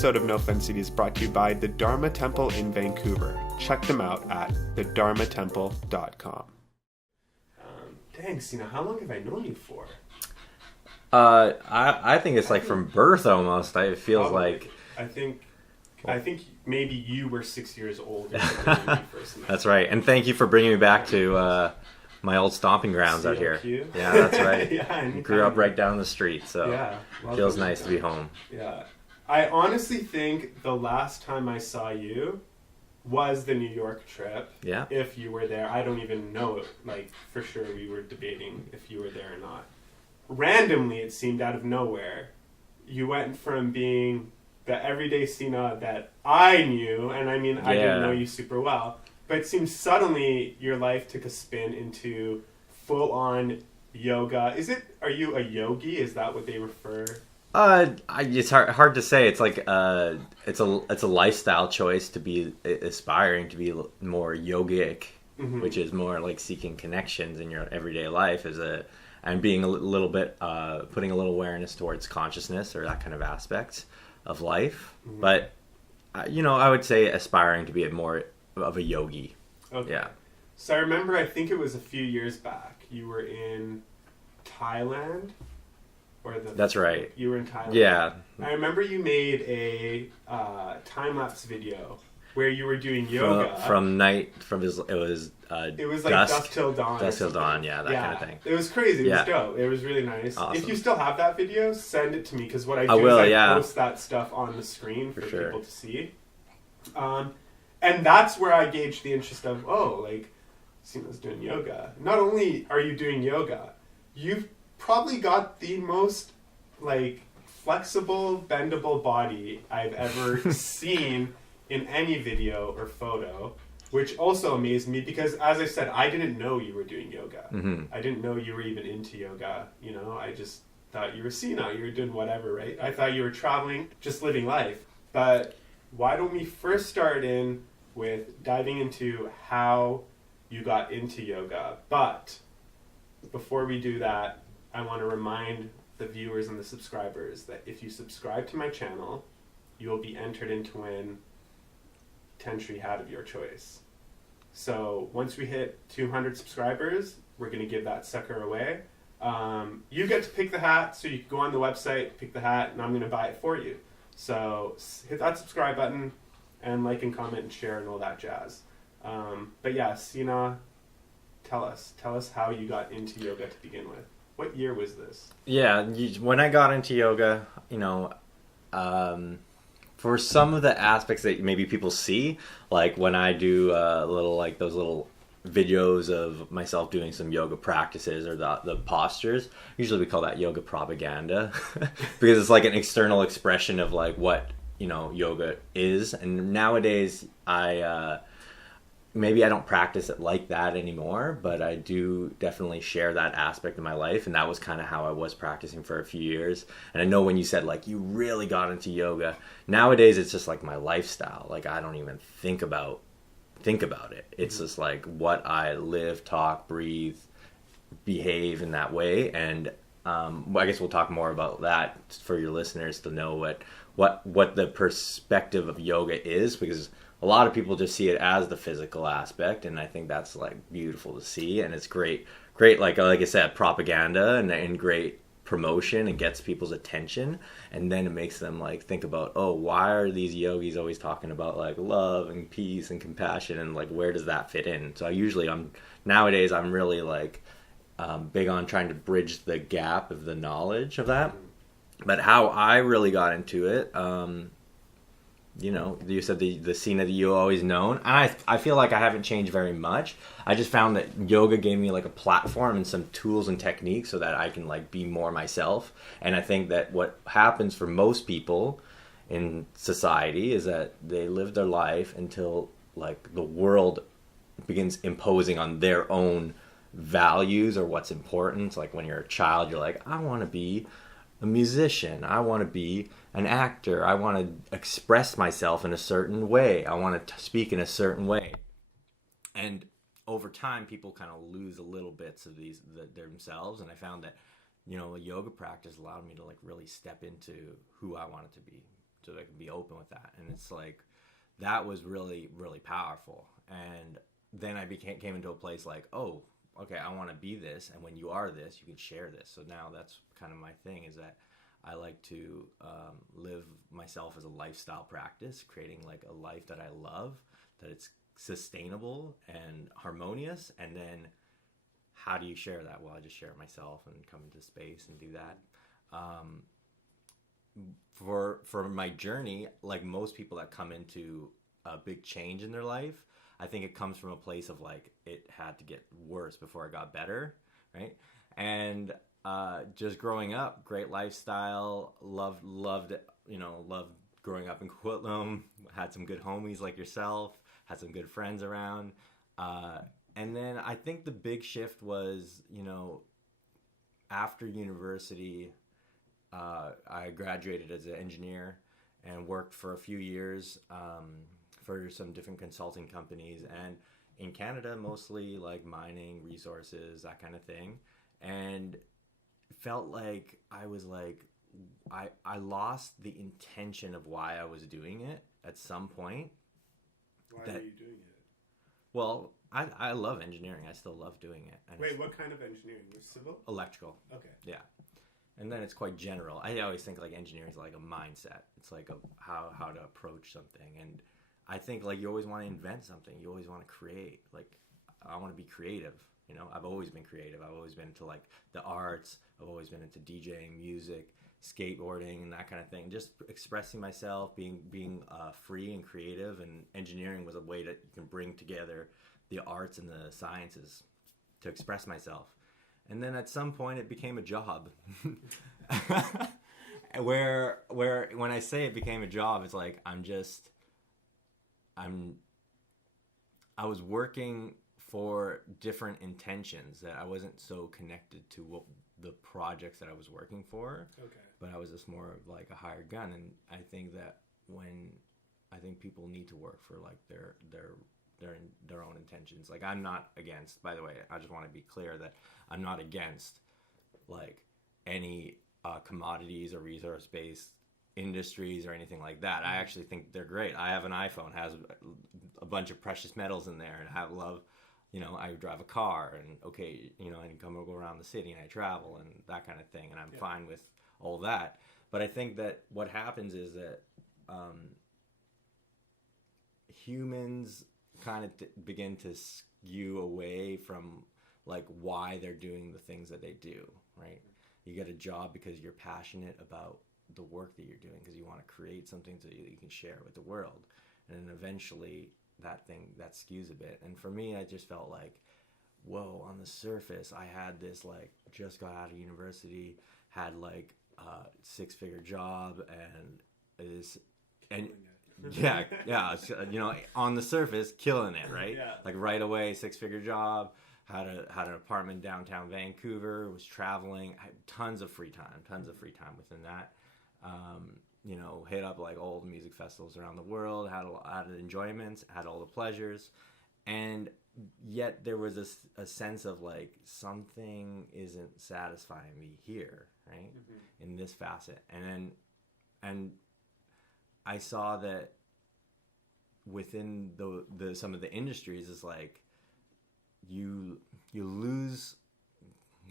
episode of No Fun City is brought to you by the Dharma Temple in Vancouver. Check them out at thedharmatemple.com. Dang, Sina, how long have I known you for? I think it's like from birth almost. It feels Probably. like. I think maybe you were 6 years old when you first met. That's right. And thank you for bringing me back to my old stomping grounds out here. COQ? Yeah, that's right. Yeah, Grew up right down the street, so yeah, feels nice to be home. Yeah. I honestly think the last time I saw you was the New York trip. Yeah. If you were there. I don't even know, like, for sure we were debating if you were there or not. Randomly, it seemed out of nowhere, you went from being the everyday Sina that I knew, and I mean, I didn't know you super well, but it seems suddenly your life took a spin into full-on yoga. Are you a yogi? Is that what they refer? It's hard to say. It's like it's a lifestyle choice to be aspiring to be more yogic, which is more like seeking connections in your everyday life and being a little bit putting a little awareness towards consciousness or that kind of aspect of life. But I would say aspiring to be more of a yogi. Okay. Yeah. So I remember, I think it was a few years back, you were in Thailand. That's right. You were in Thailand. Yeah. I remember you made a time-lapse video where you were doing yoga. It was like dusk till dawn. Dusk till dawn, yeah, that kind of thing. It was crazy. It was dope. It was really nice. Awesome. If you still have that video, send it to me, because what I do is I post that stuff on the screen for people to see. And that's where I gauged the interest of, Sina's doing yoga. Not only are you doing yoga, you've probably got the most, flexible, bendable body I've ever seen in any video or photo, which also amazed me because, as I said, I didn't know you were doing yoga. I didn't know you were even into yoga. I just thought you were Sina. You were doing whatever, right? I thought you were traveling, just living life. But why don't we first start in with diving into how you got into yoga? But before we do that, I want to remind the viewers and the subscribers that if you subscribe to my channel, you will be entered in to win 10 tree hat of your choice. So once we hit 200 subscribers, we're going to give that sucker away. You get to pick the hat, so you can go on the website, pick the hat, and I'm going to buy it for you. So hit that subscribe button and like and comment and share and all that jazz. But yeah, Sina, tell us how you got into yoga to begin with. What year was this? Yeah, when I got into yoga, for some of the aspects that maybe people see, like when I do those little videos of myself doing some yoga practices or the postures, usually we call that yoga propaganda because it's like an external expression of like what yoga is. And nowadays maybe I don't practice it like that anymore, but I do definitely share that aspect of my life, and that was kind of how I was practicing for a few years. And I know when you said like you really got into yoga, nowadays it's just like my lifestyle. Like I don't even think about it. It's just like what I live, talk, breathe, behave in that way. And I guess we'll talk more about that for your listeners to know what the perspective of yoga is, because a lot of people just see it as the physical aspect, and I think that's like beautiful to see, and it's great like I said, propaganda and great promotion, and gets people's attention, and then it makes them like think about, why are these yogis always talking about like love and peace and compassion, and like where does that fit in? So nowadays I'm really like big on trying to bridge the gap of the knowledge of that. But how I really got into it, you said the Sina that you always known. And I feel like I haven't changed very much. I just found that yoga gave me like a platform and some tools and techniques so that I can like be more myself. And I think that what happens for most people in society is that they live their life until like the world begins imposing on their own values or what's important. Like when you're a child, you're like, I want to be a musician. I want to be an actor. I want to express myself in a certain way. I want to speak in a certain way. And over time, people kind of lose a little bits of themselves. And I found that, a yoga practice allowed me to like really step into who I wanted to be. so I can be open with that. And it's like, that was really, really powerful. And then I came into a place like, oh, okay, I want to be this. And when you are this, you can share this. So now that's kind of my thing, is that I like to live myself as a lifestyle practice, creating like a life that I love, that it's sustainable and harmonious. And then how do you share that? Well, I just share it myself and come into space and do that. For my journey, like most people that come into a big change in their life, I think it comes from a place of like, it had to get worse before it got better, right? And just growing up, great lifestyle, loved growing up in Coquitlam, had some good homies like yourself, had some good friends around. And then I think the big shift was, after university, I graduated as an engineer and worked for a few years for some different consulting companies, and in Canada, mostly like mining, resources, that kind of thing. And felt like I was like, I lost the intention of why I was doing it at some point. Why are you doing it? Well, I love engineering. I still love doing it. And wait, what kind of engineering? Civil? Electrical. Okay. Yeah. And then it's quite general. I always think like engineering is like a mindset. It's like how to approach something. And I think like you always want to invent something. You always want to create. Like, I want to be creative. I've always been creative. I've always been into like the arts. I've always been into DJing, music, skateboarding, and that kind of thing. Just expressing myself, being free and creative. And engineering was a way that you can bring together the arts and the sciences to express myself. And then at some point it became a job. where when I say it became a job, it's like I was working for different intentions, that I wasn't so connected to what the projects that I was working for. Okay. But I was just more of like a hired gun. And I think that I think people need to work for like their own intentions. Like, I'm not against, by the way, I just want to be clear that I'm not against like any commodities or resource-based industries or anything like that. I actually think they're great. I have an iPhone, has a bunch of precious metals in there, and I drive a car, and I can go around the city, and I travel and that kind of thing, and I'm fine with all that. But I think that what happens is that humans kind of begin to skew away from like why they're doing the things that they do, right? You get a job because you're passionate about the work that you're doing, because you want to create something that you can share with the world. And then eventually that skews a bit. And for me, I just felt like, whoa, on the surface, I had this like, just got out of university, had like a 6-figure job, and on the surface, killing it, right? Yeah. Like right away, 6-figure job, had an apartment downtown Vancouver, was traveling, I had tons of free time within that. Hit up like old music festivals around the world, had a lot of enjoyments, had all the pleasures, and yet there was a sense of like, something isn't satisfying me here, right? Mm-hmm. In this facet. And I saw that within the some of the industries is like, you lose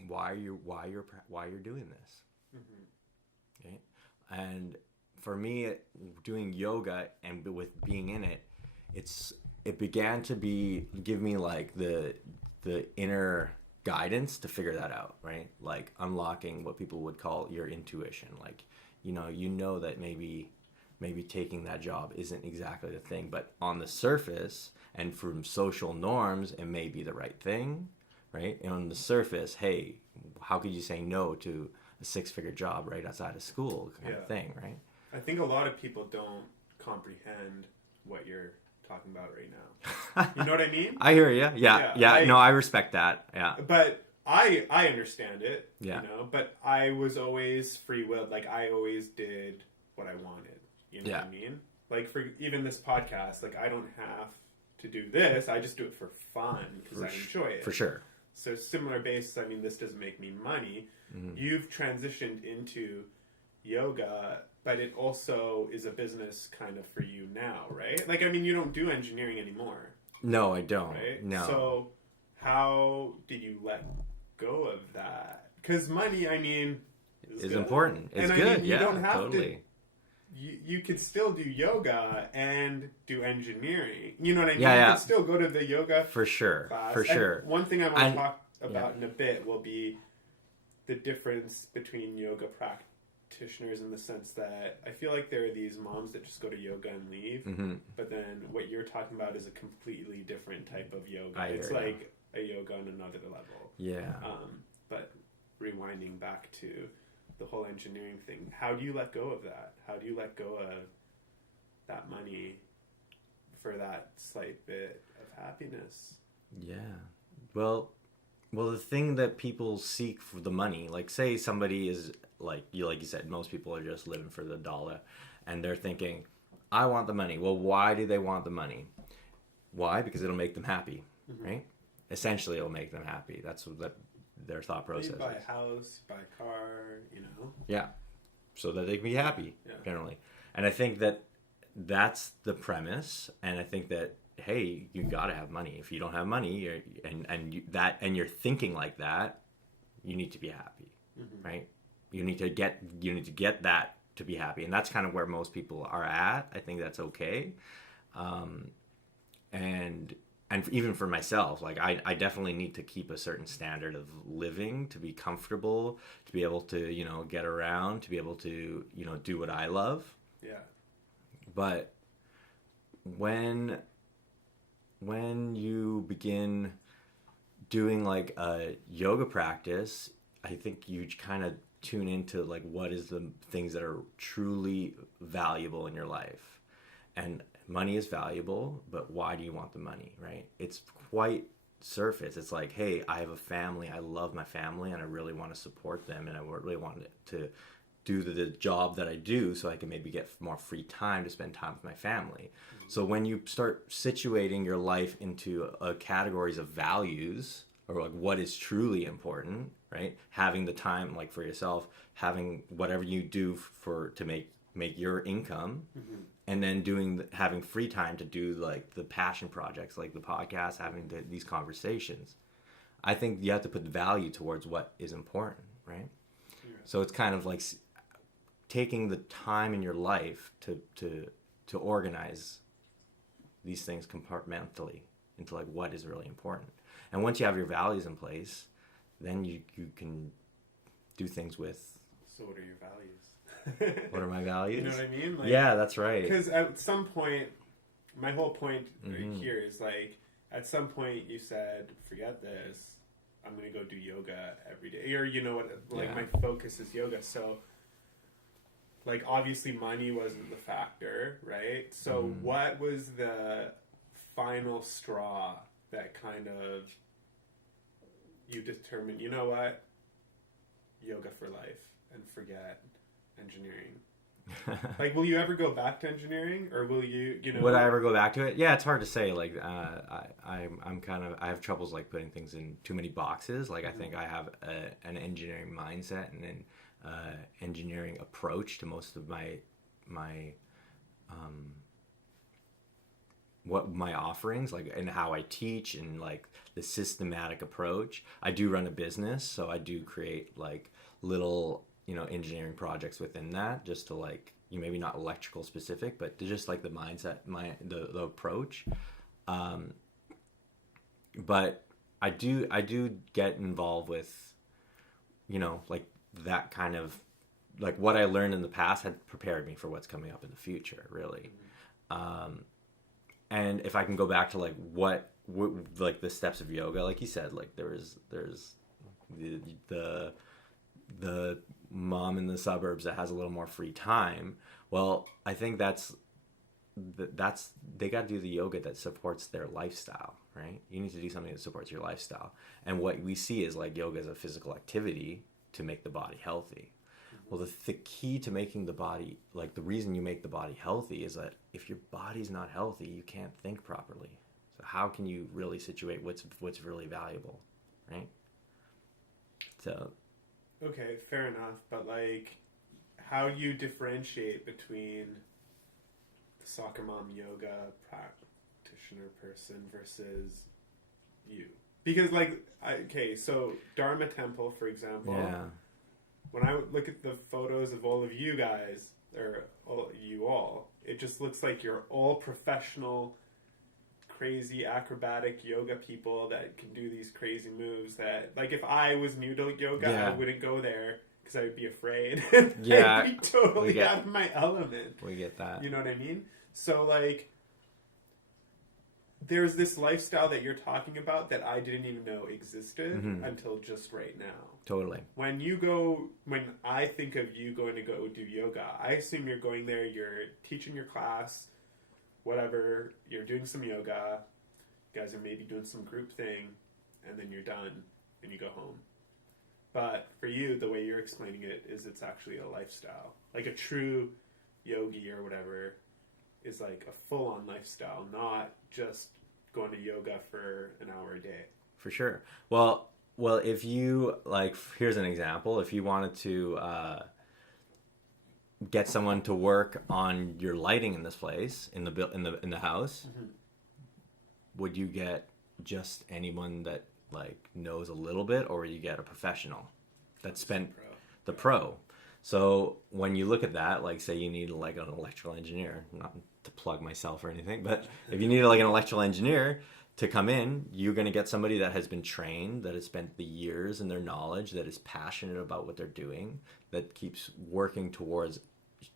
why you're doing this. Mm-hmm. Okay? And for me, doing yoga and with being in it, it began to give me like the inner guidance to figure that out, right? Like unlocking what people would call your intuition. Like, that maybe taking that job isn't exactly the thing, but on the surface and from social norms, it may be the right thing, right? And on the surface, hey, how could you say no to a 6-figure job right outside of school kind of thing, right? I think a lot of people don't comprehend what you're talking about right now. You know what I mean? I hear you. Yeah. No, I respect that. Yeah. But I understand it. Yeah. But I was always free-willed. Like, I always did what I wanted. You know what I mean? Like, for even this podcast, like, I don't have to do this. I just do it for fun because I enjoy it. For sure. So similar basis, I mean, this doesn't make me money. Mm-hmm. You've transitioned into yoga, but it also is a business kind of for you now, right? Like, I mean, you don't do engineering anymore. No, I don't. Right? No. So how did you let go of that? Because money, I mean, is important. It's and good. I mean, you yeah, don't have totally. to. You could still do yoga and do engineering. You know what I mean? Yeah, You could still go to the yoga for sure. class. For sure. And one thing I want to talk about in a bit will be the difference between yoga practitioners in the sense that I feel like there are these moms that just go to yoga and leave, but then what you're talking about is a completely different type of yoga. It's like a yoga on another level. Yeah. But rewinding back to the whole engineering thing, how do you let go of that? How do you let go of that money for that slight bit of happiness? Yeah. Well, the thing that people seek for the money, like say somebody is like you said, most people are just living for the dollar, and they're thinking, I want the money. Well, why do they want the money? Why? Because it'll make them happy, right? Essentially, it'll make them happy. That's what their thought process. You buy a house, buy a car, Yeah, so that they can be happy, generally. And I think that that's the premise. And I think that, hey, you got to have money. If you don't have money, and you're thinking like that, you need to be happy, right? You need to get that to be happy, and that's kind of where most people are at. I think that's okay, and even for myself, like I definitely need to keep a certain standard of living to be comfortable, to be able to get around, to be able to do what I love. Yeah. But when you begin doing like a yoga practice, I think you kind of tune into like what is the things that are truly valuable in your life. And money is valuable, but why do you want the money, right? It's quite surface. It's like, hey, I have a family. I love my family and I really want to support them, and I really want to do the job that I do so I can maybe get more free time to spend time with my family. So when you start situating your life into categories of values, or like what is truly important, right? Having the time like for yourself, having whatever you do to make your income, and then having free time to do like the passion projects, like the podcast, having these conversations. I think you have to put value towards what is important, right? Yeah. So it's kind of like taking the time in your life to organize these things compartmentally into like what is really important. And once you have your values in place, then you can do things with. So what are your values? What are my values? You know what I mean? Like, yeah, that's right. Because at some point, my whole point here is like, at some point you said, forget this, I'm going to go do yoga every day. Or you know what, like my focus is yoga. So like obviously money wasn't the factor, right? So what was the final straw that kind of you determined, you know what, yoga for life and forget engineering? Like, will you ever go back to engineering, or will you would I ever go back to it? Yeah, it's hard to say. Like I have troubles like putting things in too many boxes. Like I think I have an engineering mindset and an engineering approach to most of my what my offerings, like, and how I teach, and like the systematic approach. I do run a business, so I do create like little engineering projects within that, just to like, maybe not electrical specific, but to just like the mindset, the approach. But I do get involved with, like that kind of, like what I learned in the past had prepared me for what's coming up in the future, really. And if I can go back to like what like the steps of yoga, like you said, like there's the mom in the suburbs that has a little more free time. Well, I think that's they got to do the yoga that supports their lifestyle, right? You need to do something that supports your lifestyle. And what we see is like yoga is a physical activity to make the body healthy. Well, the key to making the body, like the reason you make the body healthy is that if your body's not healthy, you can't think properly. So how can you really situate what's really valuable, right? So. Okay, fair enough. But like, how do you differentiate between the soccer mom yoga practitioner person versus you? Because, like, so Dharma Temple, for example, when I look at the photos of all of you guys, or you all, it just looks like you're all professional, crazy acrobatic yoga people that can do these crazy moves that, like, if I was new to yoga, I wouldn't go there because I would be afraid. I'd be totally out of my element. We get that. You know what I mean? So, like, there's this lifestyle that you're talking about that I didn't even know existed until just right now. Totally. When I think of you going to go do yoga, I assume you're going there, you're teaching your class, whatever, you're doing some yoga, you guys are maybe doing some group thing, and then you're done, and you go home. But for you, the way you're explaining it is it's actually a lifestyle. Like a true yogi or whatever is like a full-on lifestyle, not just going to yoga for an hour a day. For sure. Well, if you, like, here's an example. If you wanted to get someone to work on your lighting in this place, in the house, would you get just anyone that, like, knows a little bit, or would you get a professional that spent the pro? So when you look at that, like, say you need, like, an electrical engineer, not to plug myself or anything, but if you need, like, an electrical engineer to come in, you're going to get somebody that has been trained, that has spent the years in their knowledge, that is passionate about what they're doing, that keeps working towards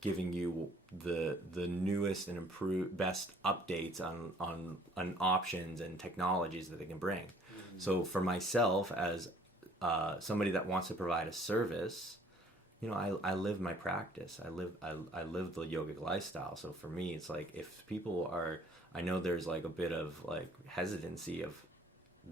giving you the newest and improved, best updates on options and technologies that they can bring. So for myself, as somebody that wants to provide a service, you know, I live my practice. I live the yogic lifestyle. So for me, it's like, if people are, I know there's like a bit of like hesitancy of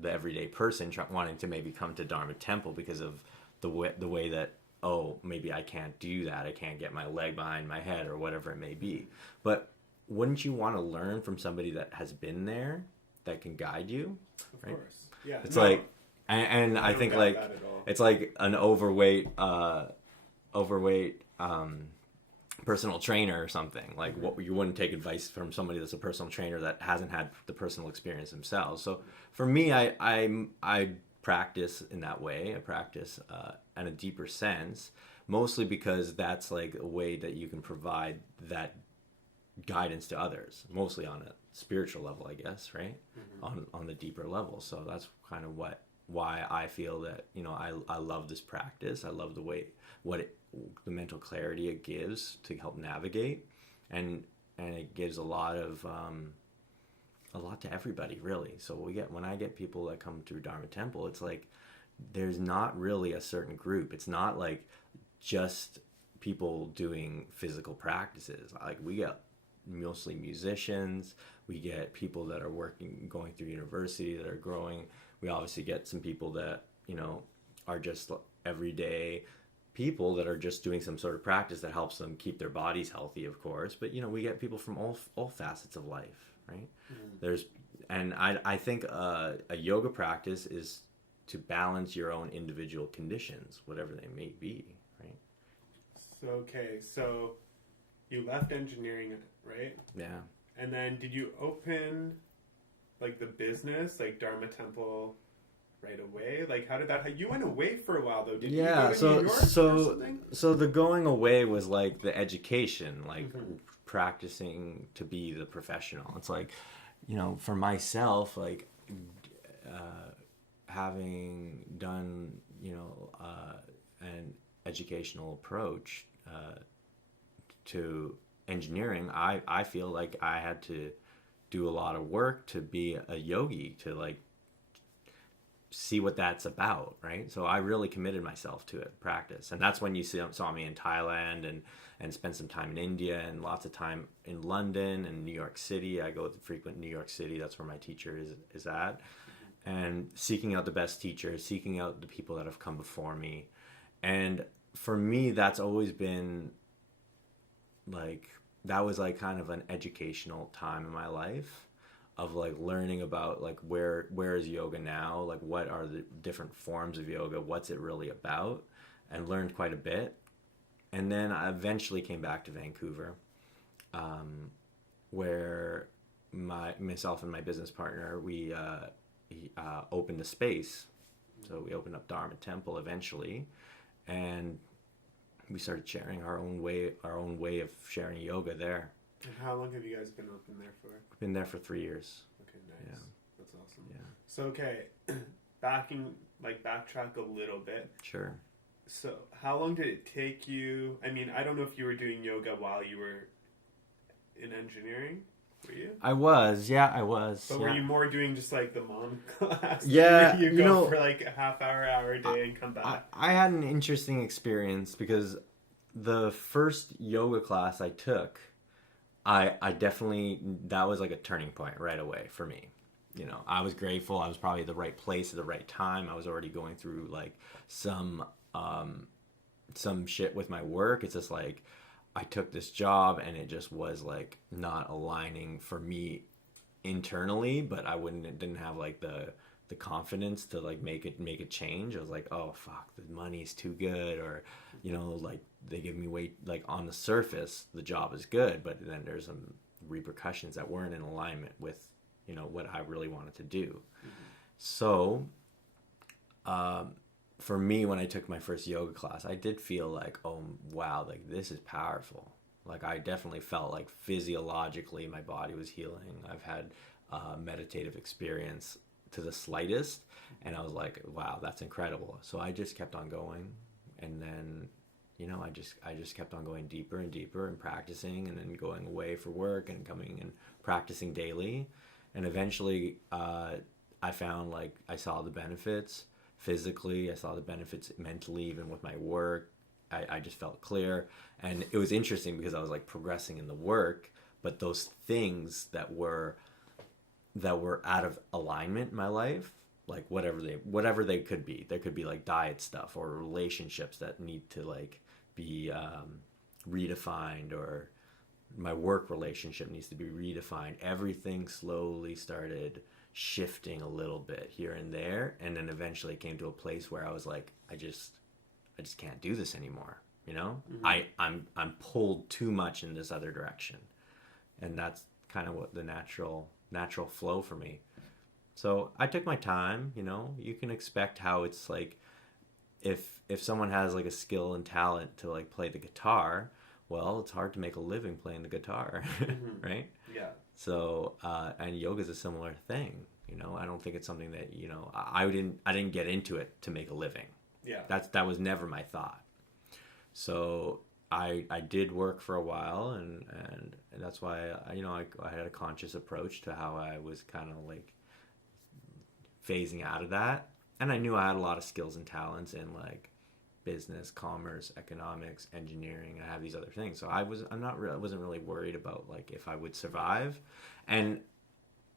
the everyday person wanting to maybe come to Dharma Temple because of the way that, oh, maybe I can't do that. I can't get my leg behind my head or whatever it may be. But wouldn't you want to learn from somebody that has been there, that can guide you? Of course. Yeah. It's like, and I think like, it's like an overweight personal trainer or something. Like, what you wouldn't take advice from somebody that's a personal trainer that hasn't had the personal experience themselves. So for me, I practice in that way. I practice in a deeper sense, mostly because that's like a way that you can provide that guidance to others, mostly on a spiritual level, I guess, right? On the deeper level. So that's kind of why I feel that, you know, I love this practice. I love the mental clarity it gives to help navigate, and it gives a lot to everybody, really. So when I get people that come to Dharma Temple, it's like there's not really a certain group. It's not like just people doing physical practices. Like, we get mostly musicians, we get people that are going through university, that are growing. We obviously get some people that, you know, are just everyday people that are just doing some sort of practice that helps them keep their bodies healthy, of course. But, you know, we get people from all facets of life, right? I think a yoga practice is to balance your own individual conditions, whatever they may be, right? So you left engineering, right? Yeah. And then did you open, like, the business, like Dharma Temple, right away? Like, how did that... You went away for a while, though. Did you go to New York or something? So the going away was, like, the education, like, practicing to be the professional. It's like, you know, for myself, like, having done, you know, an educational approach to engineering, I feel like I had to do a lot of work to be a yogi, to, like, see what that's about, right? So I really committed myself to it, practice. And that's when you saw me in Thailand and spent some time in India and lots of time in London and New York City. I go to frequent New York City. That's where my teacher is at. And seeking out the best teachers, seeking out the people that have come before me. And for me, that's always been like, that was like kind of an educational time in my life, of like learning about like where is yoga now, like what are the different forms of yoga, what's it really about, and learned quite a bit. And then I eventually came back to Vancouver, where myself and my business partner, we opened a space. So we opened up Dharma Temple eventually, and we started sharing our own way of sharing yoga there. And how long have you guys been open there for? We've been there for 3 years. Okay, nice. Yeah. That's awesome. Yeah. So, okay, backtrack a little bit. Sure. So, how long did it take you? I mean, I don't know if you were doing yoga while you were in engineering. Were you? I was. But were you more doing just like the mom class? Yeah. You go for like a hour a day and come back? I had an interesting experience because the first yoga class I took, I definitely, that was like a turning point right away for me. You know, I was grateful. I was probably at the right place at the right time. I was already going through like some shit with my work. It's just like I took this job and it just was like not aligning for me internally, but didn't have like the confidence to like make a change. I was like, oh fuck, the money's too good, or you know, like they give me weight, like on the surface the job is good, but then there's some repercussions that weren't in alignment with, you know, what I really wanted to do. So for me, when I took my first yoga class, I did feel like, oh wow, like this is powerful. Like I definitely felt like physiologically my body was healing. I've had meditative experience to the slightest, and I was like, wow, that's incredible. So I just kept on going, and then, you know, I just kept on going deeper and deeper and practicing, and then going away for work and coming and practicing daily. And eventually I found like I saw the benefits physically, I saw the benefits mentally, even with my work. I just felt clear. And it was interesting because I was like progressing in the work, but those things that were out of alignment in my life, like whatever they could be. There could be like diet stuff or relationships that need to like be redefined, or my work relationship needs to be redefined. Everything slowly started shifting a little bit here and there, and then eventually came to a place where I was like, I just can't do this anymore. You know, I'm pulled too much in this other direction, and that's kind of what the natural flow for me. So I took my time. You know, you can expect how it's like if someone has like a skill and talent to like play the guitar, well, it's hard to make a living playing the guitar, right? Yeah. So and yoga is a similar thing. You know, I don't think it's something that, you know, I didn't get into it to make a living. Yeah. That was never my thought. So I did work for a while, and that's why I had a conscious approach to how I was kind of like phasing out of that. And I knew I had a lot of skills and talents in like business, commerce, economics, engineering. I have these other things, so I wasn't really worried about like if I would survive. And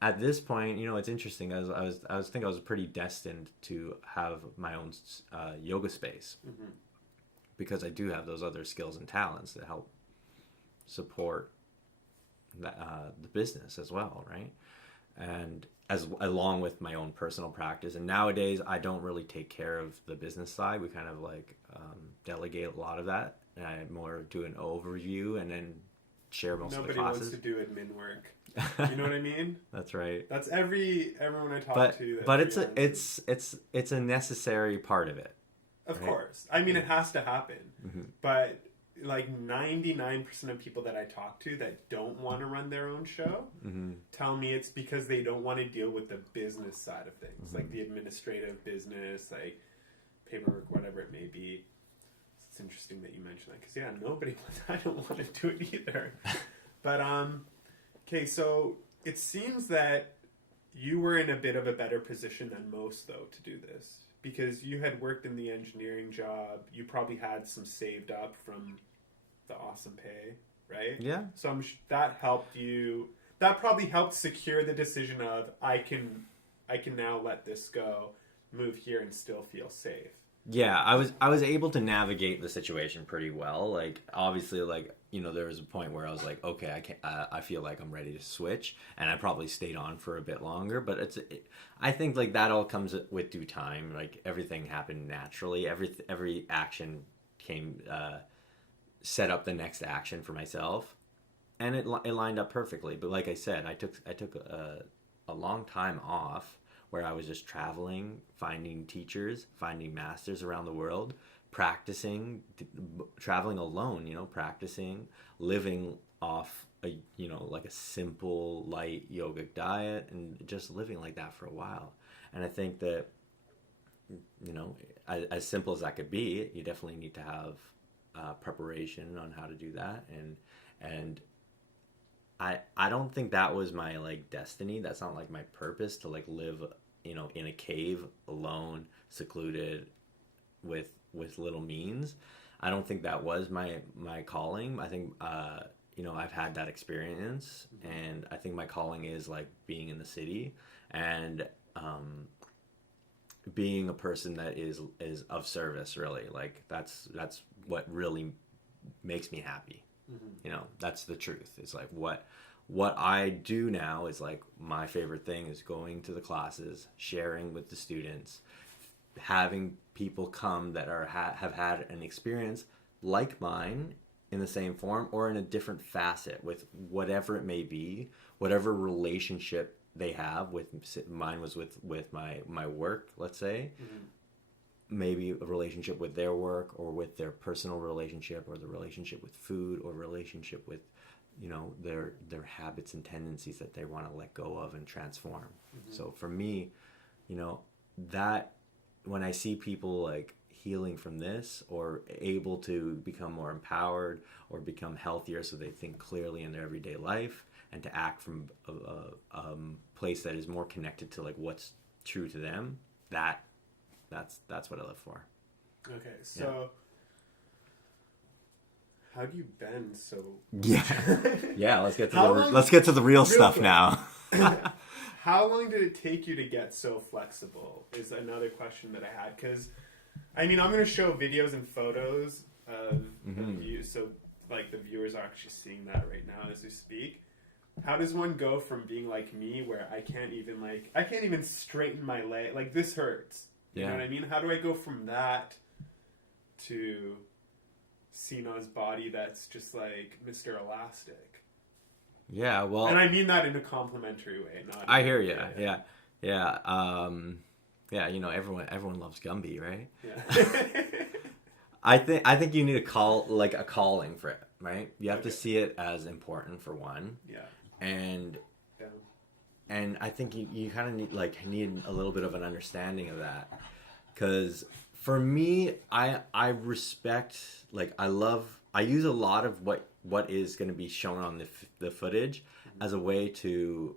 at this point, you know, it's interesting. I was pretty destined to have my own yoga space, because I do have those other skills and talents that help support the business as well, right? And along with my own personal practice. And nowadays, I don't really take care of the business side. We kind of like delegate a lot of that, and I more do an overview and then share most of the classes. Nobody wants to do admin work. You know what I mean? That's right. That's everyone I talk to. But it's a necessary part of it. Of right? course. I mean, it has to happen. But like 99% of people that I talk to that don't want to run their own show tell me it's because they don't want to deal with the business side of things, like the administrative business, like paperwork, whatever it may be. It's interesting that you mentioned that, because I don't want to do it either. But okay, so it seems that you were in a bit of a better position than most, though, to do this. Because you had worked in the engineering job, you probably had some saved up from the awesome pay, right? Yeah. So that helped you. That probably helped secure the decision of I can now let this go, move here, and still feel safe. Yeah, I was able to navigate the situation pretty well. Like obviously, like, you know, there was a point where I was like, okay, I feel like I'm ready to switch, and I probably stayed on for a bit longer. But I think like that all comes with due time. Like everything happened naturally. Every action came set up the next action for myself, and it lined up perfectly. But like I said, I took a long time off where I was just traveling, finding teachers, finding masters around the world, practicing, traveling alone, practicing, living off like a simple, light yogic diet, and just living like that for a while. And I think that, as simple as that could be, you definitely need to have preparation on how to do that. And I don't think that was my like destiny. That's not like my purpose to like live, in a cave alone, secluded with little means. I don't think that was my calling. I think, I've had that experience, and I think my calling is like being in the city and, being a person that is of service, really. Like that's what really makes me happy. That's the truth. It's like what I do now is like my favorite thing is going to the classes, sharing with the students, having people come that have had an experience like mine in the same form or in a different facet with whatever it may be, whatever relationship they have with. Mine was with my work, let's say. Maybe a relationship with their work, or with their personal relationship, or the relationship with food, or relationship with their habits and tendencies that they want to let go of and transform. So for me, that when I see people like healing from this, or able to become more empowered or become healthier so they think clearly in their everyday life, and to act from a place that is more connected to like what's true to them, that's what I live for. Okay, so how do you bend so much? Yeah, let's get to the real stuff now. How long did it take you to get so flexible is another question that I had, because I'm going to show videos and photos of you, so like the viewers are actually seeing that right now as we speak. How does one go from being like me, where I can't even straighten my leg, like this hurts, you know what I mean? How do I go from that to Sina's body that's just like Mr. Elastic? Yeah, well, and I mean that in a complimentary way. I hear you. Yeah. Everyone loves Gumby, right? Yeah. I think you need a calling for it, right? You have to see it as important, for one. Yeah. And I think you kind of need a little bit of an understanding of that, because for me, I respect, I use a lot of what is going to be shown on the footage as a way to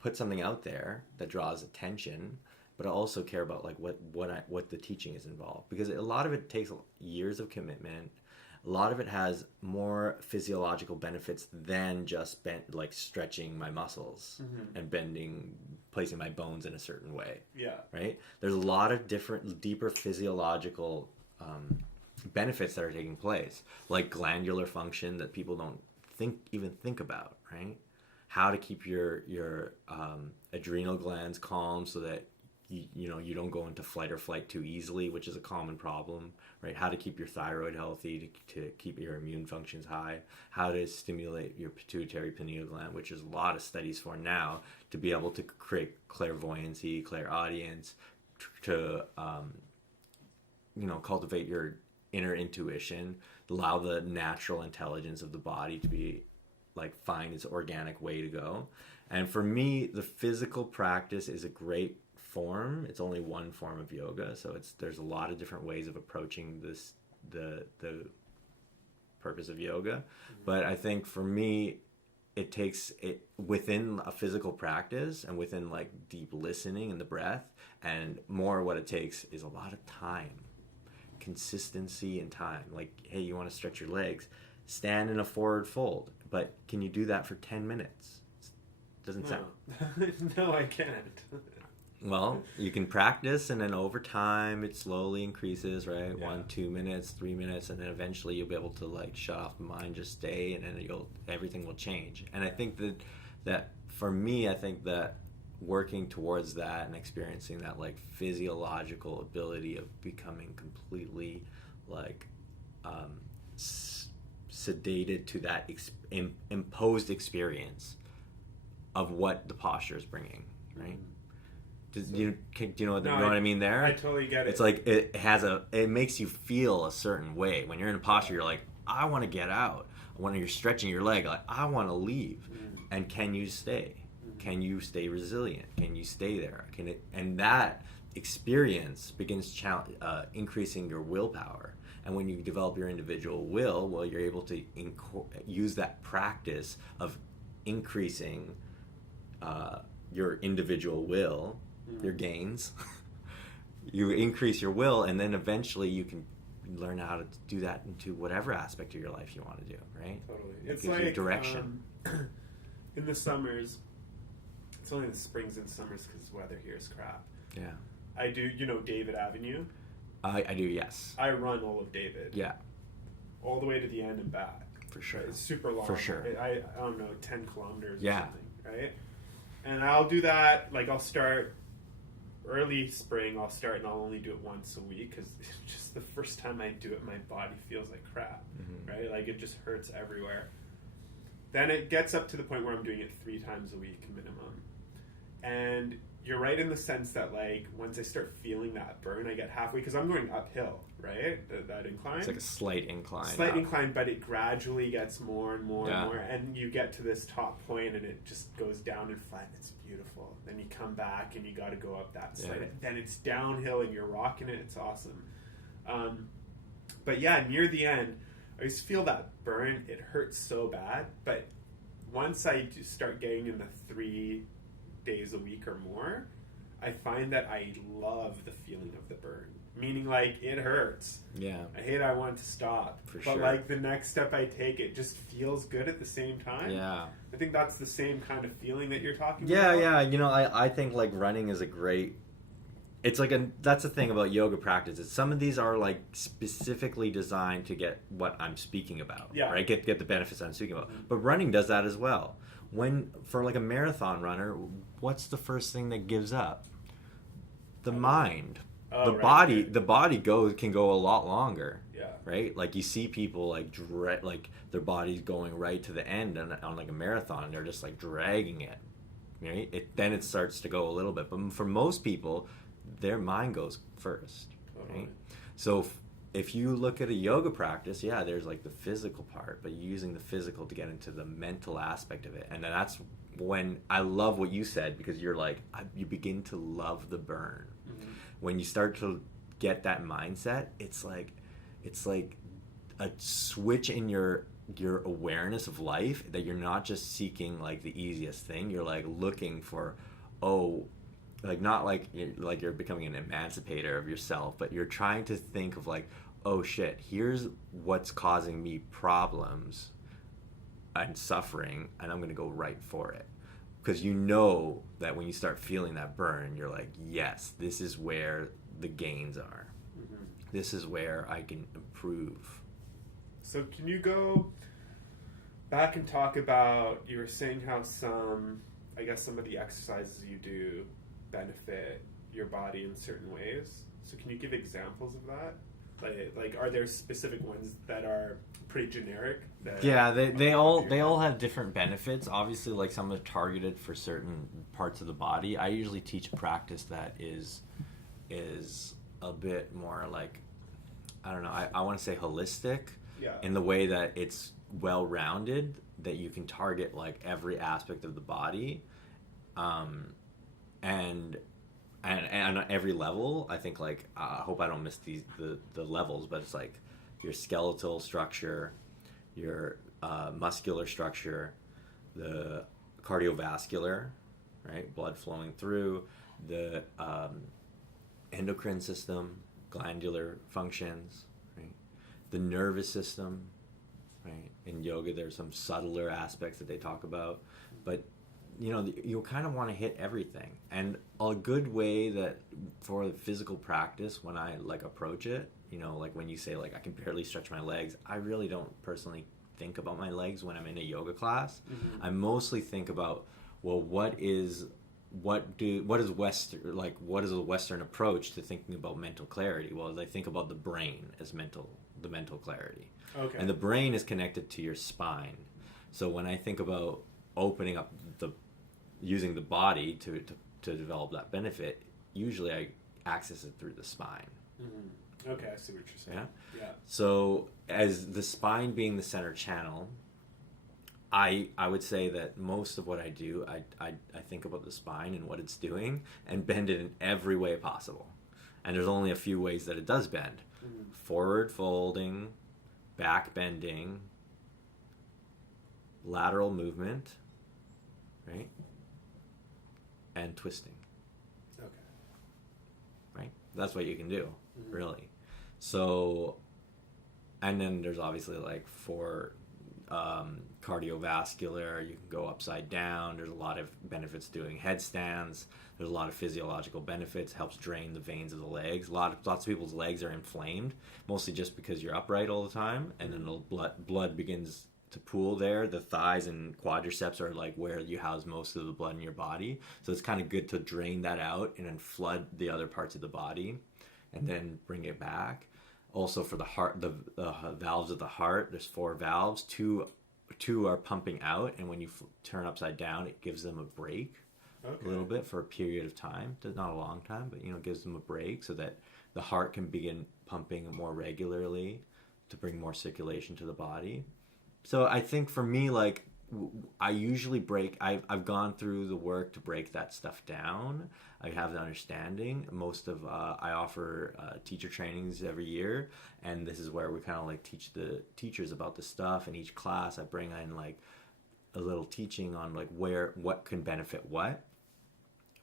put something out there that draws attention, but I also care about like what the teaching is involved, because a lot of it takes years of commitment. A lot of it has more physiological benefits than just stretching my muscles and placing my bones in a certain way. Yeah. Right? There's a lot of deeper physiological benefits that are taking place, like glandular function that people don't think about, right? How to keep your adrenal glands calm so that you don't go into fight or flight too easily, which is a common problem, right? How to keep your thyroid healthy, to keep your immune functions high, how to stimulate your pituitary pineal gland, which is a lot of studies for now, to be able to create clairvoyancy, clairaudience, to cultivate your inner intuition, allow the natural intelligence of the body to be find its organic way to go. And for me, the physical practice is a great form. It's only one form of yoga, so there's a lot of different ways of approaching the purpose of yoga. But I think for me, it takes it within a physical practice and within deep listening and the breath, and more what it takes is a lot of time, consistency, and time. Hey, you want to stretch your legs, stand in a forward fold, but can you do that for 10 minutes? Doesn't sound. No, I can't. Well, you can practice, and then over time it slowly increases, right? Yeah. 1, 2 minutes, 3 minutes, and then eventually you'll be able to shut off the mind, just stay, and then everything will change. And I think that for me, I think that working towards that and experiencing that physiological ability of becoming completely sedated to that imposed experience of what the posture is bringing, right? Do you know what I mean there? I totally get it. It's like it makes you feel a certain way. When you're in a posture, you're like, I want to get out. When you're stretching your leg, like, I want to leave. And can you stay? Can you stay resilient? Can you stay there? And that experience begins increasing your willpower. And when you develop your individual will, well, you're able to use that practice of increasing your individual will, your gains. You increase your will, and then eventually you can learn how to do that into whatever aspect of your life you want to do, right? Totally. It gives you direction. In the summers, it's only the springs and summers because the weather here is crap. Yeah. I do, David Avenue? I do, yes. I run all of David. Yeah. All the way to the end and back. For sure. It's super long. For sure. I don't know, 10 kilometers or something, right? And I'll do that, like I'll start early spring, and I'll only do it once a week because just the first time I do it, my body feels like crap, right? Like it just hurts everywhere. Then it gets up to the point where I'm doing it 3 times a week minimum. And you're right in the sense that, like, once I start feeling that burn, I get halfway, because I'm going uphill, right? That incline. It's like a slight incline. Slight incline, but it gradually gets more and more Yeah. and more. And you get to this top point and it just goes down and flat. And it's beautiful. Then you come back and you got to go up that slight. Yeah. Then it's downhill and you're rocking it. It's awesome. But yeah, near the end, I just feel that burn. It hurts so bad. But once I start getting in the 3 days a week or more, I find that I love the feeling of the burn. Meaning, like, it hurts. Yeah. I hate it, I want it to stop. For but, sure. like, the next step I take, it just feels good at the same time. Yeah. I think that's the same kind of feeling that you're talking Yeah, about. yeah. I think, like, running is a great... It's like that's the thing about yoga practices. Some of these are, like, specifically designed to get what I'm speaking about. Yeah. Right? Get the benefits I'm speaking about. But running does that as well. For, like, a marathon runner, what's the first thing that gives up? The mind. Oh, The body can go a lot longer. Yeah. Right? Like, you see people, like, their body's going right to the end on like, a marathon, and they're just, like, dragging it. Right? Then it starts to go a little bit. But for most people, their mind goes first. Totally. Right? So if you look at a yoga practice, yeah, there's, like, the physical part, but using the physical to get into the mental aspect of it. And then that's when I love what you said, because you're like, you begin to love the burn. Mm-hmm. When you start to get that mindset, it's like a switch in your awareness of life, that you're not just seeking, like, the easiest thing. You're, like, looking for, like, not like you're becoming an emancipator of yourself, but you're trying to think of, like, oh shit, here's what's causing me problems and suffering, and I'm going to go right for it. Because you know that when you start feeling that burn, you're like, yes, this is where the gains are. Mm-hmm. This is where I can improve. So can you go back and talk about, you were saying how some of the exercises you do benefit your body in certain ways. So can you give examples of that? Like are there specific ones that are pretty generic? Yeah, they all have different benefits. Obviously, like, some are targeted for certain parts of the body. I usually teach a practice that is a bit more, like, I don't know, I want to say holistic. Yeah. In the way that it's well-rounded, that you can target, like, every aspect of the body, and on every level. I think, like, I hope I don't miss the levels, but it's like your skeletal structure, your muscular structure, the cardiovascular, right, blood flowing through, the endocrine system, glandular functions, right, the nervous system, right. In yoga, there's some subtler aspects that they talk about, but you kind of want to hit everything. And a good way that for the physical practice, when I, like, approach it, like, when you say, like, I can barely stretch my legs, I really don't personally think about my legs when I'm in a yoga class. Mm-hmm. I mostly think about, well, what is what is a Western approach to thinking about mental clarity? Well, they think about the brain as the mental clarity. Okay. And the brain is connected to your spine. So when I think about opening up using the body to develop that benefit, usually I access it through the spine. Mm-hmm. Okay, I see what you're saying. Yeah. So as the spine being the center channel, I would say that most of what I do, I think about the spine and what it's doing and bend it in every way possible. And there's only a few ways that it does bend. Mm-hmm. Forward folding, back bending, lateral movement, right? And twisting. Okay. Right? That's what you can do, really. So, and then there's obviously like for cardiovascular, you can go upside down. There's a lot of benefits doing headstands. There's a lot of physiological benefits. Helps drain the veins of the legs. Lots of people's legs are inflamed, mostly just because you're upright all the time, and then the blood begins to pool there. The thighs and quadriceps are like where you house most of the blood in your body. So it's kind of good to drain that out and then flood the other parts of the body and then bring it back. Also for the heart, the valves of the heart, there's 4 valves. Two are pumping out, and when you turn upside down, it gives them a break a little bit for a period of time. Not a long time, but it gives them a break so that the heart can begin pumping more regularly to bring more circulation to the body. So I think for me, like, I usually I've gone through the work to break that stuff down. I have the understanding. I offer teacher trainings every year, and this is where we kind of like teach the teachers about the stuff. In each class, I bring in like a little teaching on like what can benefit what.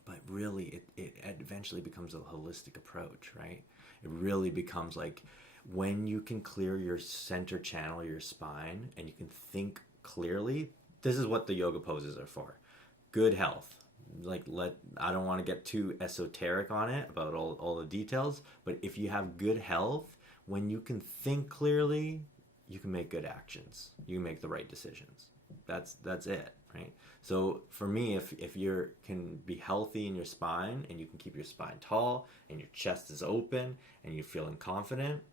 But really, it eventually becomes a holistic approach, right? It really becomes like when you can clear your center channel, your spine, and you can think clearly. This is what the yoga poses are for. Good health. I don't want to get too esoteric on it about all the details, but if you have good health, when you can think clearly, you can make good actions. You can make the right decisions. That's it, right? So for me, if you can be healthy in your spine and you can keep your spine tall and your chest is open and you're feeling confident,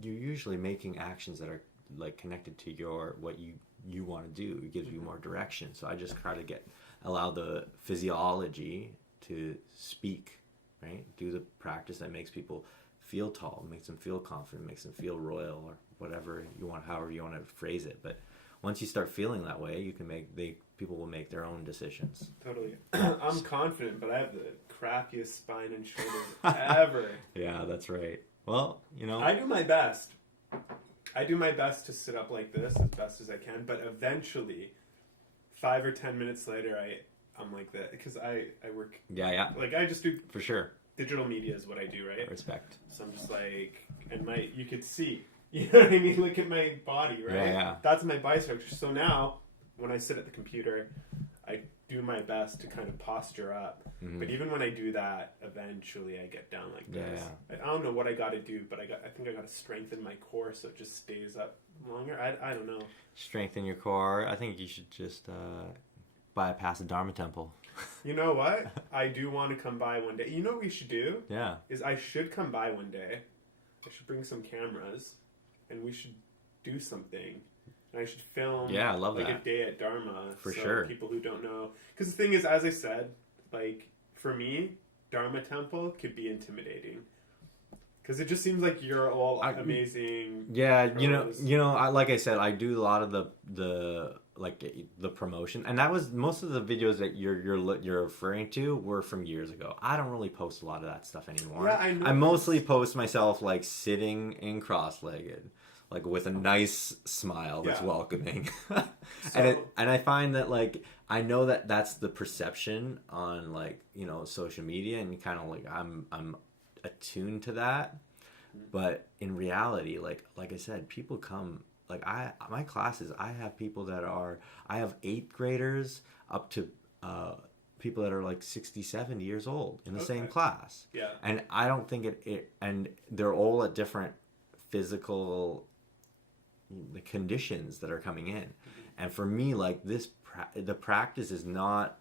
you're usually making actions that are like connected to what you want to do. It gives you more direction. So I just try to allow the physiology to speak, right? Do the practice that makes people feel tall, makes them feel confident, makes them feel royal, or whatever you want, however you want to phrase it. But once you start feeling that way, people will make their own decisions. Totally. I'm confident, but I have the crappiest spine and shoulders ever. Yeah, that's right. Well, I do my best. I do my best to sit up like this as best as I can, but eventually, 5 or 10 minutes later, I'm like that because I work. Yeah. Like I just do for sure. Digital media is what I do, right? Respect. So I'm just like, and you could see, you know what I mean? Look at my body, right? Yeah. That's my body structure. So now, when I sit at the computer, I do my best to kind of posture up. Mm-hmm. But even when I do that, eventually I get down like this. Yeah. I don't know what I got to do, but I think I got to strengthen my core so it just stays up longer. I don't know. Strengthen your core. I think you should just bypass the Dharma Temple. You know what? I do want to come by one day. You know what we should do? Yeah. Is I should come by one day. I should bring some cameras, and we should do something. And I should film I love that. A day at Dharma. For sure. People who don't know. Because the thing is, as I said, like, for me, Dharma Temple could be intimidating. Because it just seems like you're all amazing. Yeah, pros. Like I said, I do a lot of the promotion. And that was, most of the videos that you're referring to were from years ago. I don't really post a lot of that stuff anymore. Yeah, I mostly post myself, like, sitting in cross-legged. Like with a nice smile that's welcoming. And I find that like I know that that's the perception on like, social media, and kind of like I'm attuned to that. But in reality, like I said, people come like my classes, I have people that I have 8th graders up to people that are like 60, 70 years old in the same class. Yeah. And I don't think and they're all at different physical the conditions that are coming in. And for me, like the practice is not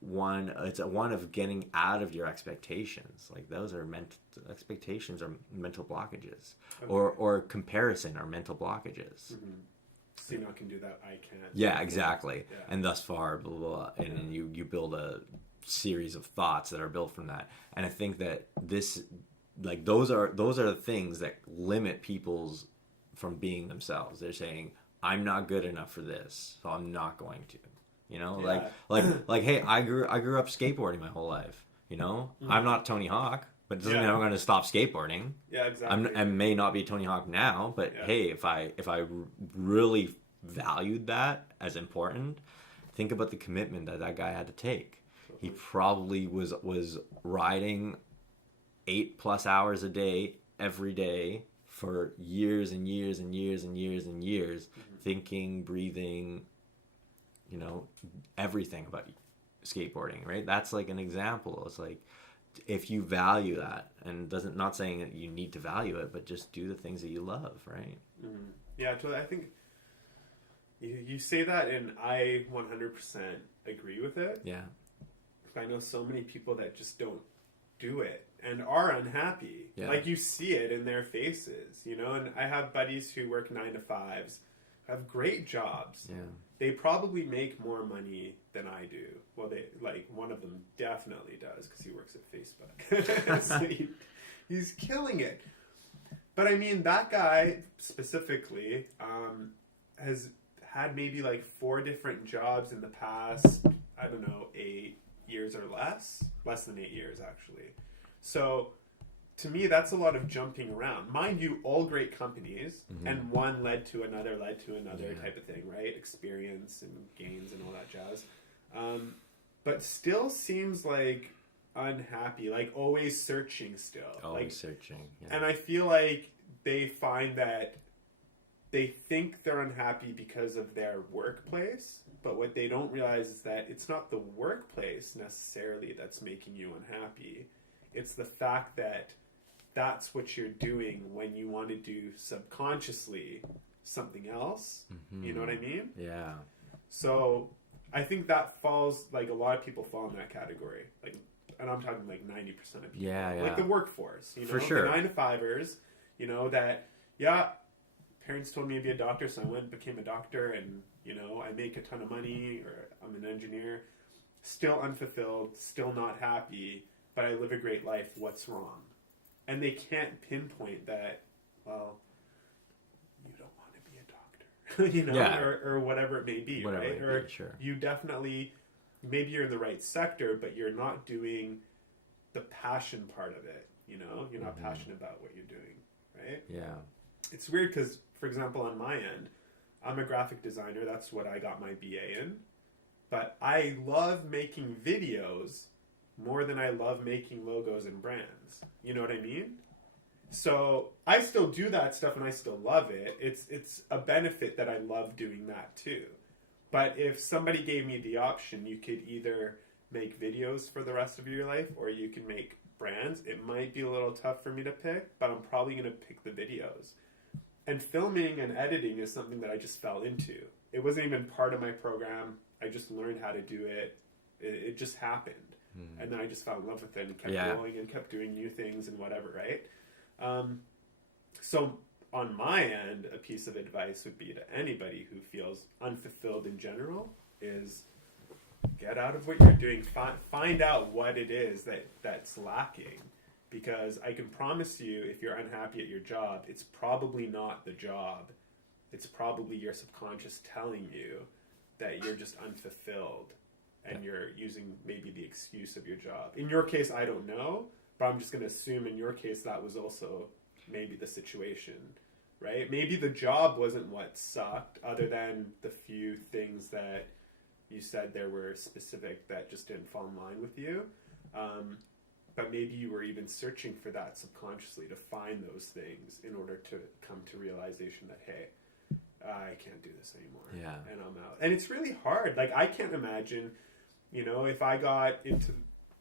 one of getting out of your expectations. Like those are expectations are mental blockages, Okay. or comparison are mental blockages. Mm-hmm. Sina can do that, I can't. Yeah, exactly. Yeah. And thus far, blah, blah, blah. And you build a series of thoughts that are built from that. And I think that those are the things that limit people's from being themselves. They're saying, I'm not good enough for this, so I'm not going to. You know, Yeah. like, hey, I grew up skateboarding my whole life. You know, I'm not Tony Hawk, but it doesn't mean I'm going to stop skateboarding. Yeah, exactly. I may not be Tony Hawk now, but hey, if I really valued that as important, think about the commitment that guy had to take. He probably was riding 8+ hours a day every day for years and years and years and years and years, thinking, breathing, you know, everything about skateboarding, right? That's like an example. It's like, if you value that, and not saying that you need to value it, but just do the things that you love, right? Mm-hmm. Yeah, totally. I think you say that, and I 100% agree with it. Yeah. I know so many people that just don't do it and are unhappy. Yeah. Like, you see it in their faces, you know? And I have buddies who work 9 to 5s, have great jobs. Yeah. They probably make more money than I do. Well, one of them definitely does, because he works at Facebook. So he's killing it. But I mean, that guy specifically has had maybe like 4 different jobs in the past, I don't know, 8 years or less than 8 years actually. So to me, that's a lot of jumping around. Mind you, all great companies, and one led to another type of thing, right? Experience and gains and all that jazz. But still seems like unhappy, like always searching still. Always searching. Yeah. And I feel like they find that they think they're unhappy because of their workplace, but what they don't realize is that it's not the workplace necessarily that's making you unhappy. It's the fact that that's what you're doing when you want to do subconsciously something else. You know what I mean? Yeah. So I think that falls, like, a lot of people fall in that category. Like, and I'm talking like 90% of people. Yeah. Like the workforce, you know? For sure. The 9 to 5ers, you know, that, parents told me to be a doctor, so I went and became a doctor, and, you know, I make a ton of money, or I'm an engineer. Still unfulfilled, still not happy, but I live a great life. What's wrong? And they can't pinpoint that, well, you don't want to be a doctor, you know, or whatever it may be, right? Or you definitely, maybe you're in the right sector, but you're not doing the passion part of it, you know? You're not passionate about what you're doing, right? Yeah. It's weird because, for example, on my end, I'm a graphic designer. That's what I got my BA in. But I love making videos more than I love making logos and brands. You know what I mean? So I still do that stuff and I still love it. It's a benefit that I love doing that too. But if somebody gave me the option, you could either make videos for the rest of your life or you can make brands. It might be a little tough for me to pick, but I'm probably going to pick the videos. And filming and editing is something that I just fell into. It wasn't even part of my program. I just learned how to do it. It just happened. And then I just fell in love with it and kept going and kept doing new things and whatever, right? So on my end, a piece of advice would be to anybody who feels unfulfilled in general is get out of what you're doing. Find out what it is that's lacking. Because I can promise you, if you're unhappy at your job, it's probably not the job. It's probably your subconscious telling you that you're just unfulfilled and you're using maybe the excuse of your job. In your case, I don't know, but I'm just going to assume in your case that was also maybe the situation, right? Maybe the job wasn't what sucked, other than the few things that you said there were specific that just didn't fall in line with you. But maybe you were even searching for that subconsciously to find those things in order to come to realization that, hey, I can't do this anymore. Yeah. And I'm out. And it's really hard. Like, I can't imagine, you know, if I got into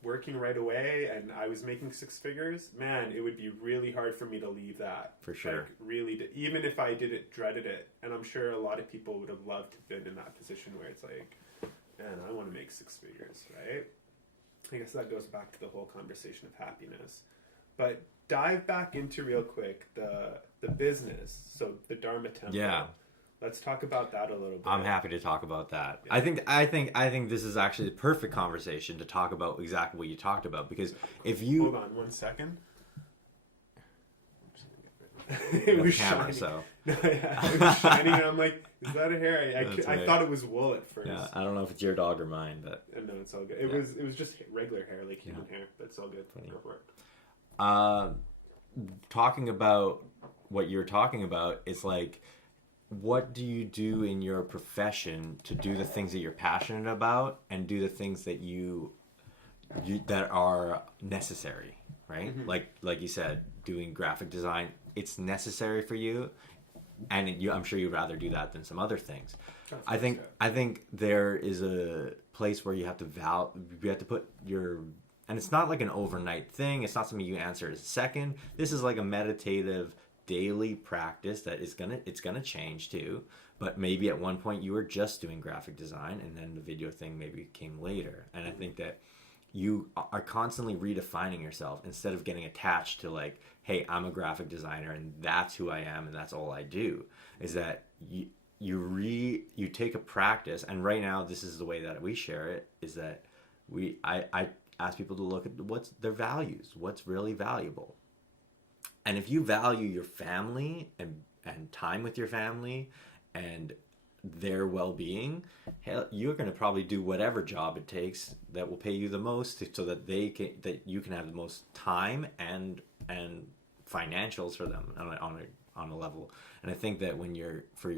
working right away and I was making 6 figures, man, it would be really hard for me to leave that. For sure. Like, really, even if I dreaded it. And I'm sure a lot of people would have loved to have been in that position where it's like, and I want to make 6 figures, right? I guess that goes back to the whole conversation of happiness. But dive back into real quick the business, so the Dharma Temple. Yeah. Let's talk about that a little bit. I'm happy to talk about that. Yeah. I think this is actually the perfect conversation to talk about exactly what you talked about, because if you hold on 1 second. It was camera, shining. so No, yeah, it was shining, and I'm like, is that a hair? I right. thought it was wool at first. yeah, I don't know if it's your dog or mine, but No, it's all good. It was just regular hair, like human hair. That's all good. Funny. Go for it. Talking about what you're talking about, it's like, what do you do in your profession to do the things that you're passionate about and do the things that you that are necessary, right? Mm-hmm. Like you said, doing graphic design, it's necessary for you, and I'm sure you'd rather do that than some other things. I think there is a place where you have to put your, and it's not like an overnight thing. It's not something you answer as a second. This is like a meditative daily practice that it's gonna change too. But maybe at one point you were just doing graphic design, and then the video thing maybe came later. And I think that you are constantly redefining yourself instead of getting attached to like, hey, I'm a graphic designer and that's who I am and that's all I do. Is that you take a practice, and right now this is the way that we share it, is that I ask people to look at what's their values, what's really valuable. And if you value your family and time with your family and their well-being, hell, you're going to probably do whatever job it takes that will pay you the most, so that you can have the most time and financials for them on a level. And I think that when you're for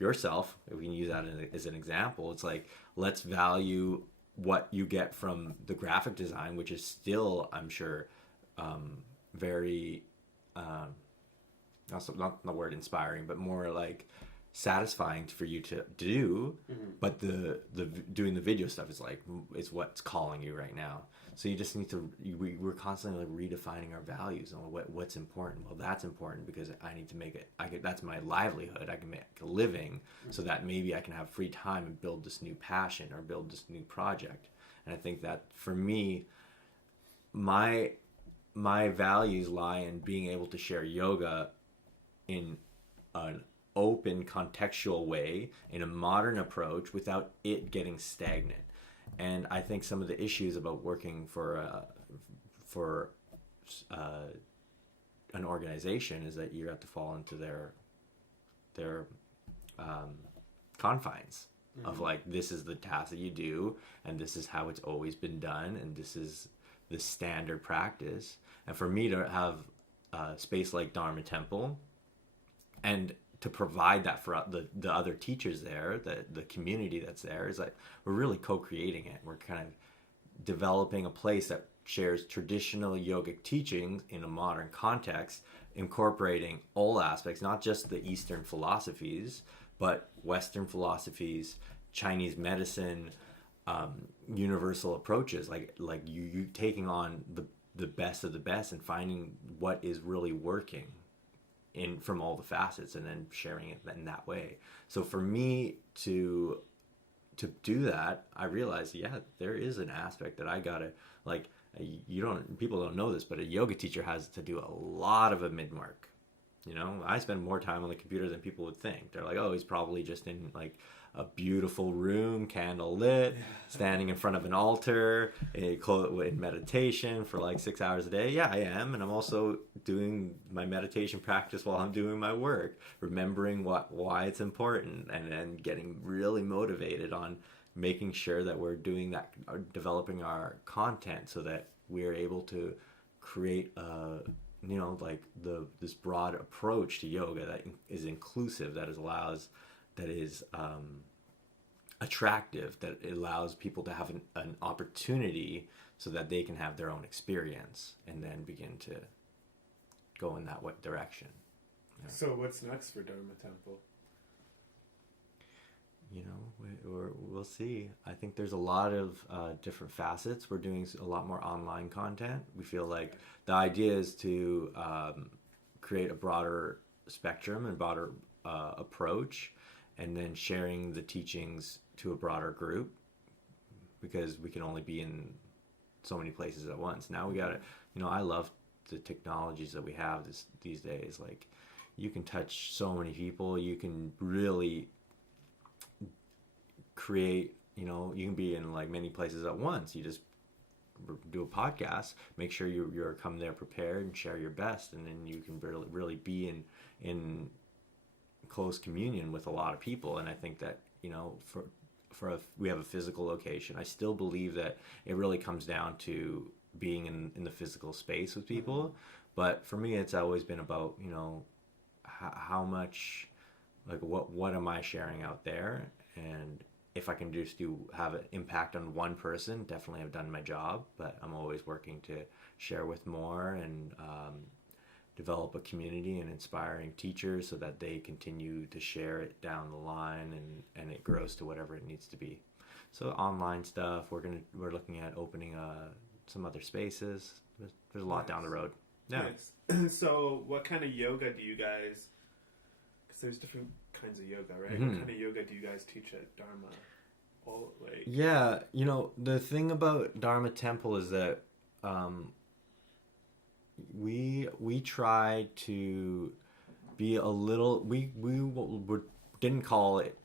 yourself, if we can use that as an example, it's like, let's value what you get from the graphic design, which is still, I'm sure, very also not the word inspiring, but more like satisfying for you to do. Mm-hmm. But the doing the video stuff is like, it's what's calling you right now. So you just need to, we're constantly like redefining our values on what's important. Well, that's important because I need to make it, that's my livelihood. I can make a living, mm-hmm. so that maybe I can have free time and build this new passion or build this new project. And I think that for me, my values lie in being able to share yoga in an open, contextual way, in a modern approach, without it getting stagnant. And I think some of the issues about working for an organization is that you have to fall into their confines, mm-hmm. of like, this is the task that you do, and this is how it's always been done, and this is the standard practice. And for me to have a space like Dharma Temple, and to provide that for the other teachers there, the community that's there, is like, we're really co-creating it. We're kind of developing a place that shares traditional yogic teachings in a modern context, incorporating all aspects, not just the Eastern philosophies, but Western philosophies, Chinese medicine, universal approaches, like you taking on the best of the best and finding what is really working from all the facets, and then sharing it in that way. So for me to do that, I realized, there is an aspect that I gotta, like, people don't know this, but a yoga teacher has to do a lot of a mid-mark. You know, I spend more time on the computer than people would think. They're like, oh, he's probably just in like a beautiful room, candle lit, standing in front of an altar, in meditation for like 6 hours a day. Yeah, I am. And I'm also doing my meditation practice while I'm doing my work, remembering why it's important, and then getting really motivated on making sure that we're doing that, developing our content so that we're able to create this broad approach to yoga that is inclusive, that is attractive, that allows people to have an opportunity so that they can have their own experience and then begin to go in that direction. Yeah. So what's next for Dharma Temple? You know, we'll see. I think there's a lot of different facets. We're doing a lot more online content. We feel like the idea is to create a broader spectrum and broader approach, and then sharing the teachings to a broader group, because we can only be in so many places at once. Now we gotta, I love the technologies that we have these days. Like, you can touch so many people. You can really create, you can be in like many places at once. You just do a podcast, make sure you're come there prepared and share your best, and then you can really be in close communion with a lot of people. And I think that, we have a physical location. I still believe that it really comes down to being in the physical space with people. Mm-hmm. But for me, it's always been about, how much, like, what am I sharing out there? And if I can just have an impact on one person, definitely have done my job. But I'm always working to share with more, and develop a community and inspiring teachers so that they continue to share it down the line, and it grows to whatever it needs to be. So online stuff, we're looking at opening some other spaces. There's a lot down the road. Yeah. Nice. So what kind of yoga do you guys, because there's different kinds of yoga, right? Mm-hmm. What kind of yoga do you guys teach at Dharma? Yeah, the thing about Dharma Temple is that we try to be a little, we didn't call it,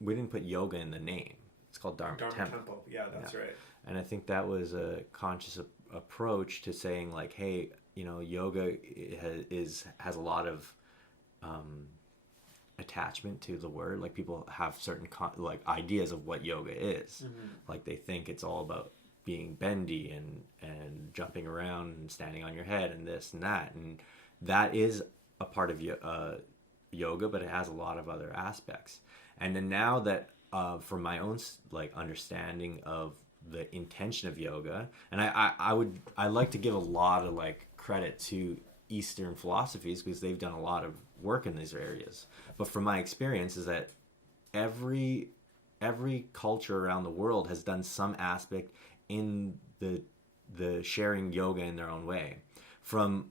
we didn't put yoga in the name. It's called Dharma Temple. Yeah, that's right. And I think that was a conscious approach to saying, like, hey, yoga has a lot of attachment to the word. Like, people have certain ideas of what yoga is. Mm-hmm. Like, they think it's all about being bendy and jumping around and standing on your head and this and that is a part of yoga, but it has a lot of other aspects. And then now that from my own understanding of the intention of yoga, and I like to give a lot of credit to Eastern philosophies, because they've done a lot of work in these areas. But from my experience is that every culture around the world has done some aspect in the sharing yoga in their own way. From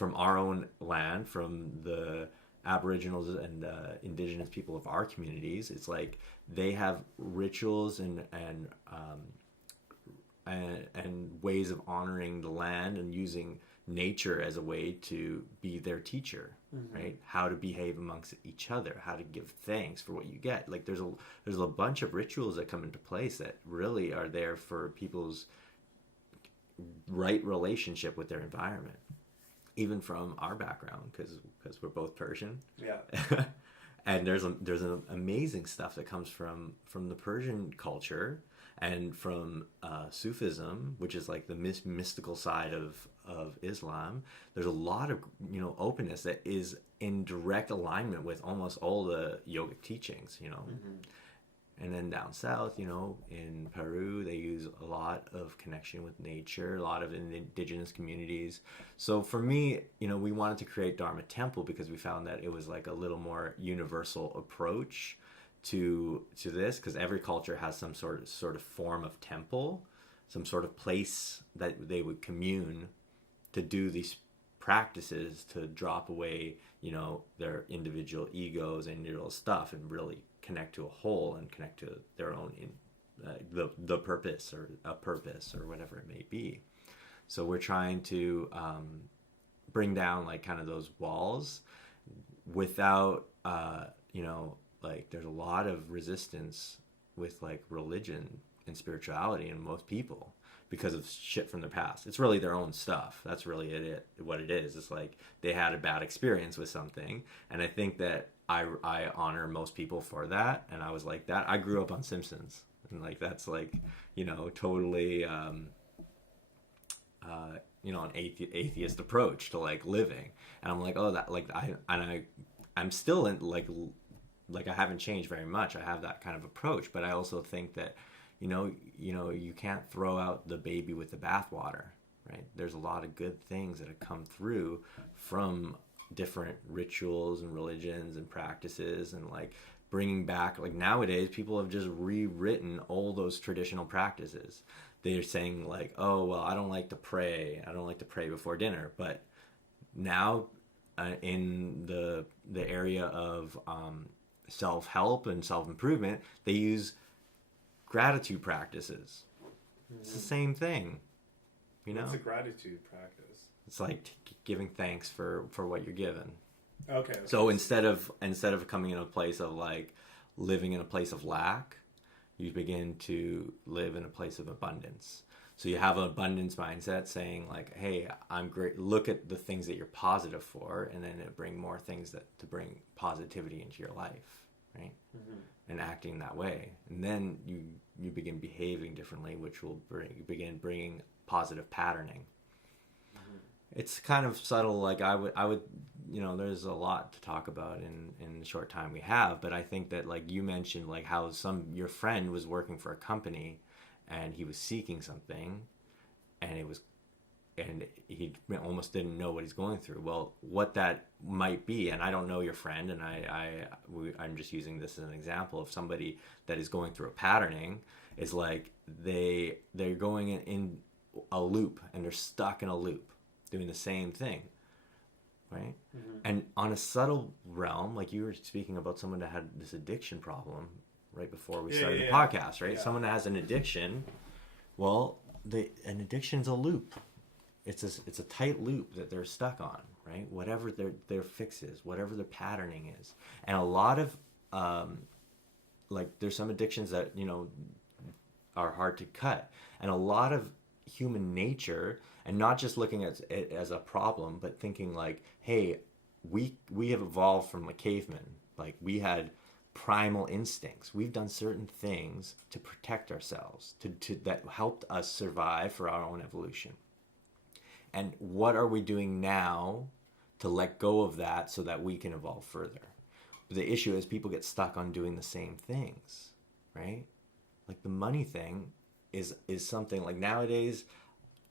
our own land, from the Aboriginals and indigenous people of our communities, it's like they have rituals and ways of honoring the land and using nature as a way to be their teacher. Mm-hmm. Right? How to behave amongst each other, how to give thanks for what you get. Like, there's a bunch of rituals that come into place that really are there for people's right relationship with their environment, even from our background, because we're both Persian. Yeah. And there's an amazing stuff that comes from the Persian culture and from Sufism, which is like the mystical side of Islam. There's a lot of openness that is in direct alignment with almost all the yogic teachings. Mm-hmm. And then down south, in Peru, they use a lot of connection with nature, a lot of indigenous communities. So for me, we wanted to create Dharma Temple because we found that it was like a little more universal approach to this, because every culture has some sort of form of temple, some sort of place that they would commune to do these practices to drop away, their individual egos and individual stuff, and really connect to a whole and connect to their own the purpose or a purpose or whatever it may be. So we're trying to bring down kind of those walls without there's a lot of resistance with religion and spirituality in most people because of shit from their past. It's really their own stuff. That's really what it is. It's like they had a bad experience with something, and I think that I honor most people for that, and I was like that. I grew up on Simpsons, and that's totally an atheist approach to living, and I'm like, oh, that I'm still in I haven't changed very much. I have that kind of approach, but I also think that you can't throw out the baby with the bathwater, right? There's a lot of good things that have come through from different rituals and religions and practices, and bringing back, nowadays people have just rewritten all those traditional practices. They're saying oh, well, I don't like to pray before dinner, but now in the area of self-help and self-improvement, they use gratitude practices. It's the same thing, you know? What's a gratitude practice? It's like giving thanks for what you're given. Okay. So instead of coming in a place of like living in a place of lack, you begin to live in a place of abundance. So you have an abundance mindset saying like, hey, I'm great. Look at the things that you're positive for, and then it bring more things to bring positivity into your life, right? And acting that way. And then you begin behaving differently, which will begin bringing positive patterning. It's kind of subtle. Like I would, there's a lot to talk about in the short time we have, but I think that like you mentioned, like how your friend was working for a company and he was seeking something and he almost didn't know what he's going through. Well, what that might be, and I don't know your friend, and I'm just using this as an example of somebody that is going through a patterning, is like they're going in a loop and they're stuck in a loop doing the same thing, right? And on a subtle realm, like you were speaking about someone that had this addiction problem right before we started the podcast, right? Someone that has an addiction, well, an addiction's a loop. It's a tight loop that they're stuck on, right? Whatever their fix is, whatever their patterning is. And a lot of like there's some addictions that are hard to cut, and a lot of human nature, and not just looking at it as a problem, but thinking like, hey, we have evolved from a caveman. Like we had primal instincts. We've done certain things to protect ourselves, to that helped us survive for our own evolution. And what are we doing now to let go of that so that we can evolve further? The issue is people get stuck on doing the same things, right? Like the money thing is something like nowadays,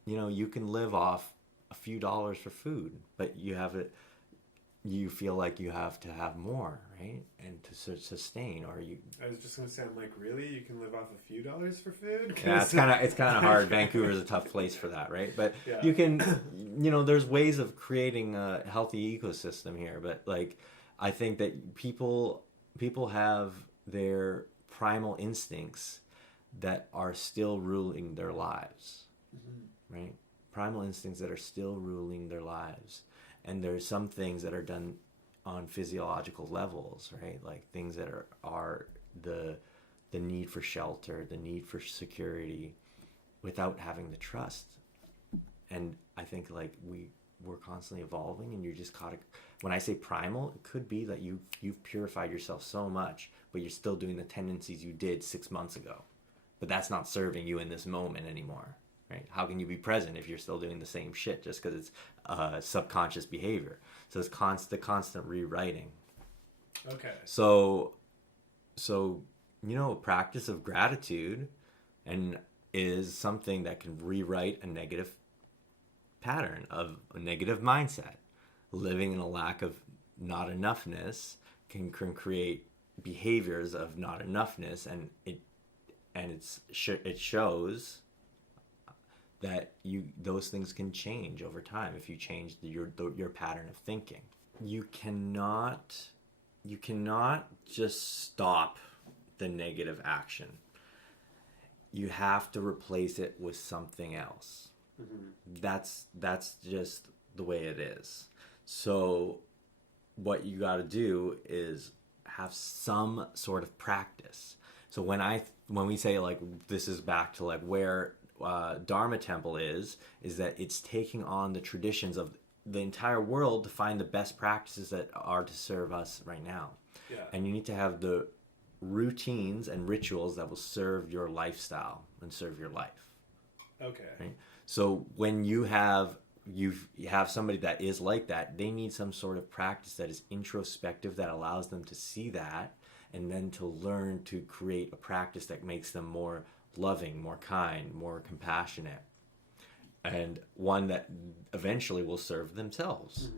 you can live off a few dollars for food, but you feel like you have to have more, right? And to sustain, or you... I was just going to say, I'm like, really? You can live off a few dollars for food? Yeah, it's kind of hard. Vancouver is a tough place for that, right? But you can, there's ways of creating a healthy ecosystem here. But like, I think that people have their primal instincts that are still ruling their lives, right? Primal instincts that are still ruling their lives. And there's some things that are done on physiological levels, right? Like things that are the need for shelter, the need for security, without having the trust. And I think like we're constantly evolving, and you're just caught. When I say primal, it could be that you've purified yourself so much, but you're still doing the tendencies you did 6 months ago. But that's not serving you in this moment anymore. Right? How can you be present if you're still doing the same shit just because it's subconscious behavior? So it's constant rewriting. Okay. So a practice of gratitude is something that can rewrite a negative pattern of a negative mindset. Living in a lack of not enoughness can create behaviors of not enoughness, and it shows that those things can change over time if you change your pattern of thinking. You cannot just stop the negative action. You have to replace it with something else. That's just the way it is. So what you got to do is have some sort of practice. So when we say like this is back to like where Dharma Temple is that it's taking on the traditions of the entire world to find the best practices that are to serve us right now. Yeah. And you need to have the routines and rituals that will serve your lifestyle and serve your life. Okay. Right? So when you have somebody that is like that, they need some sort of practice that is introspective, that allows them to see that, and then to learn to create a practice that makes them more loving, more kind, more compassionate, and one that eventually will serve themselves.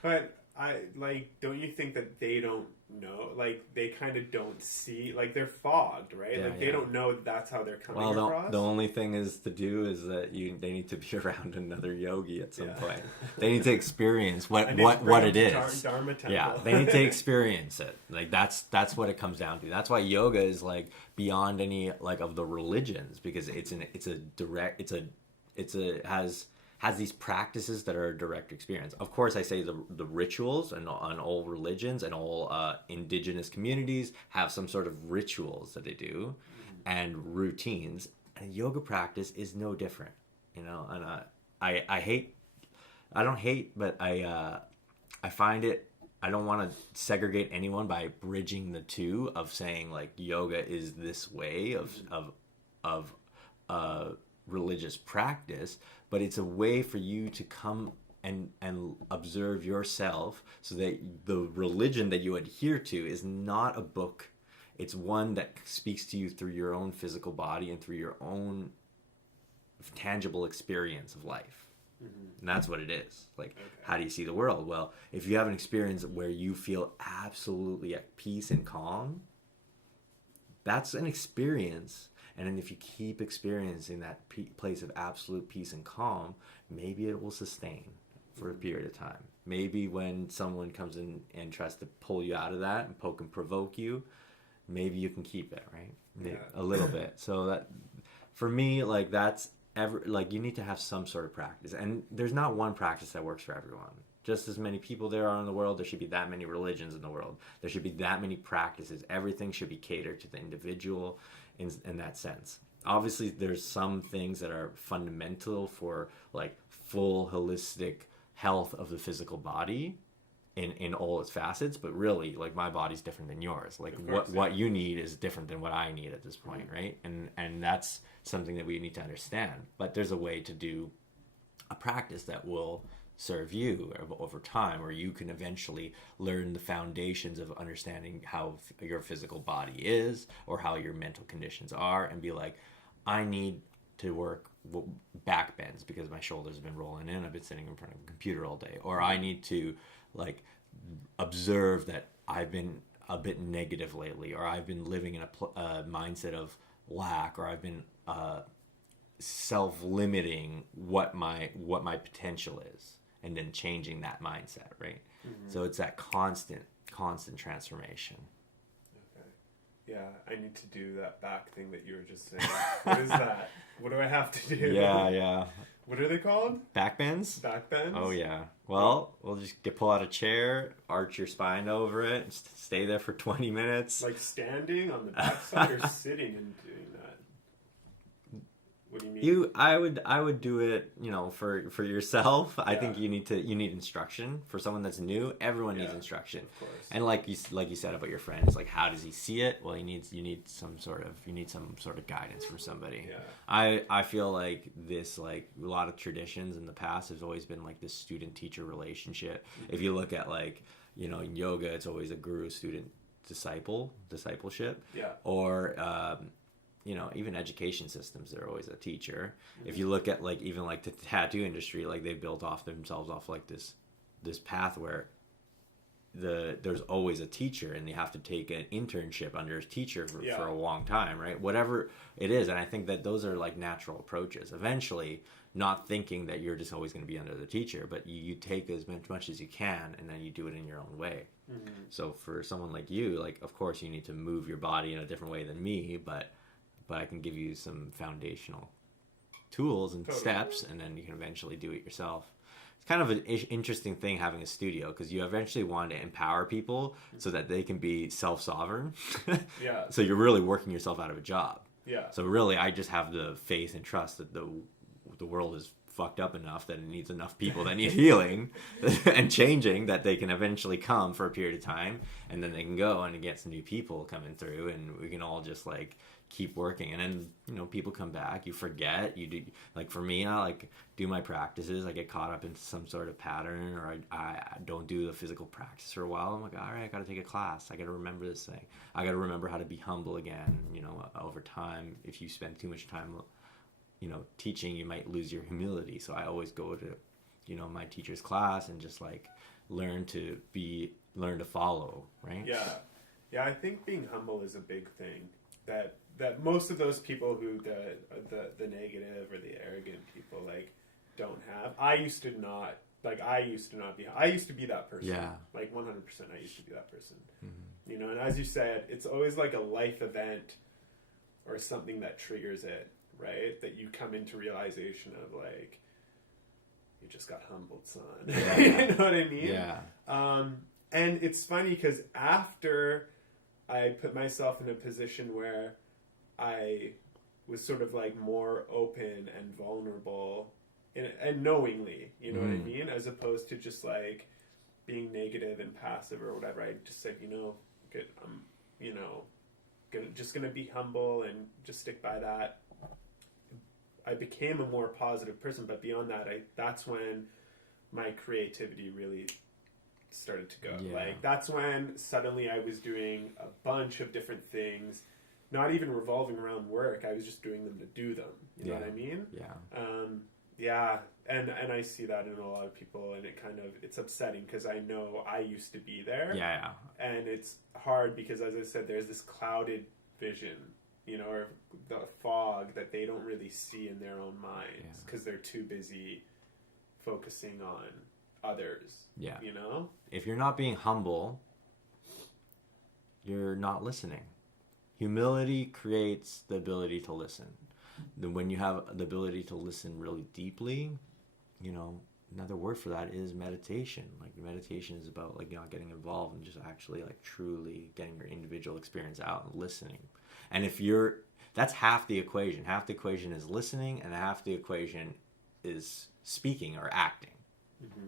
But don't you think that they don't know? Like, they kind of don't see, like, they're fogged, right? Yeah, like, they don't know that that's how they're coming across. The only thing is to do is that they need to be around another yogi at some point. They need to experience what it is. Dharma Temple. Yeah, they need to experience it. Like, that's what it comes down to. That's why yoga is like beyond any like of the religions, because has these practices that are a direct experience. Of course, I say the rituals and on all religions and all indigenous communities have some sort of rituals that they do and routines. And yoga practice is no different, And I find it. I don't want to segregate anyone by bridging the two of saying like yoga is this way of religious practice, but it's a way for you to come and observe yourself, so that the religion that you adhere to is not a book. It's one that speaks to you through your own physical body and through your own tangible experience of life. And that's what it is. Like, how do you see the world? Well, if you have an experience where you feel absolutely at peace and calm, that's an experience. And then if you keep experiencing that place of absolute peace and calm, maybe it will sustain for a period of time. Maybe when someone comes in and tries to pull you out of that and poke and provoke you, maybe you can keep it, right? A little bit. So that, for me, like, that's you need to have some sort of practice. And there's not one practice that works for everyone. Just as many people there are in the world, there should be that many religions in the world. There should be that many practices. Everything should be catered to the individual in that sense. Obviously, there's some things that are fundamental for like full holistic health of the physical body in all its facets, but really, like, my body's different than yours. Like, what you need is different than what I need at this point, right? And that's something that we need to understand. But there's a way to do a practice that will serve you over time, or you can eventually learn the foundations of understanding how your physical body is, or how your mental conditions are, and be like, I need to work back bends because my shoulders have been rolling in, I've been sitting in front of a computer all day, or I need to like observe that I've been a bit negative lately, or I've been living in a mindset of lack, or I've been self-limiting what my potential is, and then changing that mindset, right? So it's that constant transformation. Okay. Yeah, I need to do that back thing that you were just saying. What is that? What do I have to do? Yeah. What are they called? Back bends? Back bends? Oh, yeah. Well, we'll just pull out a chair, arch your spine over it, and stay there for 20 minutes. Like standing on the backside or sitting and doing that? What do you mean? I would do it, for yourself. Yeah. I think you need instruction. For someone that's new, everyone needs instruction. Of course. And like you said about your friend, it's like, how does he see it? Well, you need some sort of guidance from somebody. Yeah. I feel like this, like, a lot of traditions in the past has always been like this student-teacher relationship. If you look at, like, in yoga, it's always a guru-student discipleship. Yeah. Or even education systems, they're always a teacher. If you look at even the tattoo industry, like, they built themselves off like this path where there's always a teacher, and you have to take an internship under a teacher for a long time, right? Whatever it is. And I think that those are like natural approaches. Eventually, not thinking that you're just always going to be under the teacher, but you take as much as you can, and then you do it in your own way. So for someone like you, like, of course you need to move your body in a different way than me, but I can give you some foundational tools and steps, and then you can eventually do it yourself. It's kind of an interesting thing having a studio, because you eventually want to empower people so that they can be self-sovereign. Yeah. So you're really working yourself out of a job. Yeah. So really, I just have the faith and trust that the world is fucked up enough that it needs enough people that need healing and changing, that they can eventually come for a period of time, and then they can go and get some new people coming through, and we can all just like keep working. And then people come back, you forget, you do, like, for me, I like do my practices, I get caught up into some sort of pattern, or I don't do the physical practice for a while. I'm like, all right, I gotta take a class, I gotta remember this thing, I gotta remember how to be humble again. Over time, if you spend too much time teaching, you might lose your humility. So I always go to my teacher's class and just like learn to follow, right? Yeah, I think being humble is a big thing that most of those people who the negative or the arrogant people like don't have. I used to not be. I used to be that person. Yeah. Like 100%, I used to be that person. Mm-hmm. You know, and as you said, it's always like a life event or something that triggers it, right? That you come into realization of like, you just got humbled, son. Yeah. You know what I mean? Yeah. And it's funny because after I put myself in a position where I was sort of like more open and vulnerable and knowingly, you know what I mean? As opposed to just like being negative and passive or whatever. I just said, good, I'm, just gonna be humble and just stick by that. I became a more positive person, but beyond that, that's when my creativity really started to go. Yeah. Like that's when suddenly I was doing a bunch of different things, not even revolving around work. I was just doing them to do them. You know what I mean? Yeah. And I see that in a lot of people, and it's upsetting because I know I used to be there. Yeah. And it's hard because, as I said, there's this clouded vision, or the fog that they don't really see in their own minds because they're too busy focusing on others. Yeah. If you're not being humble, you're not listening. Humility creates the ability to listen. Then when you have the ability to listen really deeply, another word for that is meditation. Like meditation is about like not getting involved and just actually like truly getting your individual experience out and listening. And that's half the equation. Half the equation is listening, and half the equation is speaking or acting.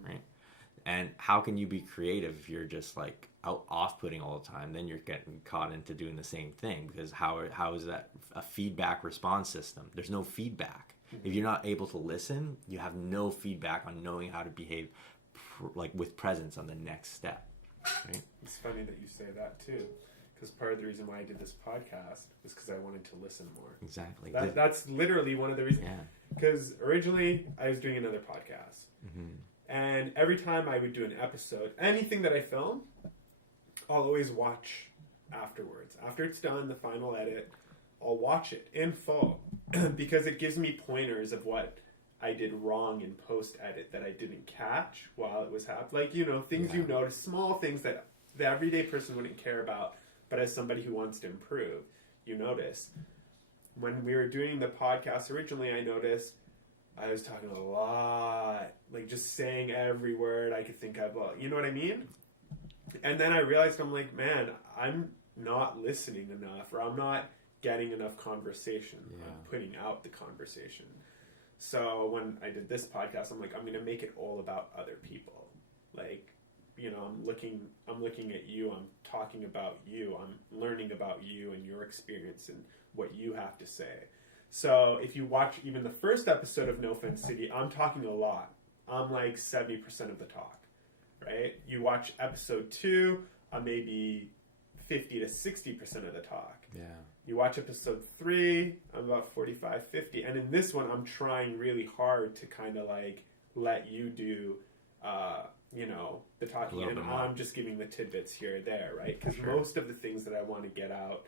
Right? And how can you be creative if you're just like off-putting all the time? Then you're getting caught into doing the same thing, because how is that a feedback response system? There's no feedback. If you're not able to listen, you have no feedback on knowing how to behave like with presence on the next step. Right? It's funny that you say that too, because part of the reason why I did this podcast was because I wanted to listen more. Exactly. That's literally one of the reasons. Yeah. Because originally I was doing another podcast. And every time I would do an episode, anything that I film, I'll always watch afterwards. After it's done, the final edit, I'll watch it in full because it gives me pointers of what I did wrong in post-edit that I didn't catch while it was happening. Like, things you notice, small things that the everyday person wouldn't care about, but as somebody who wants to improve, you notice. When we were doing the podcast originally, I noticed I was talking a lot, like just saying every word I could think of. You know what I mean? And then I realized, I'm like, man, I'm not listening enough, or I'm not getting enough conversation. Yeah. I'm putting out the conversation. So when I did this podcast, I'm like, I'm going to make it all about other people. Like, I'm looking at you, I'm talking about you, I'm learning about you and your experience and what you have to say. So if you watch even the first episode of No Offense City, I'm talking a lot. I'm like 70% of the talk, right? You watch episode 2, I'm maybe 50 to 60% of the talk. Yeah. You watch episode 3, I'm about 45, 50. And in this one, I'm trying really hard to kind of like let you do, the talking. And I'm just giving the tidbits here or there, right? Because most of the things that I want to get out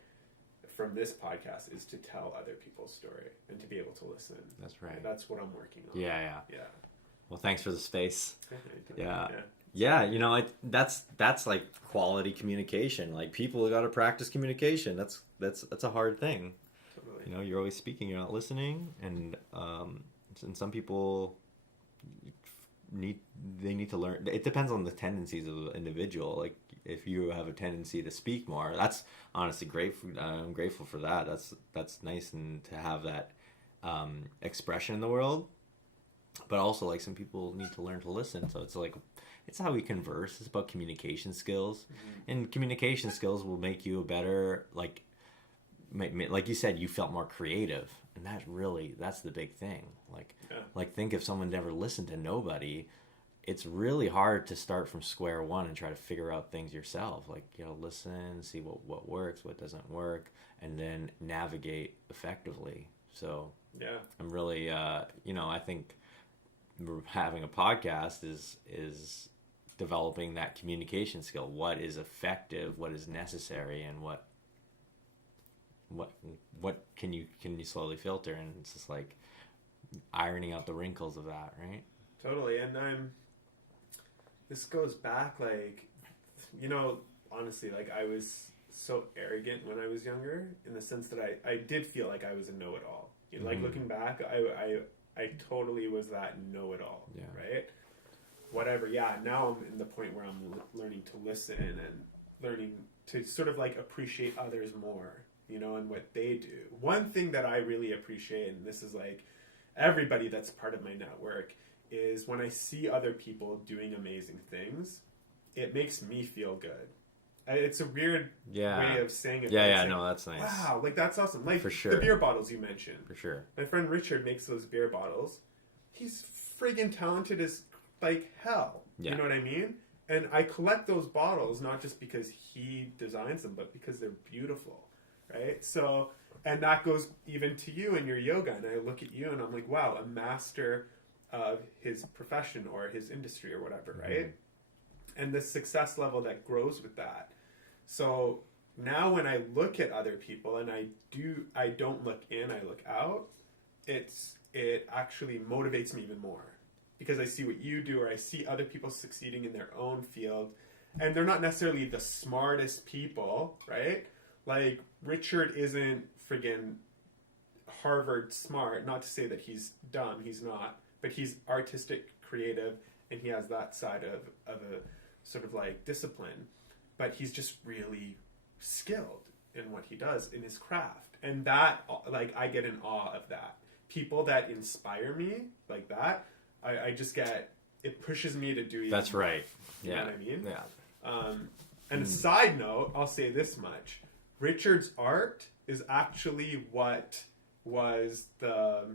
from this podcast is to tell other people's story and to be able to listen. That's right. That's what I'm working on. Yeah. Yeah. Well, thanks for the space. Yeah. Yeah, that's like quality communication. Like people got to practice communication. That's a hard thing. Totally. You're always speaking, you're not listening, and some people need to learn. It depends on the tendencies of the individual. Like if you have a tendency to speak more, that's honestly great. I'm grateful for that. That's nice, and to have that expression in the world. But also, like, some people need to learn to listen. So it's how we converse. It's about communication skills, and communication skills will make you a better, like you said, you felt more creative, and that's the big thing. Like think if someone never listened to nobody, it's really hard to start from square one and try to figure out things yourself. Like, listen, see what works, what doesn't work, and then navigate effectively. So yeah, I'm really, I think having a podcast is developing that communication skill. What is effective, what is necessary, and what can you slowly filter, and it's just like ironing out the wrinkles of that, right? Totally. And this goes back, like, you know, honestly, like, I was so arrogant when I was younger, in the sense that I did feel like I was a know-it-all. You know, like, looking back, I totally was that know-it-all, right? Whatever, now I'm in the point where I'm learning to listen and learning to sort of, like, appreciate others more, you know, and what they do. One thing that I really appreciate, and this is, like, everybody that's part of my network, is when I see other people doing amazing things, it makes me feel good. It's a weird way of saying it. No, that's nice. Wow, like, that's awesome. Like, for sure. The beer bottles you mentioned. For sure. My friend Richard makes those beer bottles. He's friggin' talented as, like, hell. Yeah. You know what I mean? And I collect those bottles not just because he designs them, but because they're beautiful, right? So, and that goes even to you and your yoga. And I look at you and I'm like, wow, a master of his profession or his industry or whatever, right? And the success level that grows with that. So now when I look at other people, and I don't look in, I look out, it actually motivates me even more, because I see what you do, or I see other people succeeding in their own field, and they're not necessarily the smartest people, right? Like, Richard isn't friggin' Harvard smart, not to say that he's dumb, he's not, but he's artistic, creative, and he has that side of a sort of, like, discipline. But he's just really skilled in what he does in his craft. And that, like, I get in awe of that. People that inspire me like that, I just get, it pushes me to do even That's more. right. You know what I mean? Yeah. And a side note, I'll say this much. Richard's art is actually what was the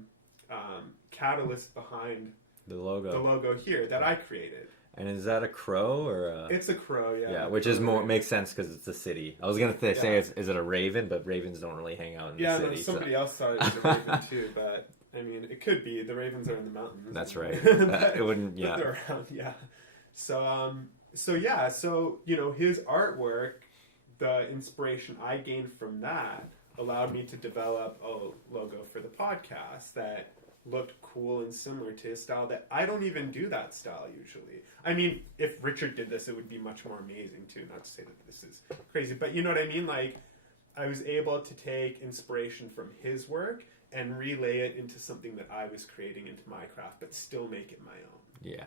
catalyst behind the logo here that I created. And is that a crow or a... It's a crow, yeah. Yeah, which is more makes sense because it's a city. I was gonna say, is it a raven? But ravens don't really hang out in the city. Yeah, somebody else thought it was a raven too, but I mean, it could be. The ravens are in the mountains. That's right. It wouldn't. Yeah. They're around. Yeah. So you know, his artwork, the inspiration I gained from that allowed me to develop a logo for the podcast that looked cool and similar to his style, that I don't even do that style usually. I mean, if Richard did this, it would be much more amazing too, not to say that this is crazy, but you know what I mean? Like, I was able to take inspiration from his work and relay it into something that I was creating into my craft, but still make it my own. Yeah.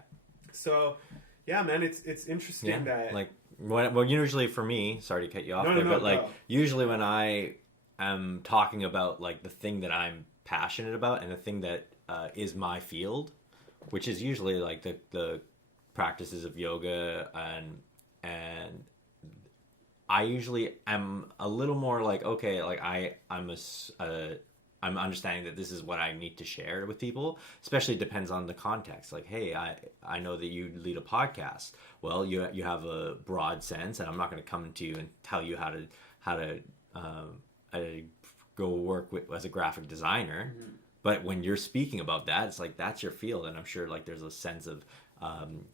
So, yeah, man, it's interesting that... Like, well, usually for me, sorry to cut you off but like, usually when I am talking about, like, the thing that I'm passionate about and the thing that is my field, which is usually like the practices of yoga, and I usually am a little more like, okay, like I'm understanding that this is what I need to share with people. Especially depends on the context. Like, hey, I know that you lead a podcast. Well, you have a broad sense, and I'm not going to come to you and tell you how to go work as a graphic designer. But when you're speaking about that, it's like, that's your field, and I'm sure, like, there's a sense of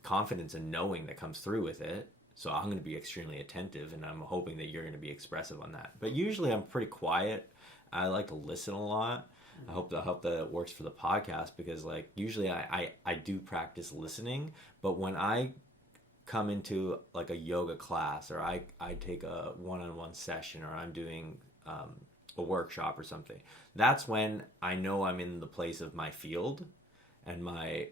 confidence and knowing that comes through with it. So I'm going to be extremely attentive, and I'm hoping that you're going to be expressive on that. But usually I'm pretty quiet. I like to listen a lot. I hope that it works for the podcast, because, like, usually I do practice listening, but when I come into, like, a yoga class, or I take a one-on-one session, or I'm doing a workshop or something, that's when I know I'm in the place of my field, and my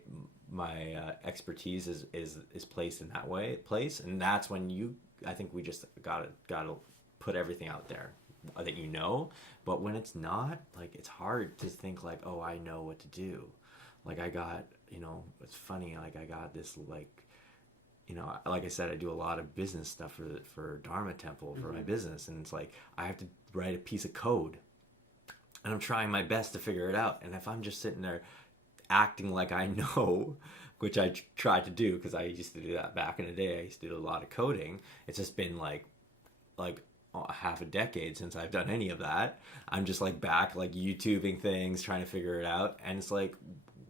expertise is placed in that place, and that's when I think we just gotta put everything out there that you know. But when it's not, like, it's hard to think like, oh, I know what to do. Like, I got, you know, it's funny, like, I got this, like, you know, like I said, I do a lot of business stuff for Dharma Temple, for my business, and it's like, I have to write a piece of code, and I'm trying my best to figure it out. And if I'm just sitting there acting like I know, which I tried to do, because I used to do that back in the day, I used to do a lot of coding. It's just been like half a decade since I've done any of that. I'm just, like, back, like, YouTubing things, trying to figure it out. And it's like,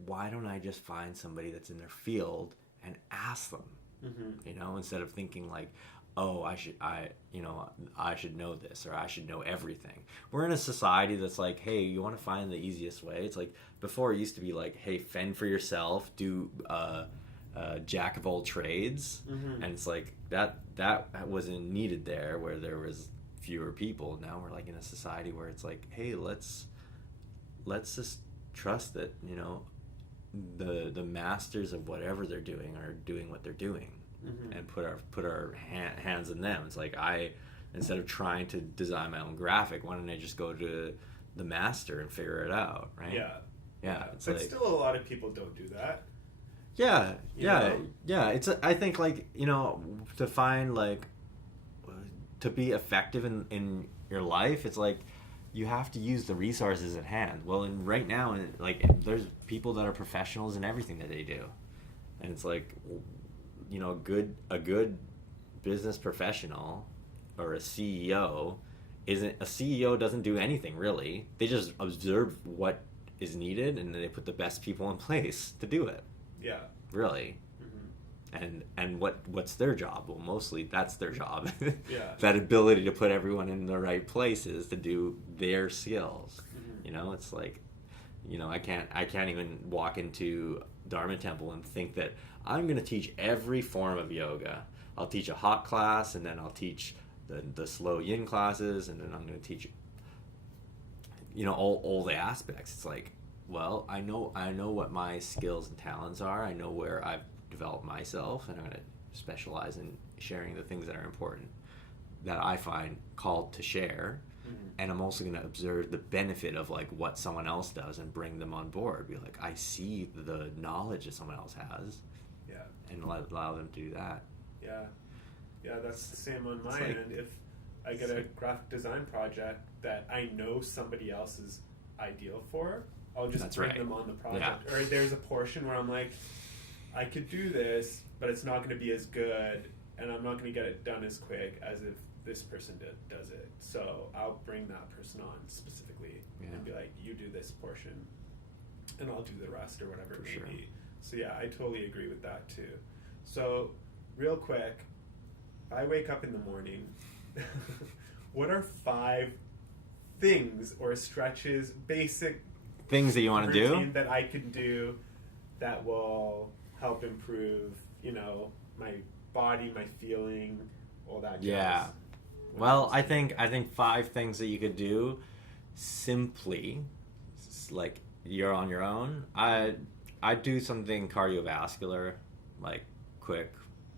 why don't I just find somebody that's in their field and ask them? You know, instead of thinking like, oh, I should know this, or I should know everything. We're in a society that's like, hey, you want to find the easiest way? It's like, before it used to be like, hey, fend for yourself, do jack of all trades, and it's like that wasn't needed there, where there was fewer people. Now we're like in a society where it's like, hey, let's just trust that, you know, the masters of whatever they're doing are doing what they're doing, and put our hands in them. It's like, instead of trying to design my own graphic, why don't I just go to the master and figure it out, right? Yeah. It's but like, still, a lot of people don't do that. Yeah. know? It's I think, like, you know, to find, like, to be effective in your life, it's like you have to use the resources at hand. Well, and right now, like, there's people that are professionals in everything that they do, and it's like, you know, a good business professional or a CEO doesn't do anything really. They just observe what is needed, and then they put the best people in place to do it. Yeah. Really. And what's their job? Well, mostly that's their job. Yeah. That ability to put everyone in the right places to do their skills. You know, it's like, you know, I can't even walk into Dharma Temple and think that I'm going to teach every form of yoga. I'll teach a hot class, and then I'll teach the slow yin classes, and then I'm going to teach, you know, all the aspects. It's like, well, I know what my skills and talents are. I know where I've developed myself, and I'm going to specialize in sharing the things that are important, that I find called to share. And I'm also going to observe the benefit of, like, what someone else does and bring them on board. Be like, I see the knowledge that someone else has, and allow them to do that. Yeah, that's the same on my end. If I get a graphic design project that I know somebody else is ideal for, I'll just bring them on the project. Or there's a portion where I'm like, I could do this, but it's not going to be as good, and I'm not going to get it done as quick as if this person does it. So I'll bring that person on specifically and be like, you do this portion, and I'll do the rest, or whatever it may be. So yeah, I totally agree with that too. So real quick, I wake up in the morning. What are 5 things or stretches, basic things that you want to do that I can do that will help improve, you know, my body, my feeling, all that jazz? Well, I think 5 things that you could do simply, like, you're on your own. I do something cardiovascular, like quick,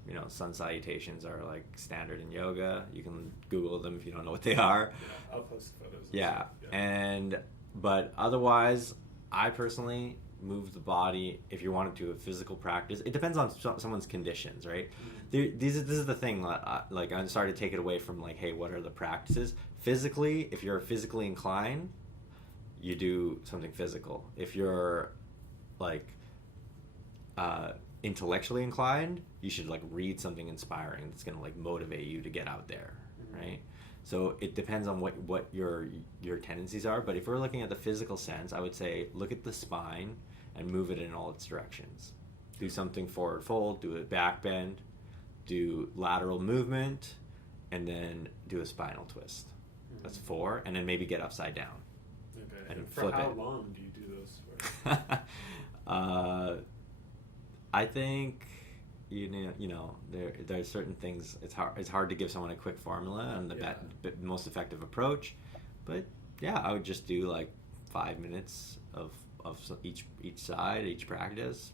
you know, sun salutations are like standard in yoga. You can Google them if you don't know what they are. Yeah, I'll post photos. But otherwise, I personally move the body. If you want to do a physical practice, it depends on someone's conditions, right? This is the thing. Like, I'm starting to take it away from, like, hey, what are the practices? Physically, if you're physically inclined, you do something physical. If you're, like, intellectually inclined, you should, like, read something inspiring that's going to, like, motivate you to get out there, right? So it depends on what your tendencies are. But if we're looking at the physical sense, I would say look at the spine and move it in all its directions. Do something forward fold, do a back bend, do lateral movement, and then do a spinal twist. That's 4, and then maybe get upside down. Okay. And for flip how it. long do you do those for? I think you know there's certain things. It's hard to give someone a quick formula and the most effective approach, but yeah, I would just do like 5 minutes of each side, each practice,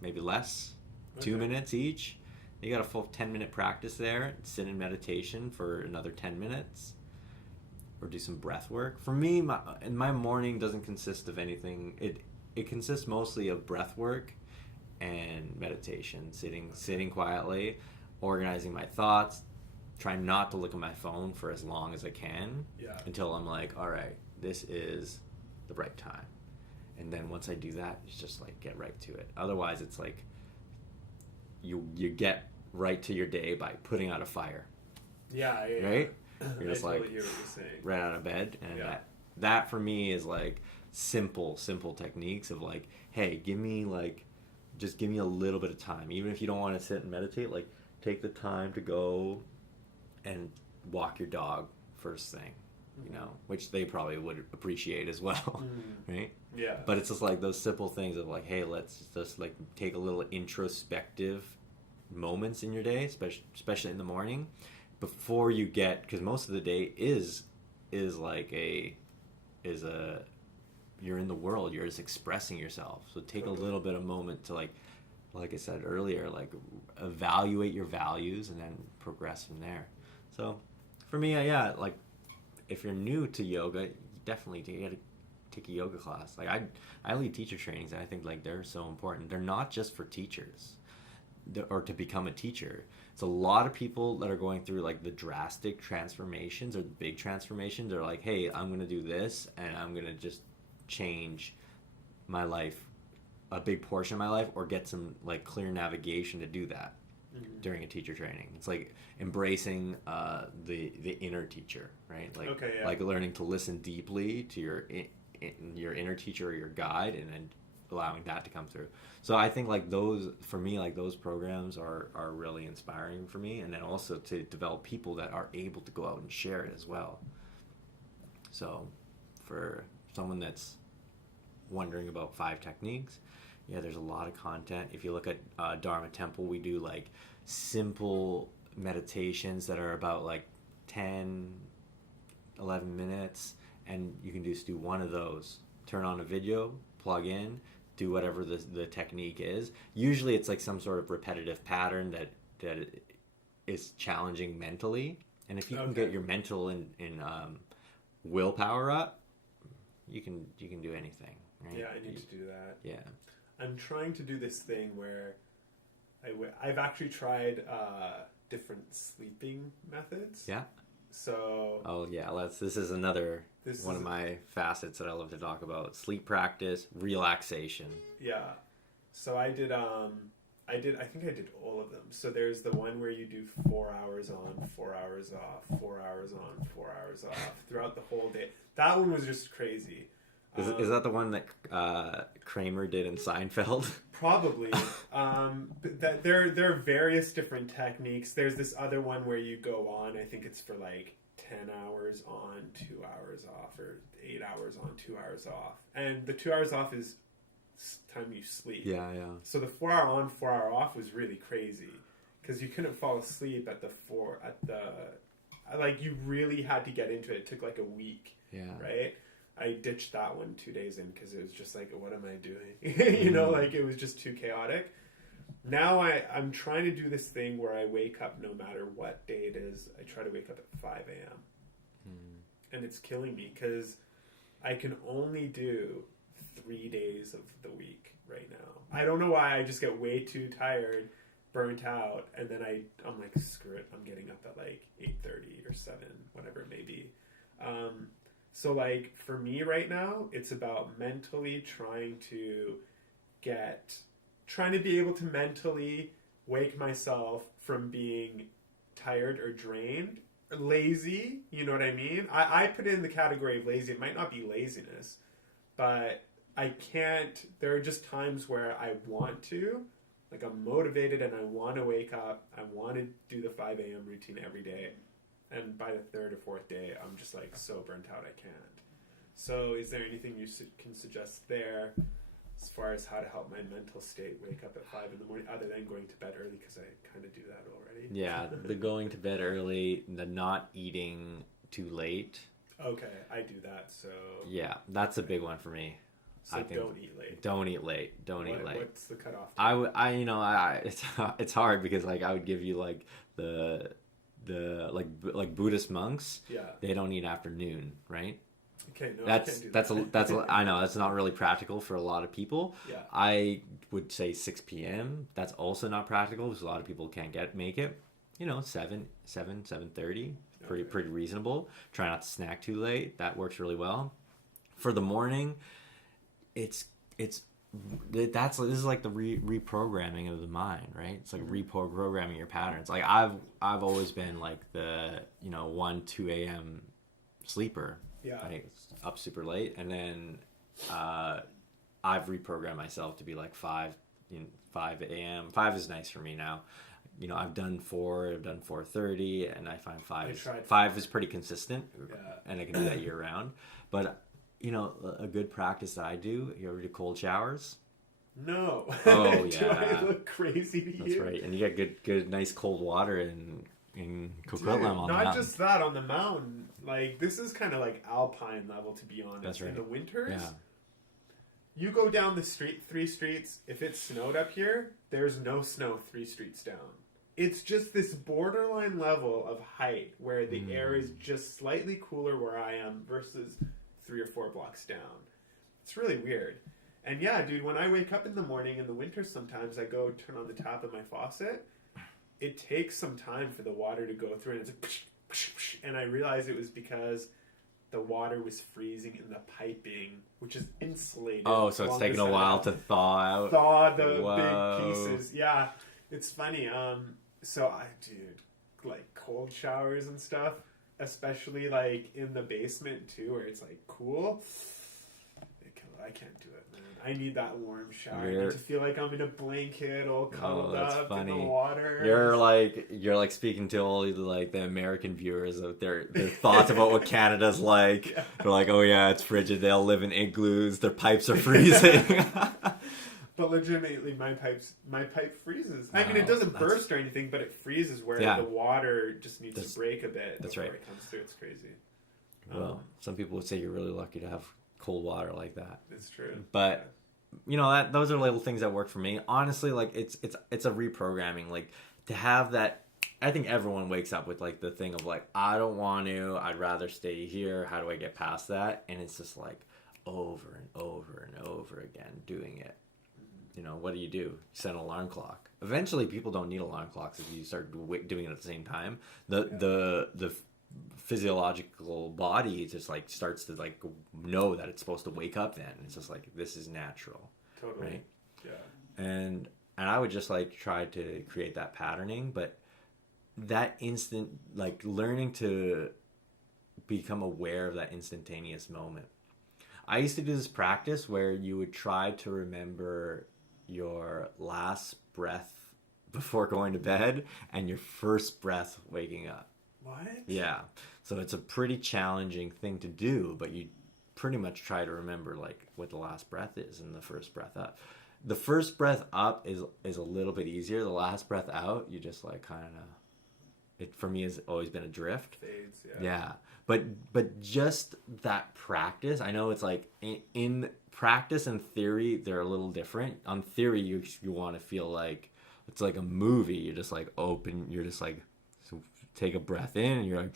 maybe less, 2 minutes each. You got a full 10-minute practice there. Sit in meditation for another 10 minutes, or do some breath work. For me, my morning doesn't consist of anything. It consists mostly of breath work and meditation, sitting quietly, organizing my thoughts, trying not to look at my phone for as long as I can until I'm like, all right, this is the right time. And then once I do that, it's just like get right to it. Otherwise, it's like you get right to your day by putting out a fire. Yeah. Right? You're just I totally like hear what you're saying. right out of bed, and that for me is like simple techniques of like, hey, give me like just give me a little bit of time. Even if you don't want to sit and meditate, like take the time to go and walk your dog first thing, you know, which they probably would appreciate as well, right? Yeah. But it's just like those simple things of like, hey, let's just like take a little introspective moments in your day, especially in the morning, before you get, because most of the day is you're in the world, you're just expressing yourself. So take a little bit of moment to like I said earlier, like evaluate your values and then progress from there. So for me, yeah, like if you're new to yoga, you definitely gotta take a yoga class. Like I lead teacher trainings, and I think like they're so important. They're not just for teachers or to become a teacher. It's a lot of people that are going through like the drastic transformations or the big transformations. They're like, hey, I'm gonna do this and I'm gonna just change my life, a big portion of my life, or get some like clear navigation to do that during a teacher training. It's like embracing the inner teacher, right? Like like learning to listen deeply to your inner teacher or your guide, and then allowing that to come through. So I think like those, for me, like those programs are really inspiring for me, and then also to develop people that are able to go out and share it as well. So for someone that's wondering about 5 techniques, yeah, there's a lot of content. If you look at Dharma Temple, we do like simple meditations that are about like 10, 11 minutes, and you can just do one of those. Turn on a video, plug in, do whatever the technique is. Usually it's like some sort of repetitive pattern that is challenging mentally. And if you can get your mental and willpower up, you can do anything. Right? Yeah, I need to do that. Yeah. I'm trying to do this thing where I've actually tried different sleeping methods. Yeah. So. Oh yeah, this is another one of my facets that I love to talk about: sleep practice, relaxation. Yeah. So I think I did all of them. So there's the one where you do 4 hours on, 4 hours off, 4 hours on, 4 hours off throughout the whole day. That one was just crazy. Is that the one that Kramer did in Seinfeld? Probably. But there are various different techniques. There's this other one where you go on, I think it's for like 10 hours on, 2 hours off, or 8 hours on, 2 hours off. And the 2 hours off is time you sleep. Yeah, yeah. So the 4 hour on, 4 hour off was really crazy because you couldn't fall asleep like you really had to get into it. It took like a week. Yeah. Right? I ditched that one 2 days in because it was just like, what am I doing? You know, like it was just too chaotic. Now I'm trying to do this thing where I wake up no matter what day it is. I try to wake up at 5 a.m. And it's killing me because I can only do 3 days of the week right now. I don't know why. I just get way too tired, burnt out, and then I'm like, screw it. I'm getting up at like 8:30 or 7, whatever it may be. So like for me right now, it's about mentally trying to be able to mentally wake myself from being tired or drained, or lazy, you know what I mean? I put it in the category of lazy. It might not be laziness, but I can't, there are just times where I want to, like I'm motivated and I want to wake up, I want to do the 5 a.m. routine every day. And by the 3rd or 4th day, I'm just like so burnt out I can't. So is there anything you can suggest there as far as how to help my mental state wake up at 5 in the morning, other than going to bed early, because I kind of do that already? Yeah, the going to bed early, the not eating too late. Okay, I do that, so... Yeah, that's a big one for me. So I think don't eat late. Don't eat late. Don't eat late. What's the cutoff time? It's hard because like I would give you like the like Buddhist monks. Yeah. They don't eat after noon, right? Okay, no, that's I can't do that's I know that's not really practical for a lot of people. Yeah. I would say 6 p.m. That's also not practical because a lot of people can't make it. You know, 7:30, pretty reasonable. Try not to snack too late. That works really well. For the morning, this is like the reprogramming of the mind, right? It's like reprogramming your patterns. Like I've always been like the 1-2 a.m. sleeper. Yeah. It's up super late, and then I've reprogrammed myself to be like 5 5 a.m. 5 is nice for me now. You know, I've done 4, I've done 4:30, and I find 5 is pretty consistent, and I can do that year round. But, you know, a good practice that I do, you ever do cold showers? No. Oh, Do I look crazy to you? That's right. And you get good, nice cold water in Coquitlam on the mountain. Not just that, on the mountain. Like, this is kind of like alpine level, to be honest. That's right. In the winters, you go down the street, 3 streets. If it snowed up here, there's no snow 3 streets down. It's just this borderline level of height where the air is just slightly cooler where I am versus 3 or 4 blocks down. It's really weird. And yeah, dude, when I wake up in the morning in the winter, sometimes I go turn on the tap of my faucet. It takes some time for the water to go through, and it's like, psh, psh, psh, and I realized it was because the water was freezing in the piping, which is insulated. Oh, so it's taking a while to thaw out. Thaw the big pieces. Yeah, it's funny. Dude, like cold showers and stuff, especially like in the basement too, where it's like cool. I can't do it, man. I need that warm shower. I need to feel like I'm in a blanket, all cuddled up in the water. You're like speaking to all the American viewers of their thoughts about what Canada's like. Yeah. They're like, oh yeah, it's frigid. They all live in igloos. Their pipes are freezing. But legitimately, my pipe freezes. I mean, it doesn't burst or anything, but it freezes where the water just needs to break a bit before it comes through. It's crazy. Well, some people would say you're really lucky to have cold water like that. It's true. But you know, those are little things that work for me. Honestly, like it's a reprogramming. Like to have that, I think everyone wakes up with like the thing of like, I don't want to, I'd rather stay here. How do I get past that? And it's just like over and over and over again doing it. You know, what do? You set an alarm clock. Eventually people don't need alarm clocks if you start doing it at the same time. The physiological body just like starts to like know that it's supposed to wake up then. It's just like, this is natural. Totally. Right? Yeah. And I would just like try to create that patterning, but that instant, like learning to become aware of that instantaneous moment. I used to do this practice where you would try to remember your last breath before going to bed and your first breath waking up. What? Yeah. So it's a pretty challenging thing to do, but you pretty much try to remember like what the last breath is and the first breath up. The first breath up is a little bit easier. The last breath out, you just like kind of, it for me has always been a drift. Fades, yeah. Yeah. But just that practice, I know it's like in practice and theory, they're a little different. On theory, you want to feel like it's like a movie. You're just like open, you're just like, so take a breath in and you're like,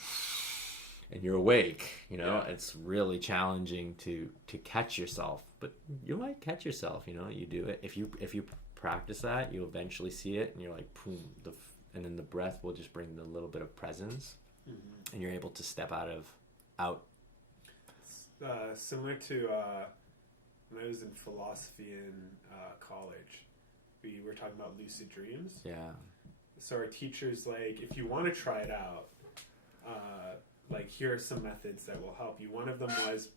and you're awake, you know. It's really challenging to catch yourself, but you might catch yourself, you know. You do it if you practice that, you'll eventually see it and you're like boom, and then the breath will just bring the little bit of presence, and you're able to step out. Similar to when I was in philosophy in college, we were talking about lucid dreams. Yeah. So our teacher's like, if you want to try it out, like here are some methods that will help you. One of them was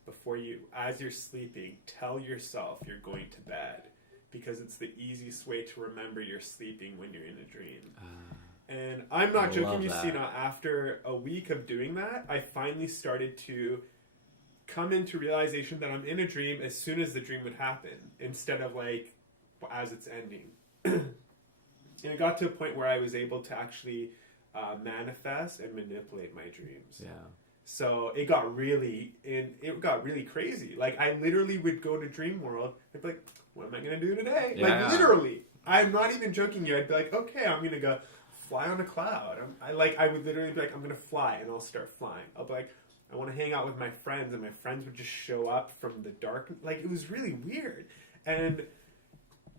as you're sleeping, tell yourself you're going to bed, because it's the easiest way to remember you're sleeping when you're in a dream. And I'm not joking, you Sina, after a week of doing that, I finally started to come into realization that I'm in a dream as soon as the dream would happen, instead of like as it's ending. And it got to a point where I was able to actually manifest and manipulate my dreams. Yeah. So it got really crazy. Like I literally would go to dream world and be like, what am I going to do today? Yeah. Like literally. I'm not even joking you. I'd be like, okay, I'm going to go fly on a cloud. I would literally be like, I'm going to fly, and I'll start flying. I'll be like, I want to hang out with my friends, and my friends would just show up from the dark. Like it was really weird. And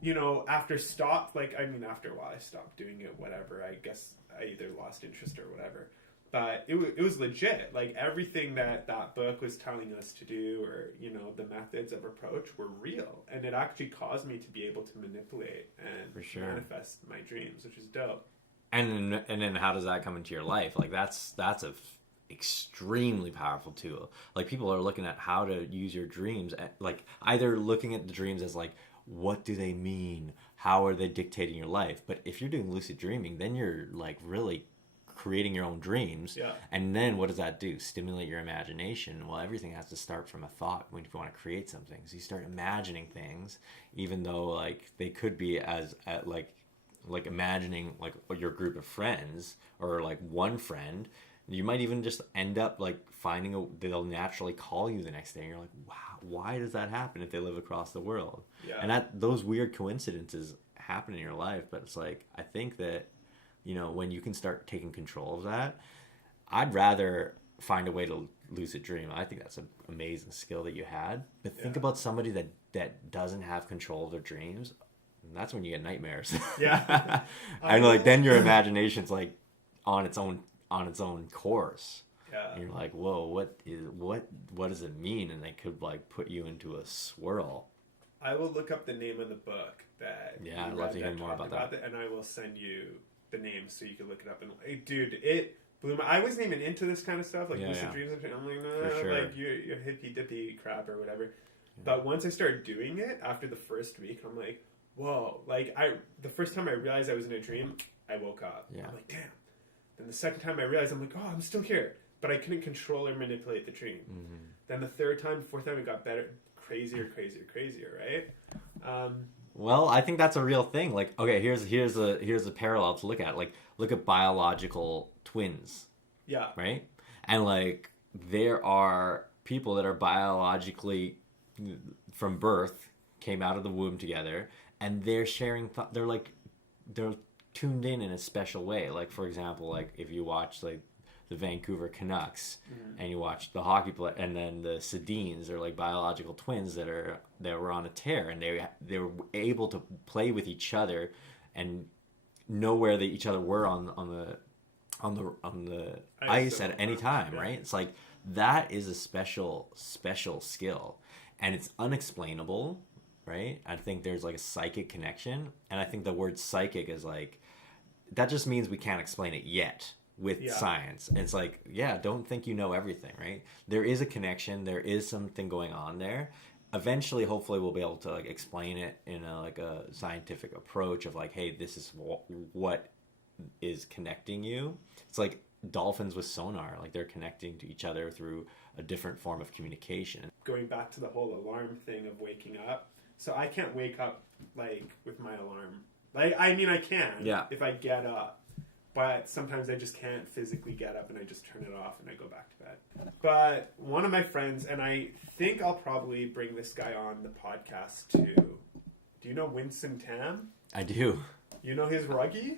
you know, after a while I stopped doing it, whatever. I guess I either lost interest or whatever. But it was legit. Like everything that book was telling us to do, or, you know, the methods of approach were real. And it actually caused me to be able to manipulate and manifest my dreams, which is dope. And then how does that come into your life? Like that's a extremely powerful tool. Like people are looking at how to use your dreams, like either looking at the dreams as like, what do they mean? How are they dictating your life? But if you're doing lucid dreaming, then you're like really creating your own dreams. Yeah. And then what does that do? Stimulate your imagination. Well, everything has to start from a thought when you want to create something. So you start imagining things, even though like they could be as like imagining like your group of friends or like one friend. You might even just end up like they'll naturally call you the next day and you're like, wow, why does that happen if they live across the world? Yeah. And those weird coincidences happen in your life, but it's like, I think that, you know, when you can start taking control of that, I'd rather find a way to lucid dream. I think that's an amazing skill that you had. But think about somebody that doesn't have control of their dreams. And that's when you get nightmares. Yeah. And like then your imagination's like on its own course. Yeah. And you're like, whoa, what does it mean? And they could like put you into a swirl. I will look up the name of the book that. Yeah, I'd love to hear more about that. And I will send you the name so you can look it up. And dude, it blew my. I wasn't even into this kind of stuff, like lucid dreams and shit. I'm like, no, sure. like you hippy dippy crap or whatever. Yeah. But once I started doing it after the first week, I'm like, whoa! Like the first time I realized I was in a dream, I woke up. Yeah. I'm like, damn. Then the second time I realized, I'm like, oh, I'm still here, but I couldn't control or manipulate the dream. Mm-hmm. Then the third time, fourth time, it got better, crazier, right? Well, I think that's a real thing. Like, okay, here's a parallel to look at. Like, look at biological twins. Yeah. Right? And like, there are people that are biologically from birth came out of the womb together, and they're sharing. They're tuned in a special way. Like, for example, like if you watch like the Vancouver Canucks and you watch the hockey play, and then the Sedins are like biological twins that were on a tear, and they were able to play with each other and know where each other were on the ice at any time, right? It's like that is a special skill, and it's unexplainable, right? I think there's like a psychic connection, and I think the word psychic is like that just means we can't explain it yet with science. And it's like, don't think you know everything, right? There is a connection. There is something going on there. Eventually, hopefully, we'll be able to like explain it in a scientific approach of like, hey, this is what is connecting you. It's like dolphins with sonar, like they're connecting to each other through a different form of communication. Going back to the whole alarm thing of waking up. So I can't wake up like with my alarm. Like, I mean, I can if I get up. But sometimes I just can't physically get up and I just turn it off and I go back to bed. But one of my friends, and I think I'll probably bring this guy on the podcast too. Do you know Winston Tam? I do. You know his Ruggie?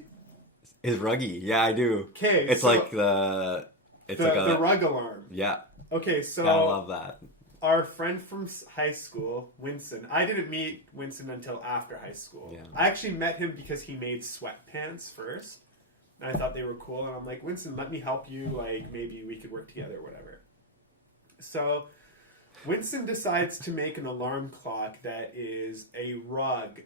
His Ruggie, yeah, I do. Okay, it's like the rug alarm. Yeah. Okay, so I love that. Our friend from high school, Winston. I didn't meet Winston until after high school. Yeah. I actually met him because he made sweatpants first. And I thought they were cool. And I'm like, Winston, let me help you. Like, maybe we could work together or whatever. So Winston decides to make an alarm clock that is a rug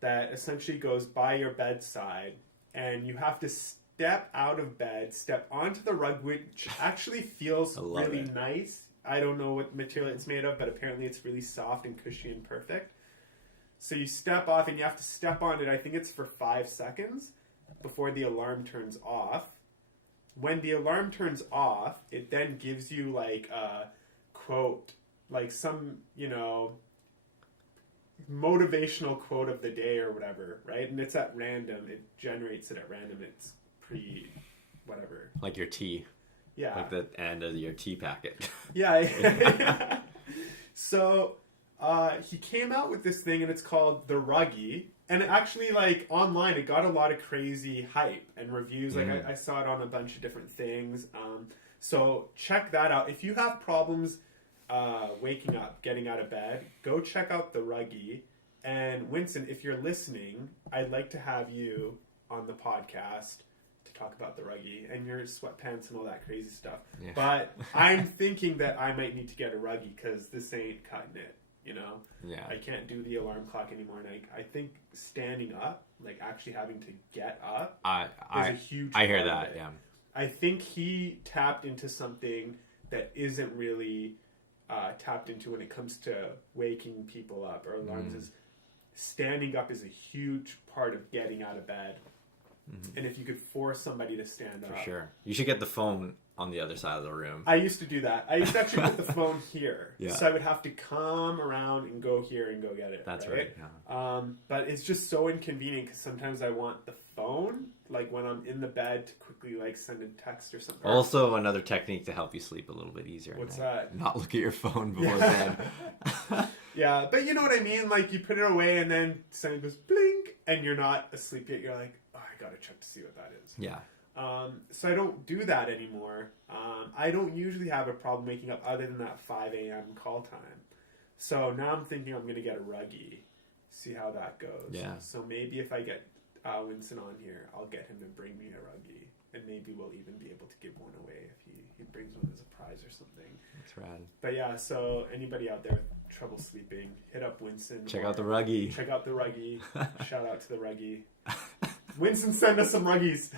that essentially goes by your bedside. And you have to step out of bed, step onto the rug, which actually feels really nice. I don't know what material it's made of, but apparently it's really soft and cushy and perfect. So you step off and you have to step on it. I think it's for 5 seconds before the alarm turns off. When the alarm turns off, it then gives you like a quote, like some, motivational quote of the day or whatever, right? And it's at random. It generates it at random. It's whatever. Like your tea. Yeah. Like the end of your tea packet. Yeah. So he came out with this thing and it's called the Ruggie. And actually, like, online, it got a lot of crazy hype and reviews. Like, I saw it on a bunch of different things. So check that out. If you have problems waking up, getting out of bed, go check out the Ruggie. And Winston, if you're listening, I'd like to have you on the podcast to talk about the Ruggie and your sweatpants and all that crazy stuff. Yeah. But I'm thinking that I might need to get a Ruggie because this ain't cutting it. Yeah. I can't do the alarm clock anymore, and I think standing up, like actually having to get up, is a huge. I hear that. Yeah. I think he tapped into something that isn't really tapped into when it comes to waking people up or alarms. Is standing up is a huge part of getting out of bed. And if you could force somebody to stand up. For sure. You should get the phone on the other side of the room. I used to do that. I used to actually put the phone here. Yeah. So I would have to come around and go here and go get it. That's right. Yeah. But it's just so inconvenient because sometimes I want the phone, like when I'm in the bed, to quickly like send a text or something. Also, another technique to help you sleep a little bit easier. What's that? Not look at your phone before bed. Yeah, but you know what I mean? Like you put it away and then something goes blink and you're not asleep yet. You're like, oh, I gotta check to see what that is. Yeah. So I don't do that anymore. I don't usually have a problem waking up other than that 5 a.m. call time. So now I'm thinking I'm going to get a Ruggie, see how that goes. Yeah. So maybe if I get Winston on here, I'll get him to bring me a Ruggie. And maybe we'll even be able to give one away if he brings one as a prize or something. That's rad. But yeah, so anybody out there with trouble sleeping, hit up Winston. Check out the Ruggie. Check out the Ruggie. Shout out to the Ruggie. Winston, send us some Ruggies.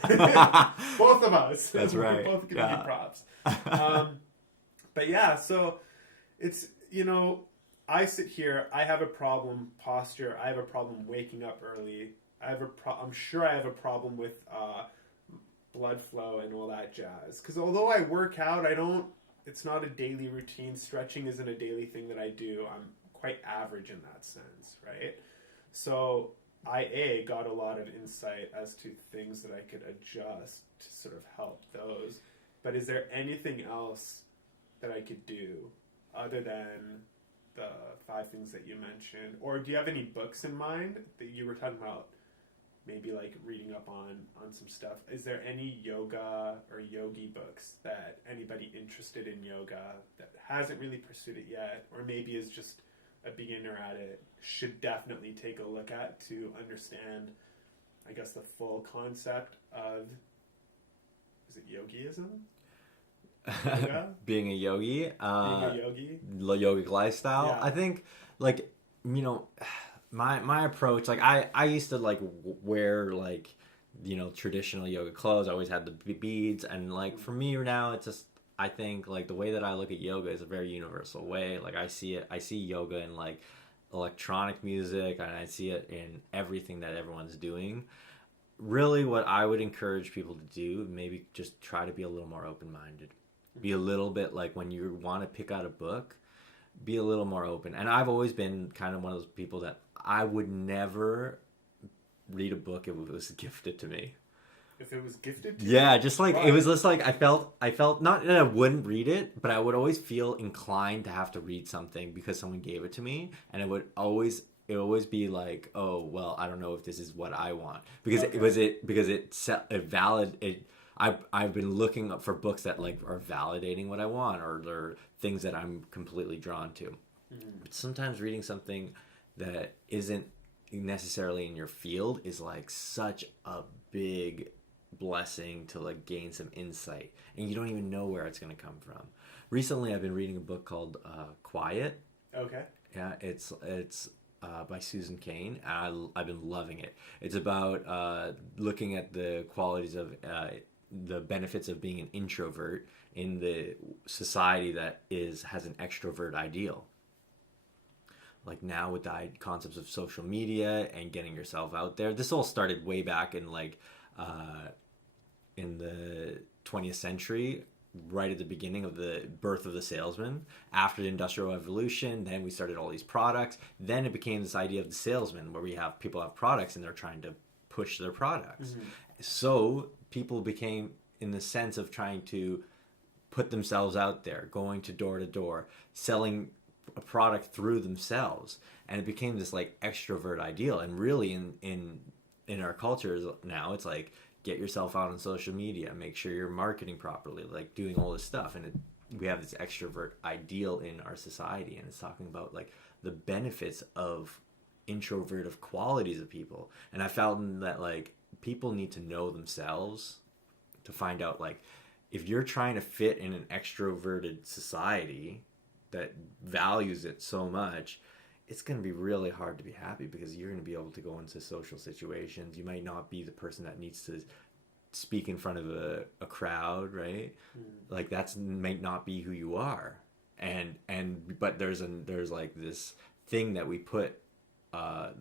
Both of us. That's right. We're both giving you props. But yeah, so it's, you know, I sit here, I have a problem posture, I have a problem waking up early, I'm sure I have a problem with blood flow and all that jazz. Because although I work out, it's not a daily routine. Stretching isn't a daily thing that I do. I'm quite average in that sense, right? So I got a lot of insight as to things that I could adjust to sort of help those. But is there anything else that I could do other than the 5 things that you mentioned? Or do you have any books in mind that you were talking about? Maybe like reading up on some stuff. Is there any yoga or yogi books that anybody interested in yoga that hasn't really pursued it yet, or maybe is just a beginner at it, should definitely take a look at to understand, I guess, the full concept of, is it yogiism? Yoga? Being a yogi. Being a yogi? Yogic lifestyle. Yeah. I think, like, you know, my approach, like, I used to, like, wear, like, you know, traditional yoga clothes. I always had the beads. And, like, for me now, it's just, I think, like, the way that I look at yoga is a very universal way. Like, I see yoga in, like, electronic music, and I see it in everything that everyone's doing. Really, what I would encourage people to do, maybe just try to be a little more open-minded. Be a little bit, like, when you want to pick out a book, be a little more open. And I've always been kind of one of those people that I would never read a book if it was gifted to me. If it was gifted to you? Yeah, just like, Why? it was just like, I felt, not that I wouldn't read it, but I would always feel inclined to have to read something because someone gave it to me. And it would always be like, oh, well, I don't know if this is what I want. Because I've been looking up for books that, like, are validating what I want, or they're things that I'm completely drawn to. But sometimes reading something that isn't necessarily in your field is, like, such a big blessing to, like, gain some insight, and you don't even know where it's going to come from. Recently I've been reading a book called Quiet. Okay. Yeah, it's by Susan Cain, and I've been loving it. It's about looking at the qualities of the benefits of being an introvert in the society that has an extrovert ideal. Like, now with the concepts of social media and getting yourself out there, this all started way back in, like, in the 20th century, right at the beginning of the birth of the salesman. After the Industrial Revolution, then we started all these products. Then it became this idea of the salesman, where people have products and they're trying to push their products. So people became, in the sense of trying to put themselves out there, going to door, selling a product through themselves, and it became this, like, extrovert ideal. And really in our cultures now, it's like, get yourself out on social media, make sure you're marketing properly, like, doing all this stuff. And we have this extrovert ideal in our society, and it's talking about, like, the benefits of introverted qualities of people. And I felt that, like, people need to know themselves to find out, like, if you're trying to fit in an extroverted society that values it so much, it's going to be really hard to be happy, because you're going to be able to go into social situations. You might not be the person that needs to speak in front of a crowd, right? Like, that's might not be who you are. But there's like this thing that we put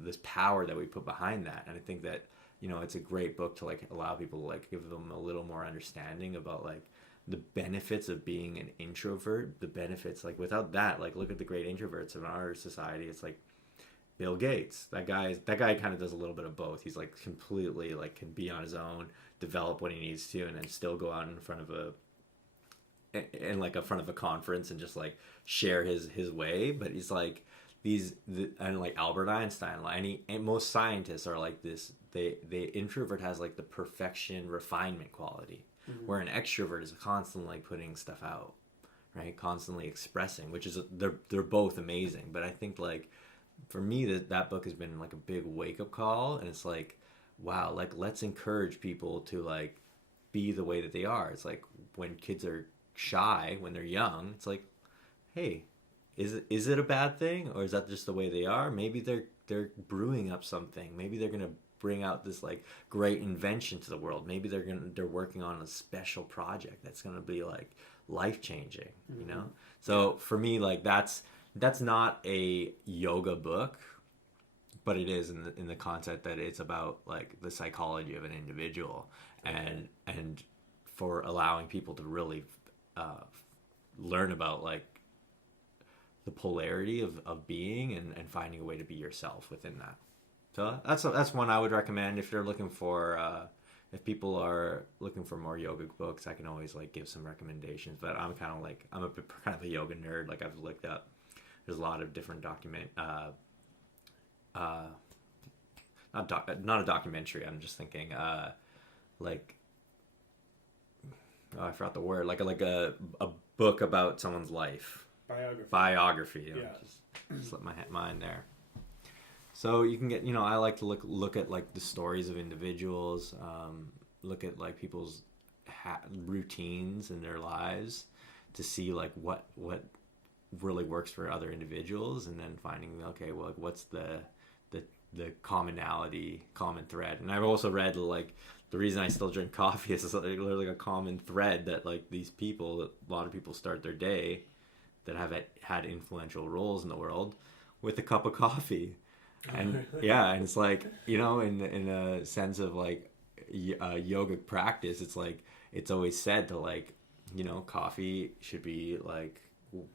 this power that we put behind that. And I think that, it's a great book to like allow people to like give them a little more understanding about like the benefits of being an introvert, the benefits, like without that, like look at the great introverts in our society. It's like Bill Gates, that guy kind of does a little bit of both. He's like completely like can be on his own, develop what he needs to, and then still go out in front of a conference and just like share his way. But he's like and like Albert Einstein, and most scientists are like this. The introvert has like the perfection refinement quality, where an extrovert is constantly like putting stuff out, right? Constantly expressing, which is they're both amazing. But I think like for me that book has been like a big wake up call, and it's like, wow, like let's encourage people to like be the way that they are. It's like when kids are shy when they're young, it's like, hey, is it a bad thing, or is that just the way they are? Maybe they're brewing up something. Maybe they're gonna bring out this like great invention to the world. Maybe they're working on a special project that's gonna be like life changing. So for me, like that's not a yoga book, but it is in the concept that it's about like the psychology of an individual, and for allowing people to really learn about like the polarity of being and finding a way to be yourself within that. So that's one I would recommend if you're looking for if people are looking for more yoga books. I can always like give some recommendations, but I'm kind of a yoga nerd. Like I've looked up, there's a lot of different not a documentary. I'm just thinking like, I forgot the word, like a book about someone's life. Biography. Yeah. Just let my mind there. So you can get, I like to look at like the stories of individuals, look at like people's routines in their lives to see like what really works for other individuals, and then finding, okay, well, like, what's the common thread. And I've also read like the reason I still drink coffee is literally a common thread that like these people, a lot of people start their day that have had influential roles in the world with a cup of coffee. And yeah, and it's like, in a sense of like yogic practice, it's like it's always said to like, coffee should be like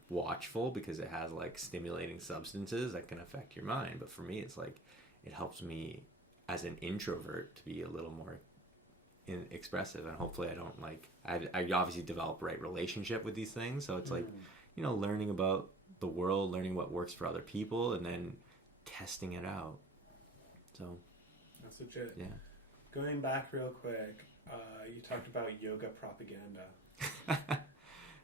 watchful because it has like stimulating substances that can affect your mind. But for me, it's like it helps me as an introvert to be a little more expressive, and hopefully I don't like I obviously develop right relationship with these things. So it's like learning about the world, learning what works for other people, and then testing it out. So that's legit. Yeah. Going back real quick, you talked about yoga propaganda.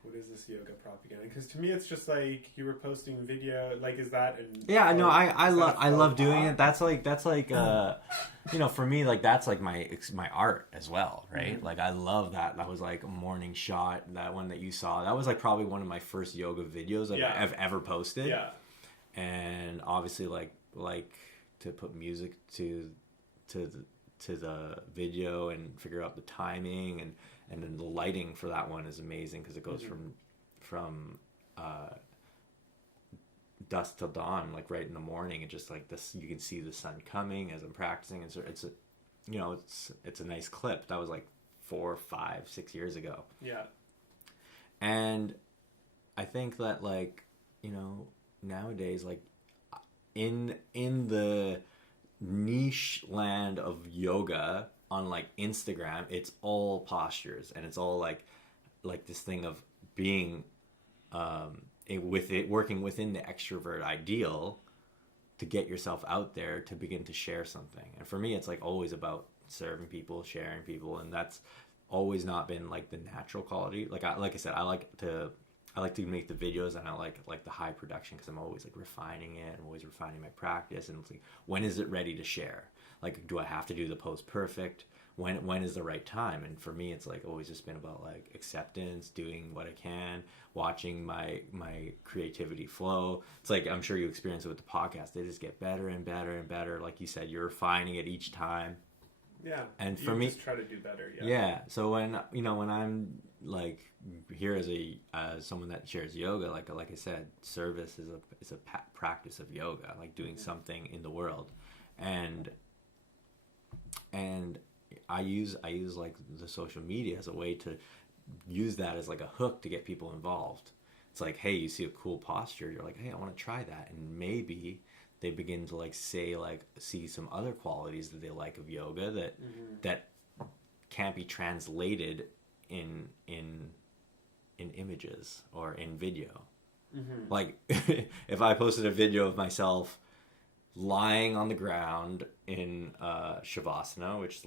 What is this yoga propaganda? Because to me, it's just like you were posting video. Like, is that? I love doing it. That's like for me, like that's like my art as well, right? Mm-hmm. Like I love that. That was like a morning shot. That one that you saw. That was like probably one of my first yoga videos I've ever posted. Yeah. And obviously, like to put music to the video and figure out the timing and then the lighting for that one is amazing because it goes from dusk till dawn, like right in the morning, and just like this you can see the sun coming as I'm practicing, and so it's a nice clip. That was like 4, 5, 6 years ago. Yeah. And I think that like nowadays, like in the niche land of yoga on like Instagram, it's all postures, and it's all like this thing of being working within the extrovert ideal to get yourself out there to begin to share something. And for me, it's like always about serving people, sharing people, and that's always not been like the natural quality. Like I said, I like to make the videos, and I like the high production because I'm always like refining it. I'm always refining my practice, and it's like, when is it ready to share? Like, do I have to do the pose perfect? When is the right time? And for me, it's like always just been about like acceptance, doing what I can, watching my creativity flow. It's like, I'm sure you experience it with the podcast. They just get better and better and better. Like you said, you're refining it each time. Yeah. And you for me, just try to do better. Yeah. yeah. So when I'm like here as someone that shares yoga, like I said, service is a practice of yoga, like doing something in the world, and I use like the social media as a way to use that as like a hook to get people involved. It's like, hey, you see a cool posture, you're like, hey, I want to try that, and maybe they begin to like see some other qualities that they like of yoga that can't be translated in images or in video. Like if I posted a video of myself lying on the ground in Shavasana, which is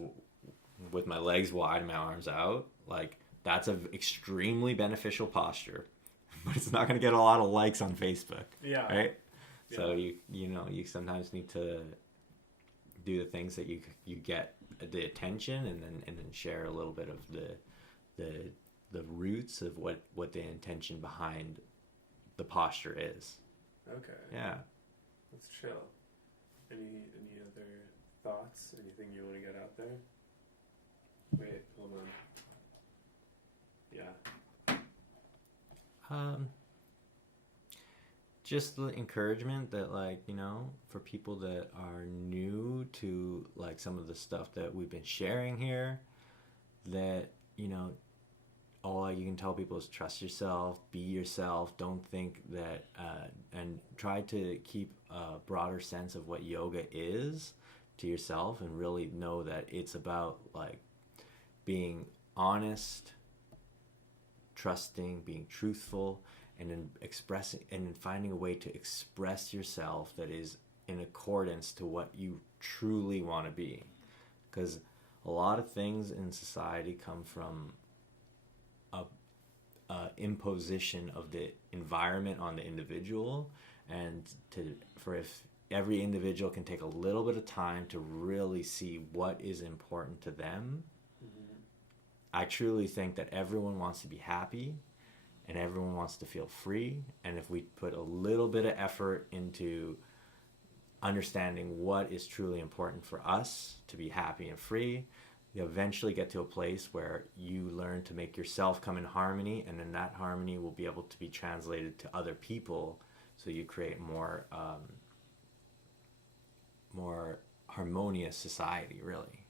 with my legs wide and my arms out, like that's an extremely beneficial posture, but it's not going to get a lot of likes on Facebook. Yeah. Right. Yeah. So you sometimes need to do the things that you get the attention, and then share a little bit of the roots of what the intention behind the posture is. Okay. Yeah. Let's chill. Any other thoughts? Anything you want to get out there? Wait, hold on. Yeah. Just the encouragement that, like, for people that are new to like some of the stuff that we've been sharing here, that all you can tell people is trust yourself, be yourself, don't think that and try to keep a broader sense of what yoga is to yourself, and really know that it's about like being honest, trusting, being truthful, and then expressing and then finding a way to express yourself that is in accordance to what you truly want to be. Because a lot of things in society come from a imposition of the environment on the individual, and if every individual can take a little bit of time to really see what is important to them. I truly think that everyone wants to be happy and everyone wants to feel free, and if we put a little bit of effort into understanding what is truly important for us to be happy and free, you eventually get to a place where you learn to make yourself come in harmony, and then that harmony will be able to be translated to other people, so you create more harmonious society, really.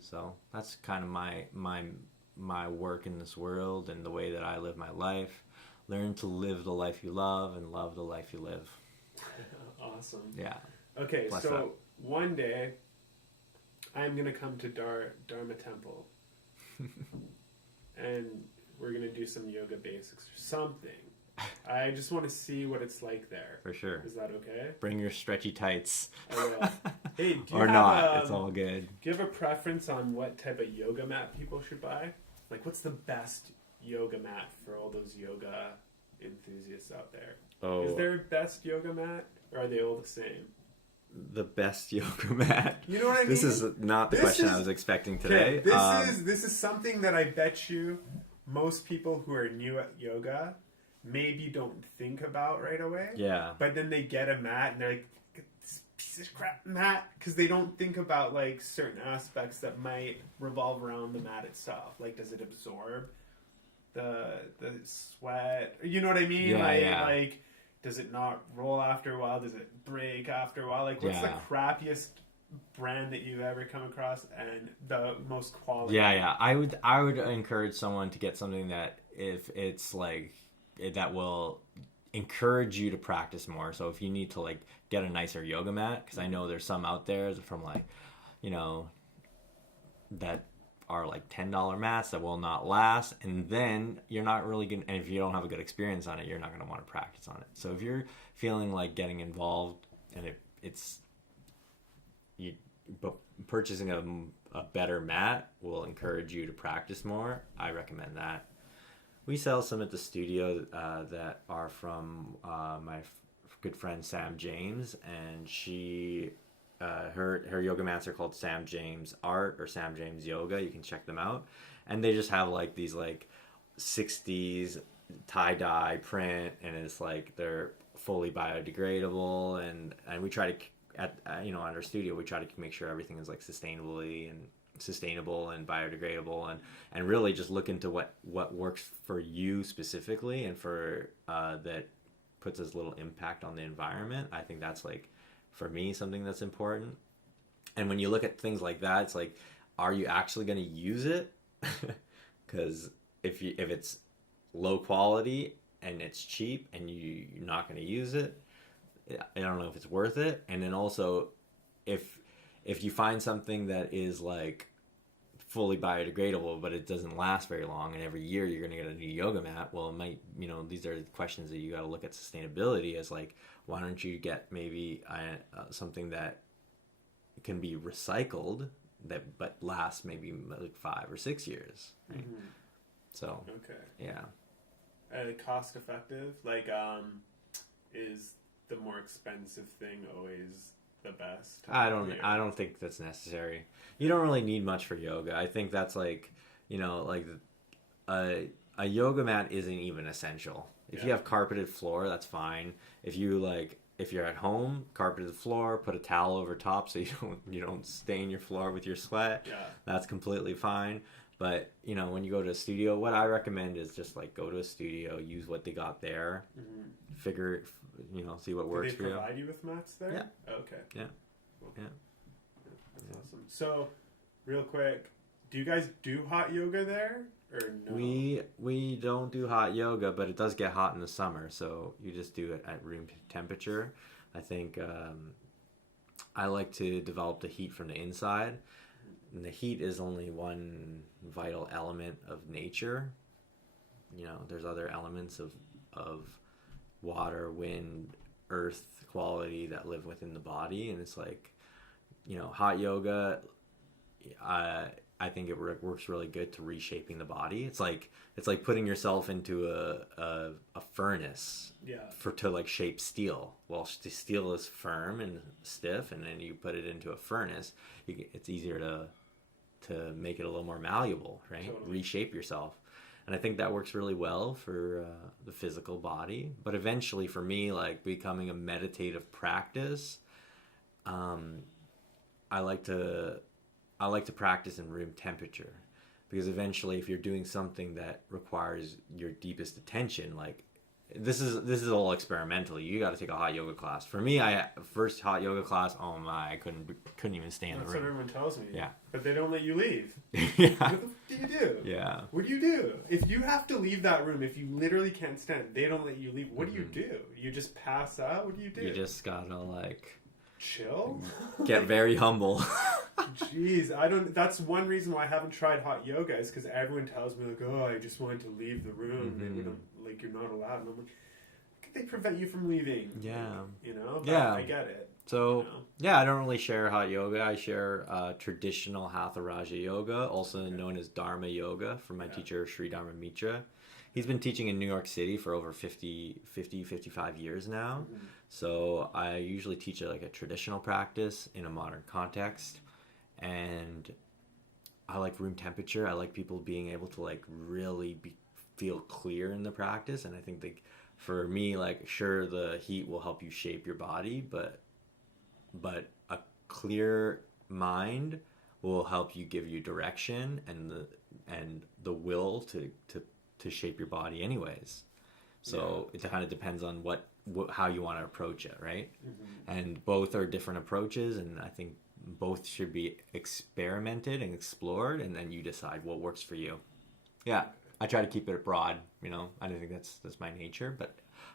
So that's kind of my work in this world, and the way that I live my life. Learn to live the life you love and love the life you live. Awesome. Yeah. Okay, bless so up. One day I'm going to come to Dharma Temple and we're going to do some yoga basics or something. I just want to see what it's like there. For sure. Is that okay? Bring your stretchy tights. I will. Hey, do you or have not, it's all good. Do you have a preference on what type of yoga mat people should buy? Like, what's the best yoga mat for all those yoga enthusiasts out there? Oh. Is there a best yoga mat, or are they all the same? The best yoga mat. You know what I mean? This is not the question I was expecting today. Okay, this is something that I bet you most people who are new at yoga maybe don't think about right away. Yeah. But then they get a mat and they're like, this piece of crap mat, because they don't think about like certain aspects that might revolve around the mat itself. Like, does it absorb the sweat? You know what I mean? Yeah, like does it not roll after a while? Does it break after a while? Like, what's the crappiest brand that you've ever come across and the most quality? Yeah. I would encourage someone to get something that, if it's like, that will encourage you to practice more. So if you need to like get a nicer yoga mat, because I know there's some out there from like, that are like $10 mats that will not last, and then you're not really good, and if you don't have a good experience on it, you're not going to want to practice on it. So if you're feeling like getting involved and but purchasing a better mat will encourage you to practice more, I recommend that. We sell some at the studio that are from my good friend Sam James, and she her yoga mats are called Sam James Art or Sam James Yoga. You can check them out, and they just have like these like 60s tie-dye print, and it's like they're fully biodegradable, and we try to at our studio we try to make sure everything is like sustainably and sustainable and biodegradable, and really just look into what works for you specifically, and for that puts as little impact on the environment. I think that's like, for me, something that's important. And when you look at things like that, it's like, are you actually going to use it? Because if it's low quality and it's cheap and you're not going to use it, I don't know if it's worth it. And then also, if you find something that is like fully biodegradable but it doesn't last very long, and every year you're going to get a new yoga mat, well, it might, these are questions that you got to look at sustainability as, like, why don't you get maybe something that can be recycled but lasts maybe like 5 or 6 years, right? So okay, yeah. Cost effective, like, is the more expensive thing always the best? I don't think that's necessary. You don't really need much for yoga. I think that's like, like a yoga mat isn't even essential. If you have carpeted floor, that's fine. If you're at home, carpeted floor, put a towel over top so you don't stain your floor with your sweat. Yeah. That's completely fine. But, when you go to a studio, what I recommend is just, like, go to a studio, use what they got there, figure, see what works for you. Do they provide you with mats there? Yeah. Oh, okay. Yeah. Cool. Yeah. That's awesome. So, real quick, do you guys do hot yoga there, or no? We don't do hot yoga, but it does get hot in the summer, so you just do it at room temperature. I think I like to develop the heat from the inside. And the heat is only one vital element of nature. There's other elements of water, wind, earth quality that live within the body. And it's like, hot yoga, I think it works really good to reshaping the body. It's like putting yourself into a furnace to like shape steel. Well, the steel is firm and stiff, and then you put it into a furnace. It's easier to make it a little more malleable, right? Totally. Reshape yourself. And I think that works really well for the physical body. But eventually, for me, like, becoming a meditative practice, I like to practice in room temperature, because eventually, if you're doing something that requires your deepest attention, like, this is all experimental. You got to take a hot yoga class. For me, first hot yoga class, oh my, I couldn't even stay in the room. That's what everyone tells me. Yeah. But they don't let you leave. Yeah. What the do you do? Yeah. What do you do? If you have to leave that room, if you literally can't stand, they don't let you leave. What do you do? You just pass out? What do you do? You just gotta, like, chill? Get very humble. Jeez, that's one reason why I haven't tried hot yoga, is because everyone tells me, like, oh, I just wanted to leave the room. They wouldn't, like, you're not allowed. And I'm like, how could they prevent you from leaving? Yeah. But yeah. I get it. So, yeah, I don't really share hot yoga. I share traditional Hatha Raja yoga, also known as Dharma Yoga, from my teacher, Sri Dharma Mitra. He's been teaching in New York City for over 55 years now. So I usually teach like a traditional practice in a modern context. And I like room temperature. I like people being able to, like, really feel clear in the practice. And I think, like, for me, like, sure, the heat will help you shape your body, but a clear mind will help you give you direction and the will to shape your body anyways. So it kind of depends on how you want to approach it, right? And both are different approaches, and I think both should be experimented and explored, and then you decide what works for you. Yeah, I try to keep it broad, I don't think that's my nature, but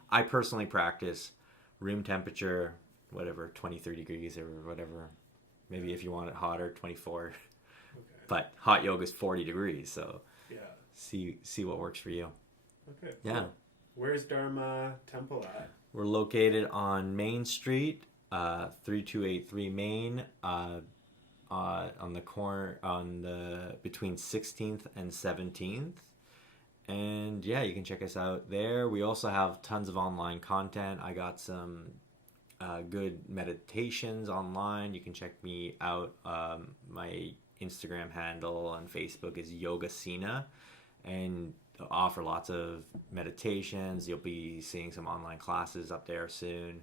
I personally practice room temperature, whatever, 23 degrees or whatever. Maybe if you want it hotter, 24. Okay. But hot yoga is 40 degrees, so see what works for you. Okay. Yeah. Cool. Where's Dharma Temple at? We're located on Main Street, 3283 Main, on the corner, between 16th and 17th. And yeah, you can check us out there. We also have tons of online content. I got some good meditations online. You can check me out. My Instagram handle on Facebook is Yoga Sina, and offer lots of meditations. You'll be seeing some online classes up there soon.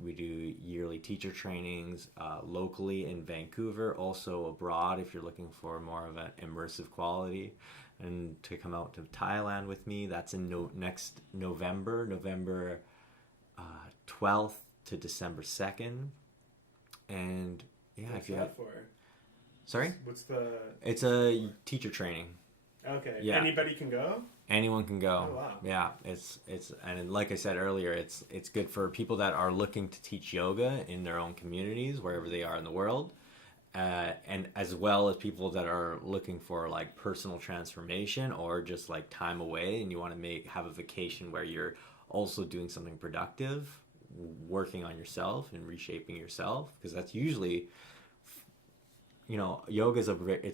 We do yearly teacher trainings locally in Vancouver, also abroad if you're looking for more of an immersive quality. And to come out to Thailand with me, that's in next November 12th to December 2nd. And yeah, What's if you that have... for? Sorry? What's the... It's a teacher training. Okay. Yeah. Anybody can go? Anyone can go. Oh, wow. Yeah, it's and like I said earlier, it's good for people that are looking to teach yoga in their own communities wherever they are in the world, and as well as people that are looking for like personal transformation or just like time away, and you want to have a vacation where you're also doing something productive, working on yourself and reshaping yourself, because that's usually, yoga is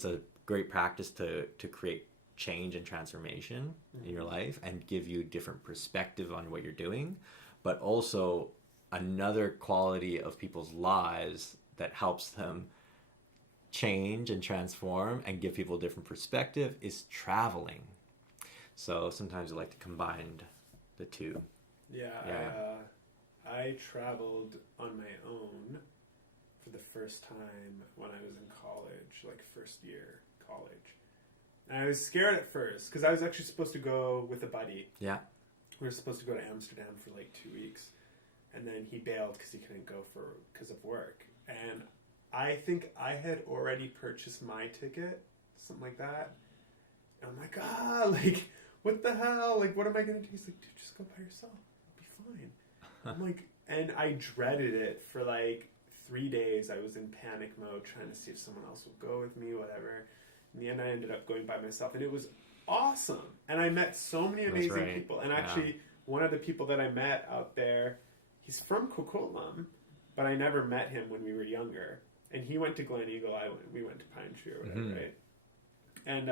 a great practice to create change and transformation in your life and give you different perspective on what you're doing, but also another quality of people's lives that helps them change and transform and give people a different perspective is traveling. So sometimes I like to combine the two. Yeah. I traveled on my own for the first time when I was in college, like first year college. And I was scared at first because I was actually supposed to go with a buddy. Yeah. We were supposed to go to Amsterdam for like 2 weeks. And then he bailed because he couldn't go because of work. And I think I had already purchased my ticket, something like that. And I'm like, what the hell? Like, what am I going to do? He's like, dude, just go by yourself. It'll be fine. I'm like, and I dreaded it for like 3 days. I was in panic mode trying to see if someone else would go with me, whatever. In the end, I ended up going by myself, and it was awesome. And I met so many amazing people. And actually, one of the people that I met out there, he's from Coquitlam, but I never met him when we were younger. And he went to Glen Eagle. We went to Pine Tree or whatever, right? And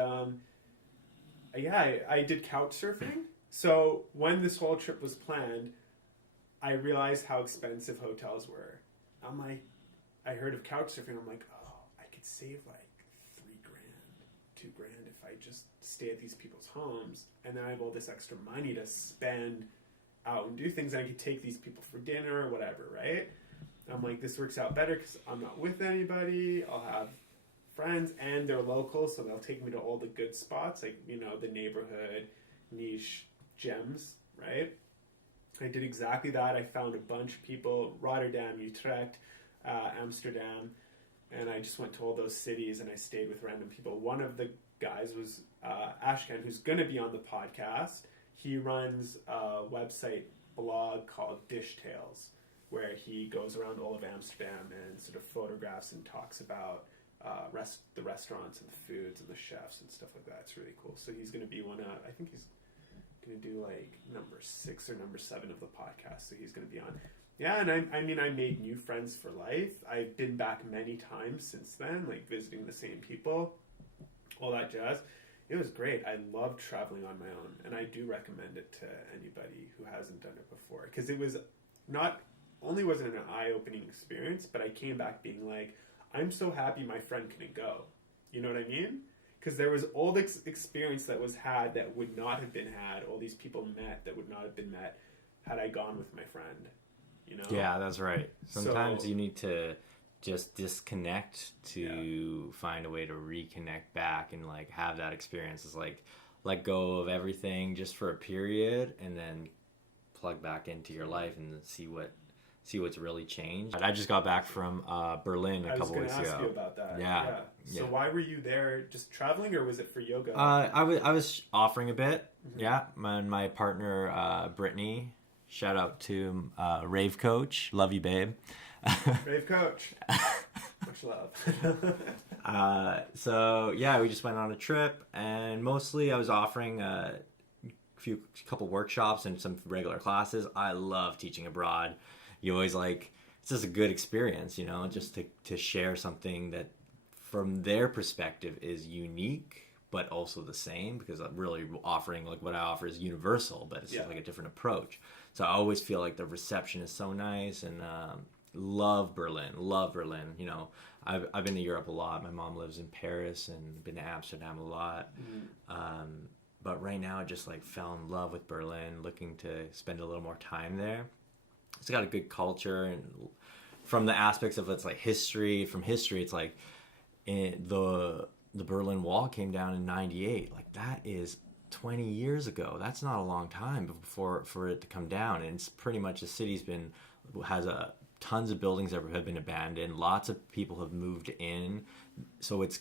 I did couch surfing. So when this whole trip was planned, I realized how expensive hotels were. I'm like, I heard of couch surfing. I'm like, oh, I could save like $3,000, $2,000 if I just stay at these people's homes, and then I have all this extra money to spend out and do things. And I could take these people for dinner or whatever, right? And I'm like, this works out better because I'm not with anybody. I'll have friends, and they're local, so they'll take me to all the good spots, like the neighborhood niche gems, right? I did exactly that. I found a bunch of people: Rotterdam, Utrecht, Amsterdam. And I just went to all those cities and I stayed with random people. One of the guys was Ashkan, who's going to be on the podcast. He runs a website blog called Dish Tales, where he goes around all of Amsterdam and sort of photographs and talks about the restaurants and the foods and the chefs and stuff like that. It's really cool. So he's going to be I think he's going to do like number 6 or number 7 of the podcast. So he's going to be on. Yeah, and I made new friends for life. I've been back many times since then, like visiting the same people, all that jazz. It was great. I loved traveling on my own, and I do recommend it to anybody who hasn't done it before. Because it was not only was it an eye-opening experience, but I came back being like, I'm so happy my friend couldn't go. You know what I mean? Because there was all this experience that was had that would not have been had, all these people met that would not have been met had I gone with my friend. Yeah, that's right. Sometimes you need to just disconnect to find a way to reconnect back and like have that experience. It's like let go of everything just for a period and then plug back into your life and see what's really changed. I just got back from Berlin a couple weeks ago. I was going to ask you about that. Yeah. So why were you there? Just traveling, or was it for yoga? I was offering a bit. Mm-hmm. Yeah, my partner Brittany. Shout out to Rave Coach. Love you, babe. Rave Coach. Much love. So, yeah, we just went on a trip, and mostly I was offering a couple workshops and some regular classes. I love teaching abroad. You always it's just a good experience, just to share something that from their perspective is unique, but also the same, because I'm really offering what I offer is universal, but it's just like a different approach. So I always feel like the reception is so nice, and love Berlin. I've been to Europe a lot. My mom lives in Paris and been to Amsterdam a lot. Mm-hmm. But right now I just fell in love with Berlin, looking to spend a little more time there. it's got a good culture, and from the aspects of its like history, it's like the Berlin Wall came down in 98. Like that is 20 years ago. That's not a long time before for it to come down, and it's pretty much the city's been has a tons of buildings that have been abandoned. Lots of people have moved in, so it's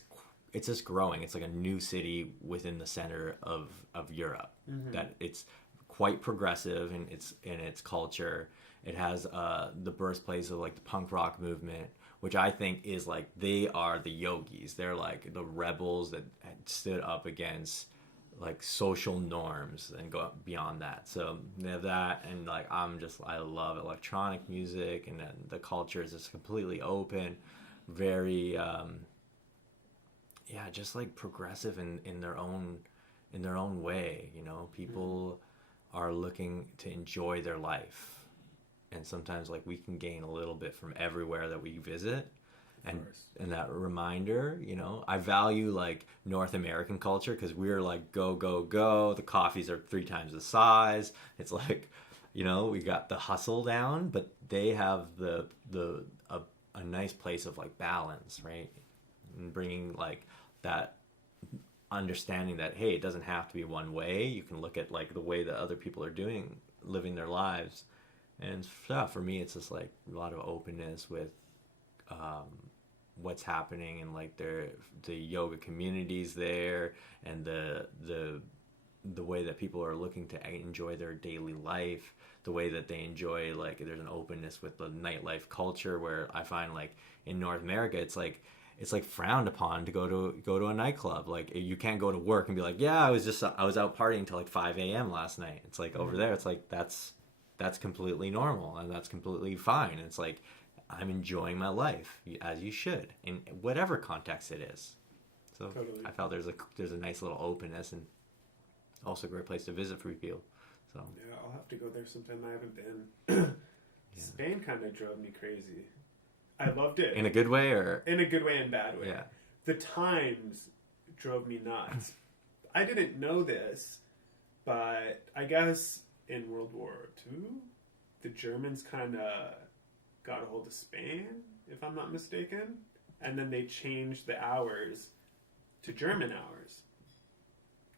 just growing. It's like a new city within the center of Europe. That it's quite progressive in its culture. It has the birthplace of like the punk rock movement, which I think is like they are the yogis. They're like the rebels that had stood up against like social norms and go beyond that. So they have that, and like I love electronic music, and then the culture is just completely open, very just like progressive in their own way. You know, people are looking to enjoy their life, and sometimes like we can gain a little bit from everywhere that we visit. And that reminder, you know, I value like North American culture because we're like go go go. The coffees are 3 times the size. It's like, you know, we got the hustle down, but they have a nice place of like balance, right? And bringing like that understanding that hey, it doesn't have to be one way. You can look at like the way that other people are living their lives, and for me, it's just like a lot of openness with. What's happening in like the yoga communities there, and the way that people are looking to enjoy their daily life, the way that they enjoy like there's an openness with the nightlife culture, where I find like in North America it's like frowned upon to go to a nightclub. Like you can't go to work and be like, yeah, I was out partying until like 5 a.m. last night. It's like over there it's like that's completely normal, and that's completely fine. And it's like I'm enjoying my life as you should in whatever context it is. So totally. I felt there's a nice little openness, and also a great place to visit for people. So yeah, I'll have to go there sometime. I haven't been. Spain kind of drove me crazy. I loved it in a good way, or in a good way and bad way. Yeah, the times drove me nuts. I didn't know this, but I guess in World War II, the Germans kind of got a hold of Spain, if I'm not mistaken, and then they changed the hours to German hours.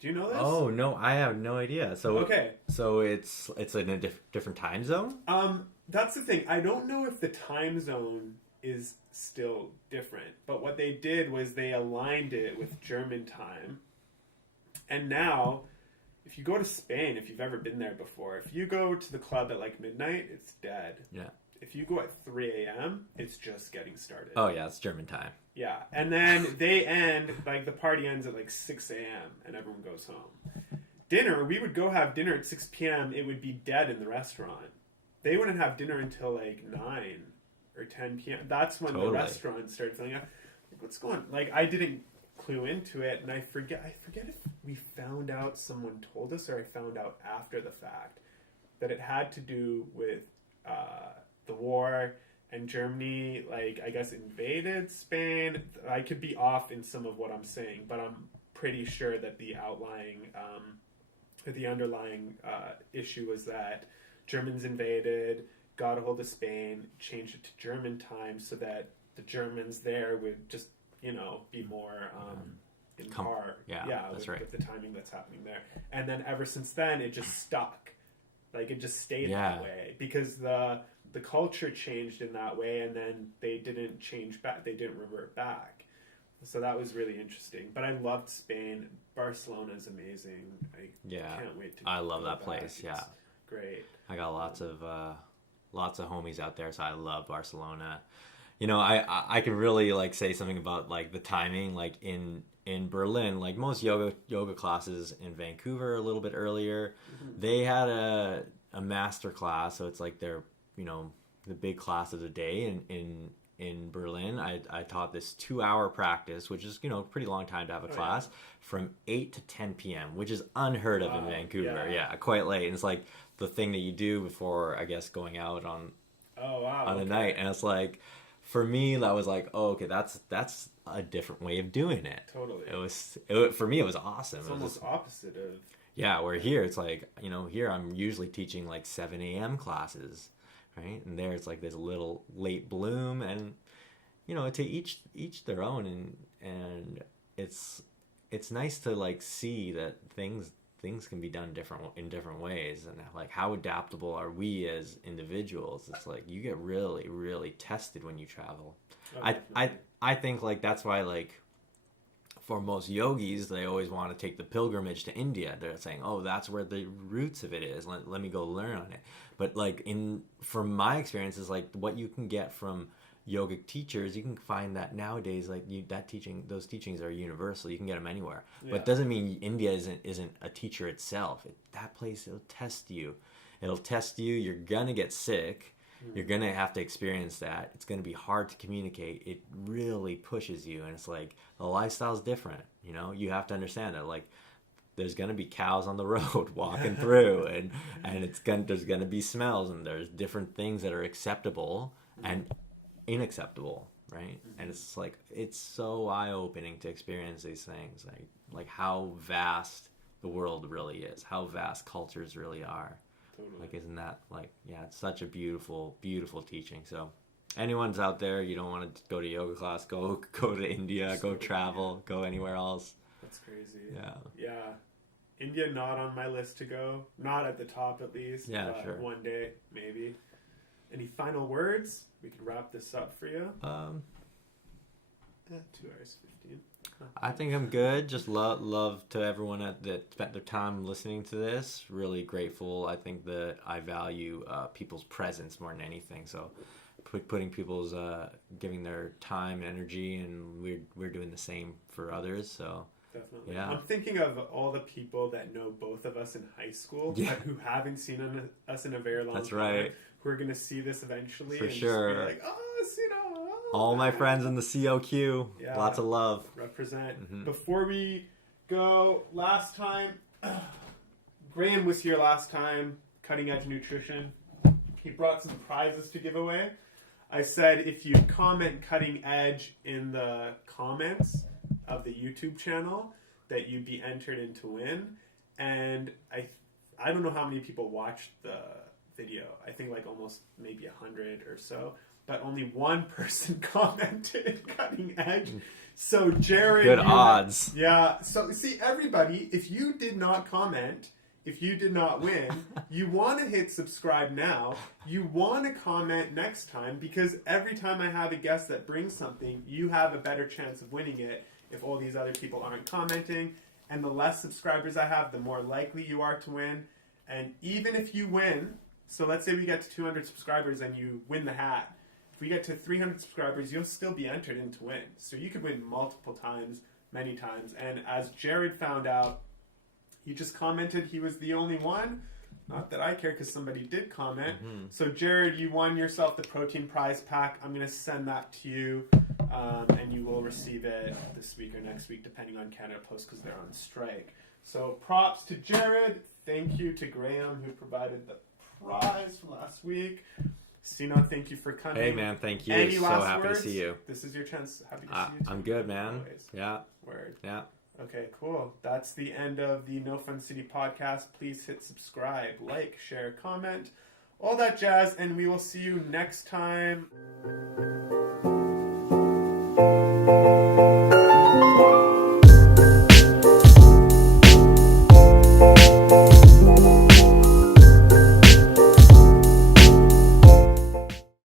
Do you know this? Oh no, I have no idea. So okay, so it's in a different time zone. That's the thing. I don't know if the time zone is still different, but what they did was they aligned it with German time, and now. If you go to Spain, if you've ever been there before, if you go to the club at like midnight, it's dead. Yeah. If you go at 3 a.m., it's just getting started. Oh, yeah, it's German time. Yeah. And then they end, like the party ends at like 6 a.m. and everyone goes home. Dinner, we would go have dinner at 6 p.m. It would be dead in the restaurant. They wouldn't have dinner until like 9 or 10 p.m. That's when the restaurant started filling up. Like, what's going on? Like, I didn't clue into it, and I forget if we found out, someone told us, or I found out after the fact that it had to do with the war, and Germany, like, I guess invaded Spain. I could be off in some of what I'm saying, but I'm pretty sure that the underlying issue was that Germans invaded, got a hold of Spain, changed it to German time so that the Germans there would just be more in par. Yeah, that's right. With the timing that's happening there. And then ever since then, it just stuck. Like, it just stayed that way. Because the culture changed in that way, and then they didn't change back. They didn't revert back. So that was really interesting. But I loved Spain. Barcelona is amazing. I can't wait to I love that back. place, It's great. I got lots of homies out there, so I love Barcelona. I can really like say something about like the timing, like in Berlin, like most yoga classes in Vancouver a little bit earlier, they had a master class, so it's like their the big class of the day. In Berlin, I taught this 2-hour practice, which is pretty long time to have a class, from 8 to 10 p.m., which is unheard of in Vancouver. Yeah, quite late, and it's like the thing that you do before, I guess, going out on a night, and it's like. For me, that was like, oh, okay, that's a different way of doing it. Totally. For me, it was awesome. It's almost opposite of... Yeah, where here, it's like, here I'm usually teaching like 7 a.m. classes. right? And there it's like this little late bloom, and to each their own, and it's nice to like see that things can be done in different ways, and like how adaptable are we as individuals. It's like you get really, really tested when you travel. I think like that's why, like, for most yogis, they always want to take the pilgrimage to India. They're saying, oh, that's where the roots of it is. Let me go learn on it. But like from my experiences, like what you can get from yogic teachers, you can find that nowadays, like those teachings are universal. You can get them anywhere. Yeah. But it doesn't mean India isn't a teacher itself. That place, it'll test you. You're gonna get sick. You're going to have to experience that. It's going to be hard to communicate. It really pushes you. And it's like, the lifestyle's different. You have to understand that, like, there's going to be cows on the road walking through, and there's going to be smells, and there's different things that are acceptable and unacceptable, right? And it's like, it's so eye-opening to experience these things, like how vast the world really is, how vast cultures really are. Totally. Like, isn't that like, yeah, it's such a beautiful, beautiful teaching. So anyone's out there, you don't want to go to yoga class, go to India, go travel, go anywhere else. That's crazy. Yeah. India, not on my list to go. Not at the top, at least. Yeah, sure. One day, maybe. Any final words? We could wrap this up for you. 2 hours 15. I think I'm good. Just love to everyone that spent their time listening to this. Really grateful. I think that I value people's presence more than anything. So putting people's giving their time, energy, and we're doing the same for others. So definitely. Yeah. I'm thinking of all the people that know both of us in high school, who haven't seen us in a very long time. That's right. Who are going to see this eventually. For sure. Just be like, oh, Sina. All my friends in the COQ. Yeah. Lots of love. Represent. Mm-hmm. Before we go, last time, Graham was here last time, Cutting Edge Nutrition. He brought some prizes to give away. I said if you comment Cutting Edge in the comments of the YouTube channel, that you'd be entered in to win. And I don't know how many people watched the video. I think like almost maybe 100 or so. But only one person commented Cutting Edge. So Jared... Good odds. Yeah. So see, everybody, if you did not comment, if you did not win, you want to hit subscribe now. You want to comment next time, because every time I have a guest that brings something, you have a better chance of winning it if all these other people aren't commenting. And the less subscribers I have, the more likely you are to win. And even if you win, so let's say we get to 200 subscribers and you win the hat. If we get to 300 subscribers, you'll still be entered in to win. So you could win multiple times, many times. And as Jared found out, he just commented he was the only one. Not that I care, because somebody did comment. Mm-hmm. So Jared, you won yourself the protein prize pack. I'm going to send that to you, and you will receive it this week or next week, depending on Canada Post, because they're on strike. So props to Jared. Thank you to Graham, who provided the prize from last week. Sina, thank you for coming. Hey, man, thank you. Any so last happy words? to see you. This is your chance. Happy to see you too. I'm good, man. Always. Yeah. Word. Yeah. Okay, cool. That's the end of the No Fun City podcast. Please hit subscribe, like, share, comment, all that jazz, and we will see you next time.